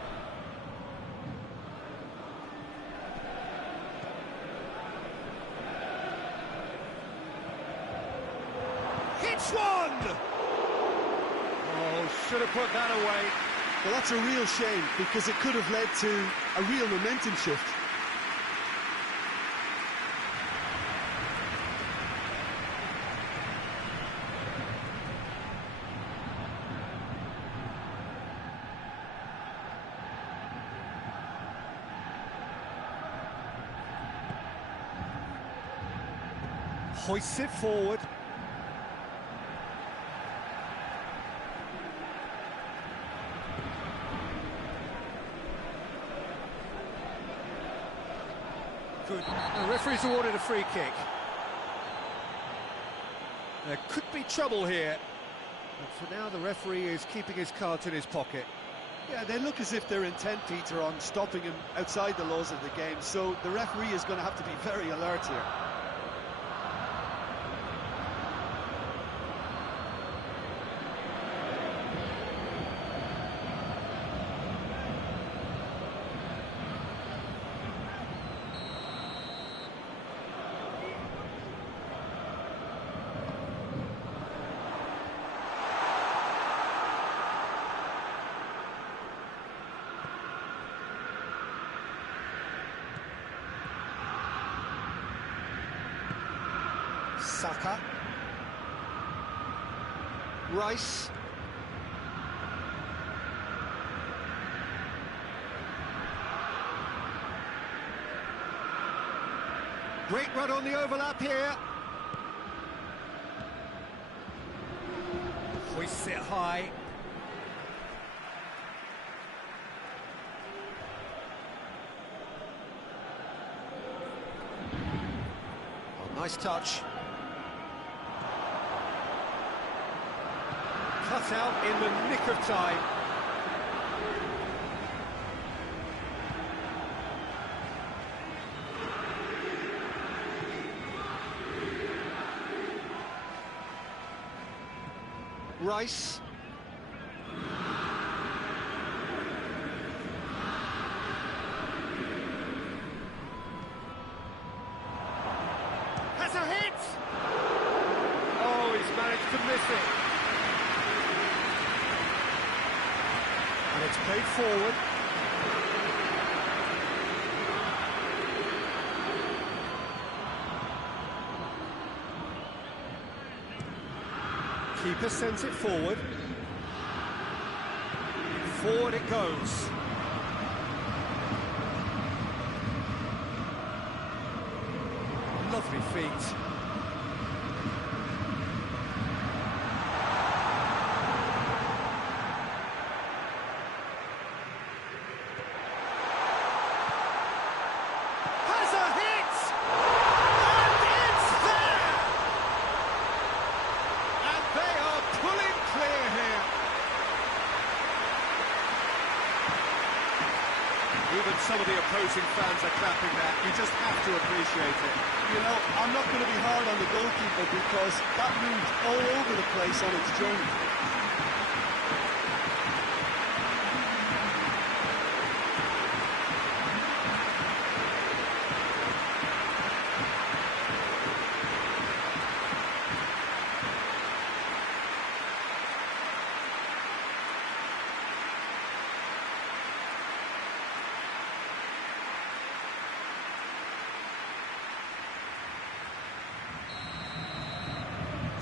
Hits one! Should have put that away. Well, that's a real shame, because it could have led to a real momentum shift. Hoists it forward. Good. The referee's awarded a free kick. There could be trouble here. But for now, the referee is keeping his cards in his pocket. Yeah, they look as if they're intent, Peter, on stopping him outside the laws of the game, so the referee is going to have to be very alert here. Saka. Rice. Great run on the overlap here. Hoists it high. Oh, nice touch. Cut out in the nick of time. Rice. it's played forward. Keeper sends it forward. Forward it goes. Lovely feet. Has a hit! And it's there! And they are pulling clear here. Even some of the opposing fans are clapping that. You just have to appreciate it. You know, I'm not going to be hard on the goalkeeper because that moved all over the place on its journey.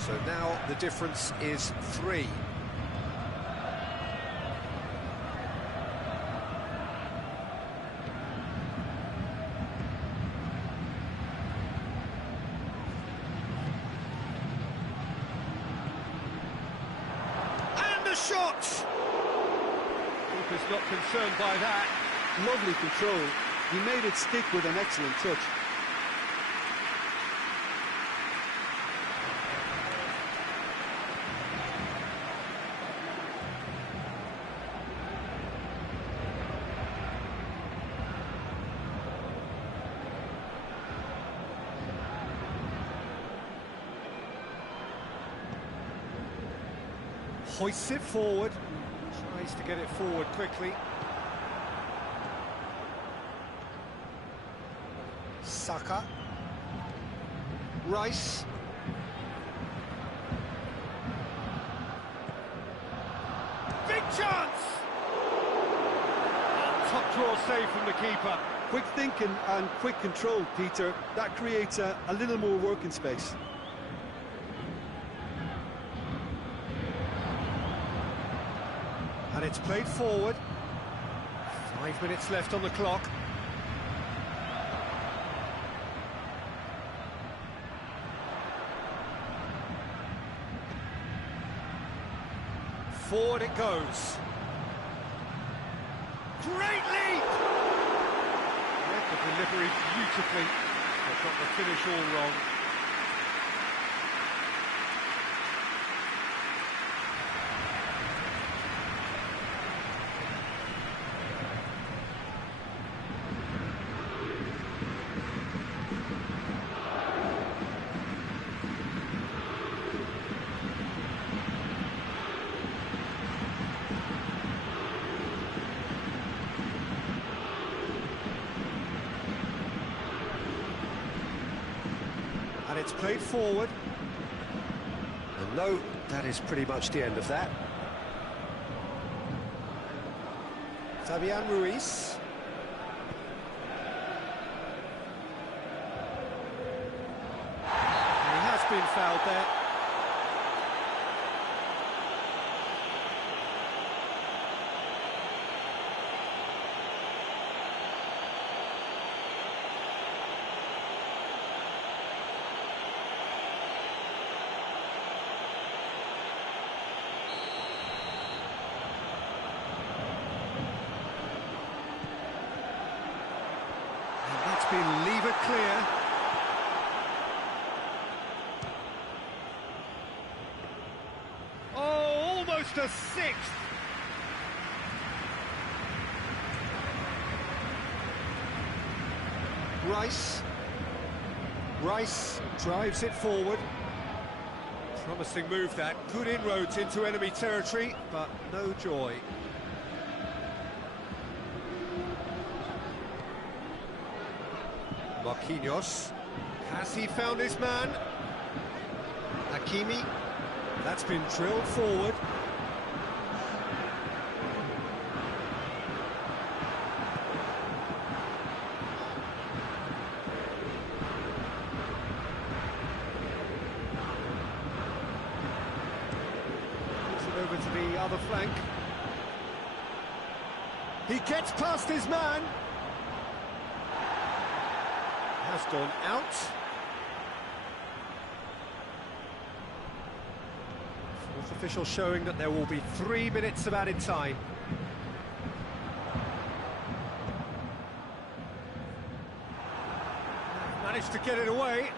So now the difference is 3. And a shot! Keeper's not concerned by that. Lovely control. He made it stick with an excellent touch. Hoists it forward. Tries to get it forward quickly. Saka. Rice. Big chance! Top draw save from the keeper. Quick thinking and quick control, Peter. That creates a little more working space. And it's played forward. 5 minutes left on the clock. Forward it goes. Great leap! Read the delivery beautifully, but got the finish all wrong. And it's played forward. And no, that is pretty much the end of that. Fabian Ruiz. He has been fouled there. That's been levered clear. Oh, almost a sixth! Rice drives it forward. Promising move that. Good inroads into enemy territory, but no joy. Marquinhos. Has he found his man? Hakimi. That's been drilled forward. the other flank. He gets past his man. Has gone out. Fourth official showing that there will be 3 minutes of added time. Managed to get it away.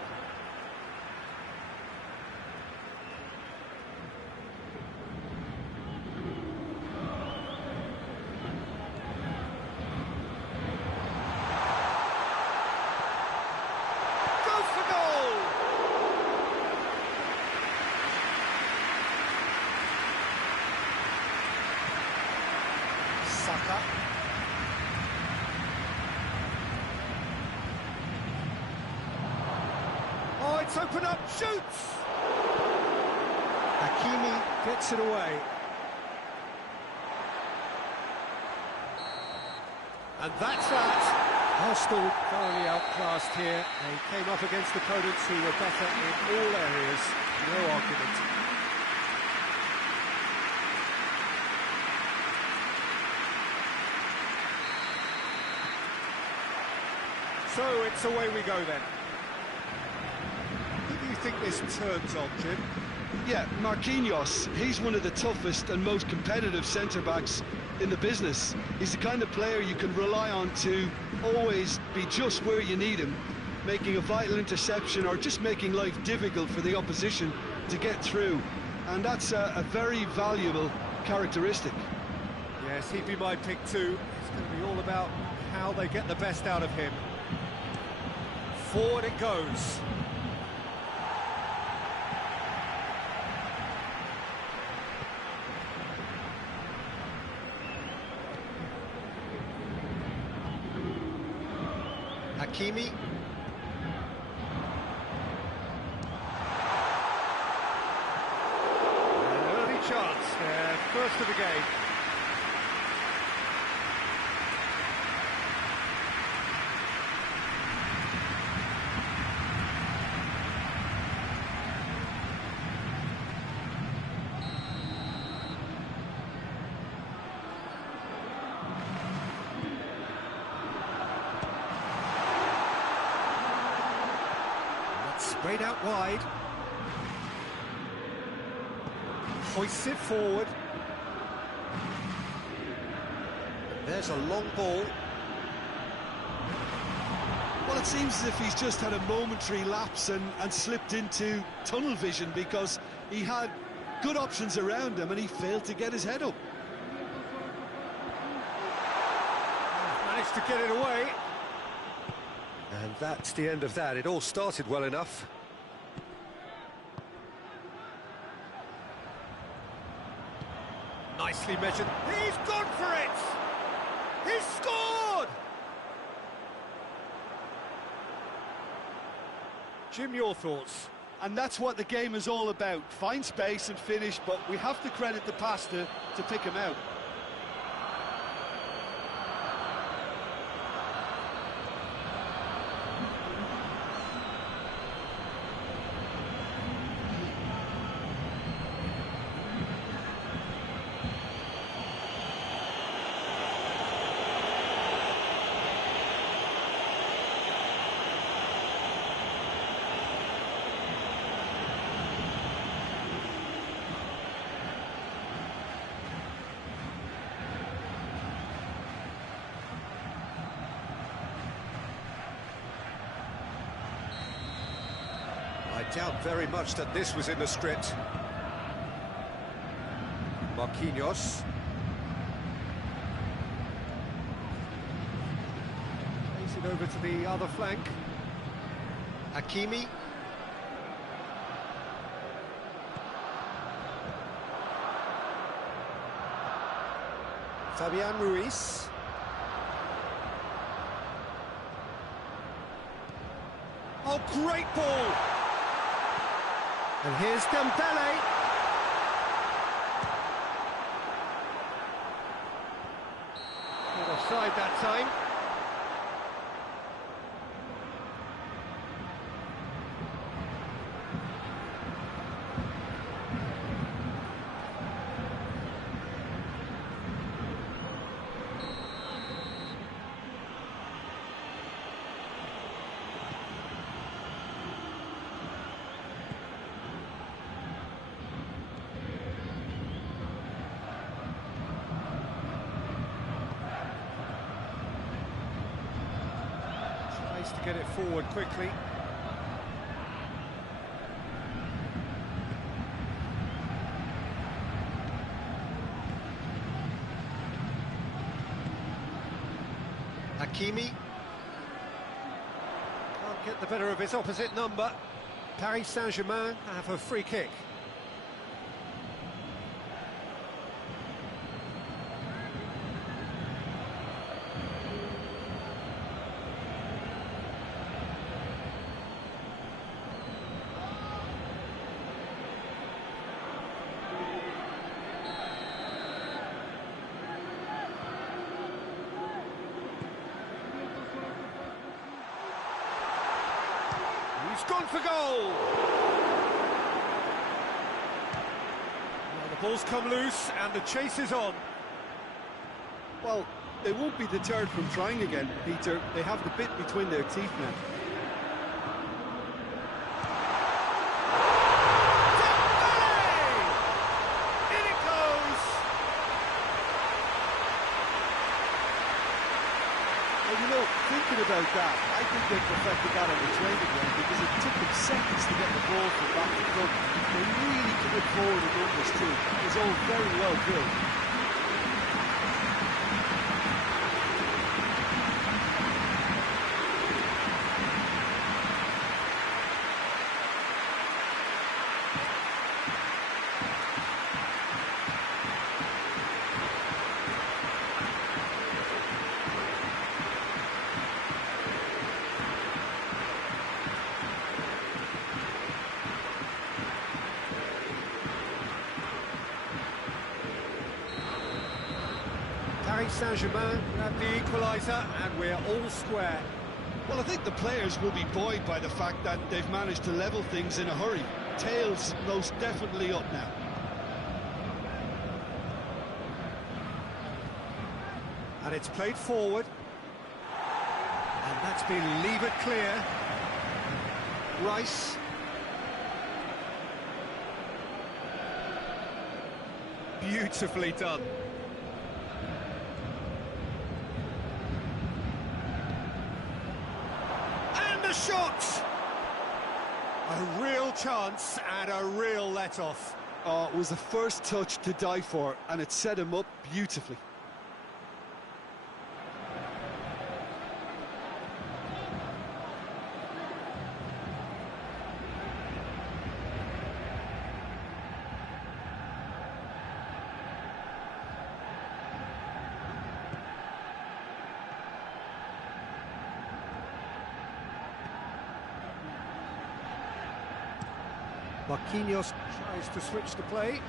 Oh, it's open up, shoots! Hakimi gets it away. And that's that. Arsenal thoroughly outclassed here. They came up against opponents who were better in all areas. No argument. So it's away we go then. Who do you think this turns on, Jim? Yeah, Marquinhos, he's one of the toughest and most competitive centre-backs in the business. He's the kind of player you can rely on to always be just where you need him, making a vital interception or just making life difficult for the opposition to get through. And that's a very valuable characteristic. Yes, he'd be my pick too. It's going to be all about how they get the best out of him. Forward it goes. Hakimi. An early chance there, first of the game. Sprayed out wide. Hoists it forward. There's a long ball. Well, it seems as if he's just had a momentary lapse and slipped into tunnel vision, because he had good options around him and he failed to get his head up. Managed to get it away. And that's the end of that. It all started well enough. Nicely measured. He's gone for it! He's scored! Jim, your thoughts? And that's what the game is all about. Find space and finish, but we have to credit the pass to pick him out. I doubt very much that this was in the script. Marquinhos. Plays it over to the other flank. Hakimi. Fabian Ruiz. Oh, great ball! And here's Dembele. Not offside that time. to get it forward quickly. Hakimi. Can't get the better of his opposite number. Paris Saint-Germain have a free kick. He's gone for goal! Well, the ball's come loose and the chase is on. Well, they won't be deterred from trying again, Peter. They have the bit between their teeth now. In it goes! Well, you know, thinking about that, I think they perfected that on the training ground because it took them seconds to get the ball from back to front. They really could forward the numbers too. It was all very well drilled. Paris Saint-Germain grab the equaliser and we're all square. Well, I think the players will be buoyed by the fact that they've managed to level things in a hurry. Tails most definitely up now. And it's played forward. And that's been levered clear. Rice. Beautifully done. And the shot! A real chance and a real let-off. Oh, it was the first touch to die for, and it set him up beautifully. Marquinhos tries to switch the play.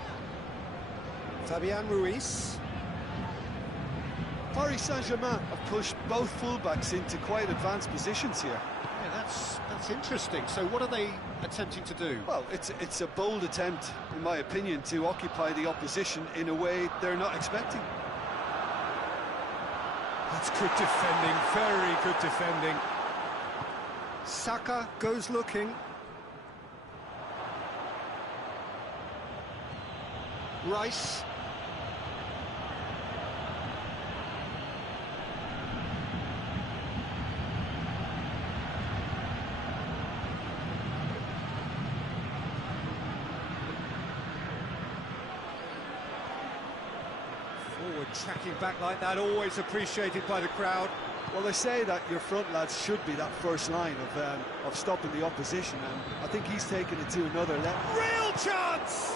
Fabian Ruiz. Paris Saint-Germain have pushed both fullbacks into quite advanced positions here. Yeah, that's interesting. So what are they attempting to do? Well, it's a bold attempt, in my opinion, to occupy the opposition in a way they're not expecting. That's good defending, very good defending. Saka goes looking. Rice. Forward tracking back like that, always appreciated by the crowd. Well, they say that your front lads should be that first line of stopping the opposition, and I think he's taken it to another level. Real chance!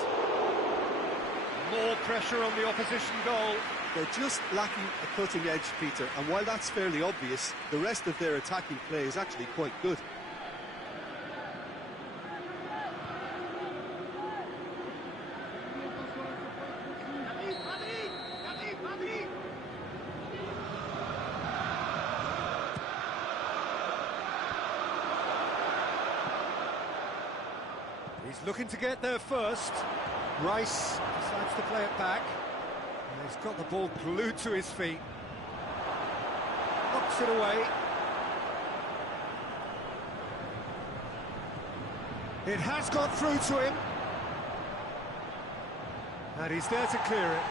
More pressure on the opposition goal. They're just lacking a cutting edge, Peter, and while that's fairly obvious, the rest of their attacking play is actually quite good. He's looking to get there first. Rice decides to play it back. And he's got the ball glued to his feet. Knocks it away. It has got through to him. And he's there to clear it.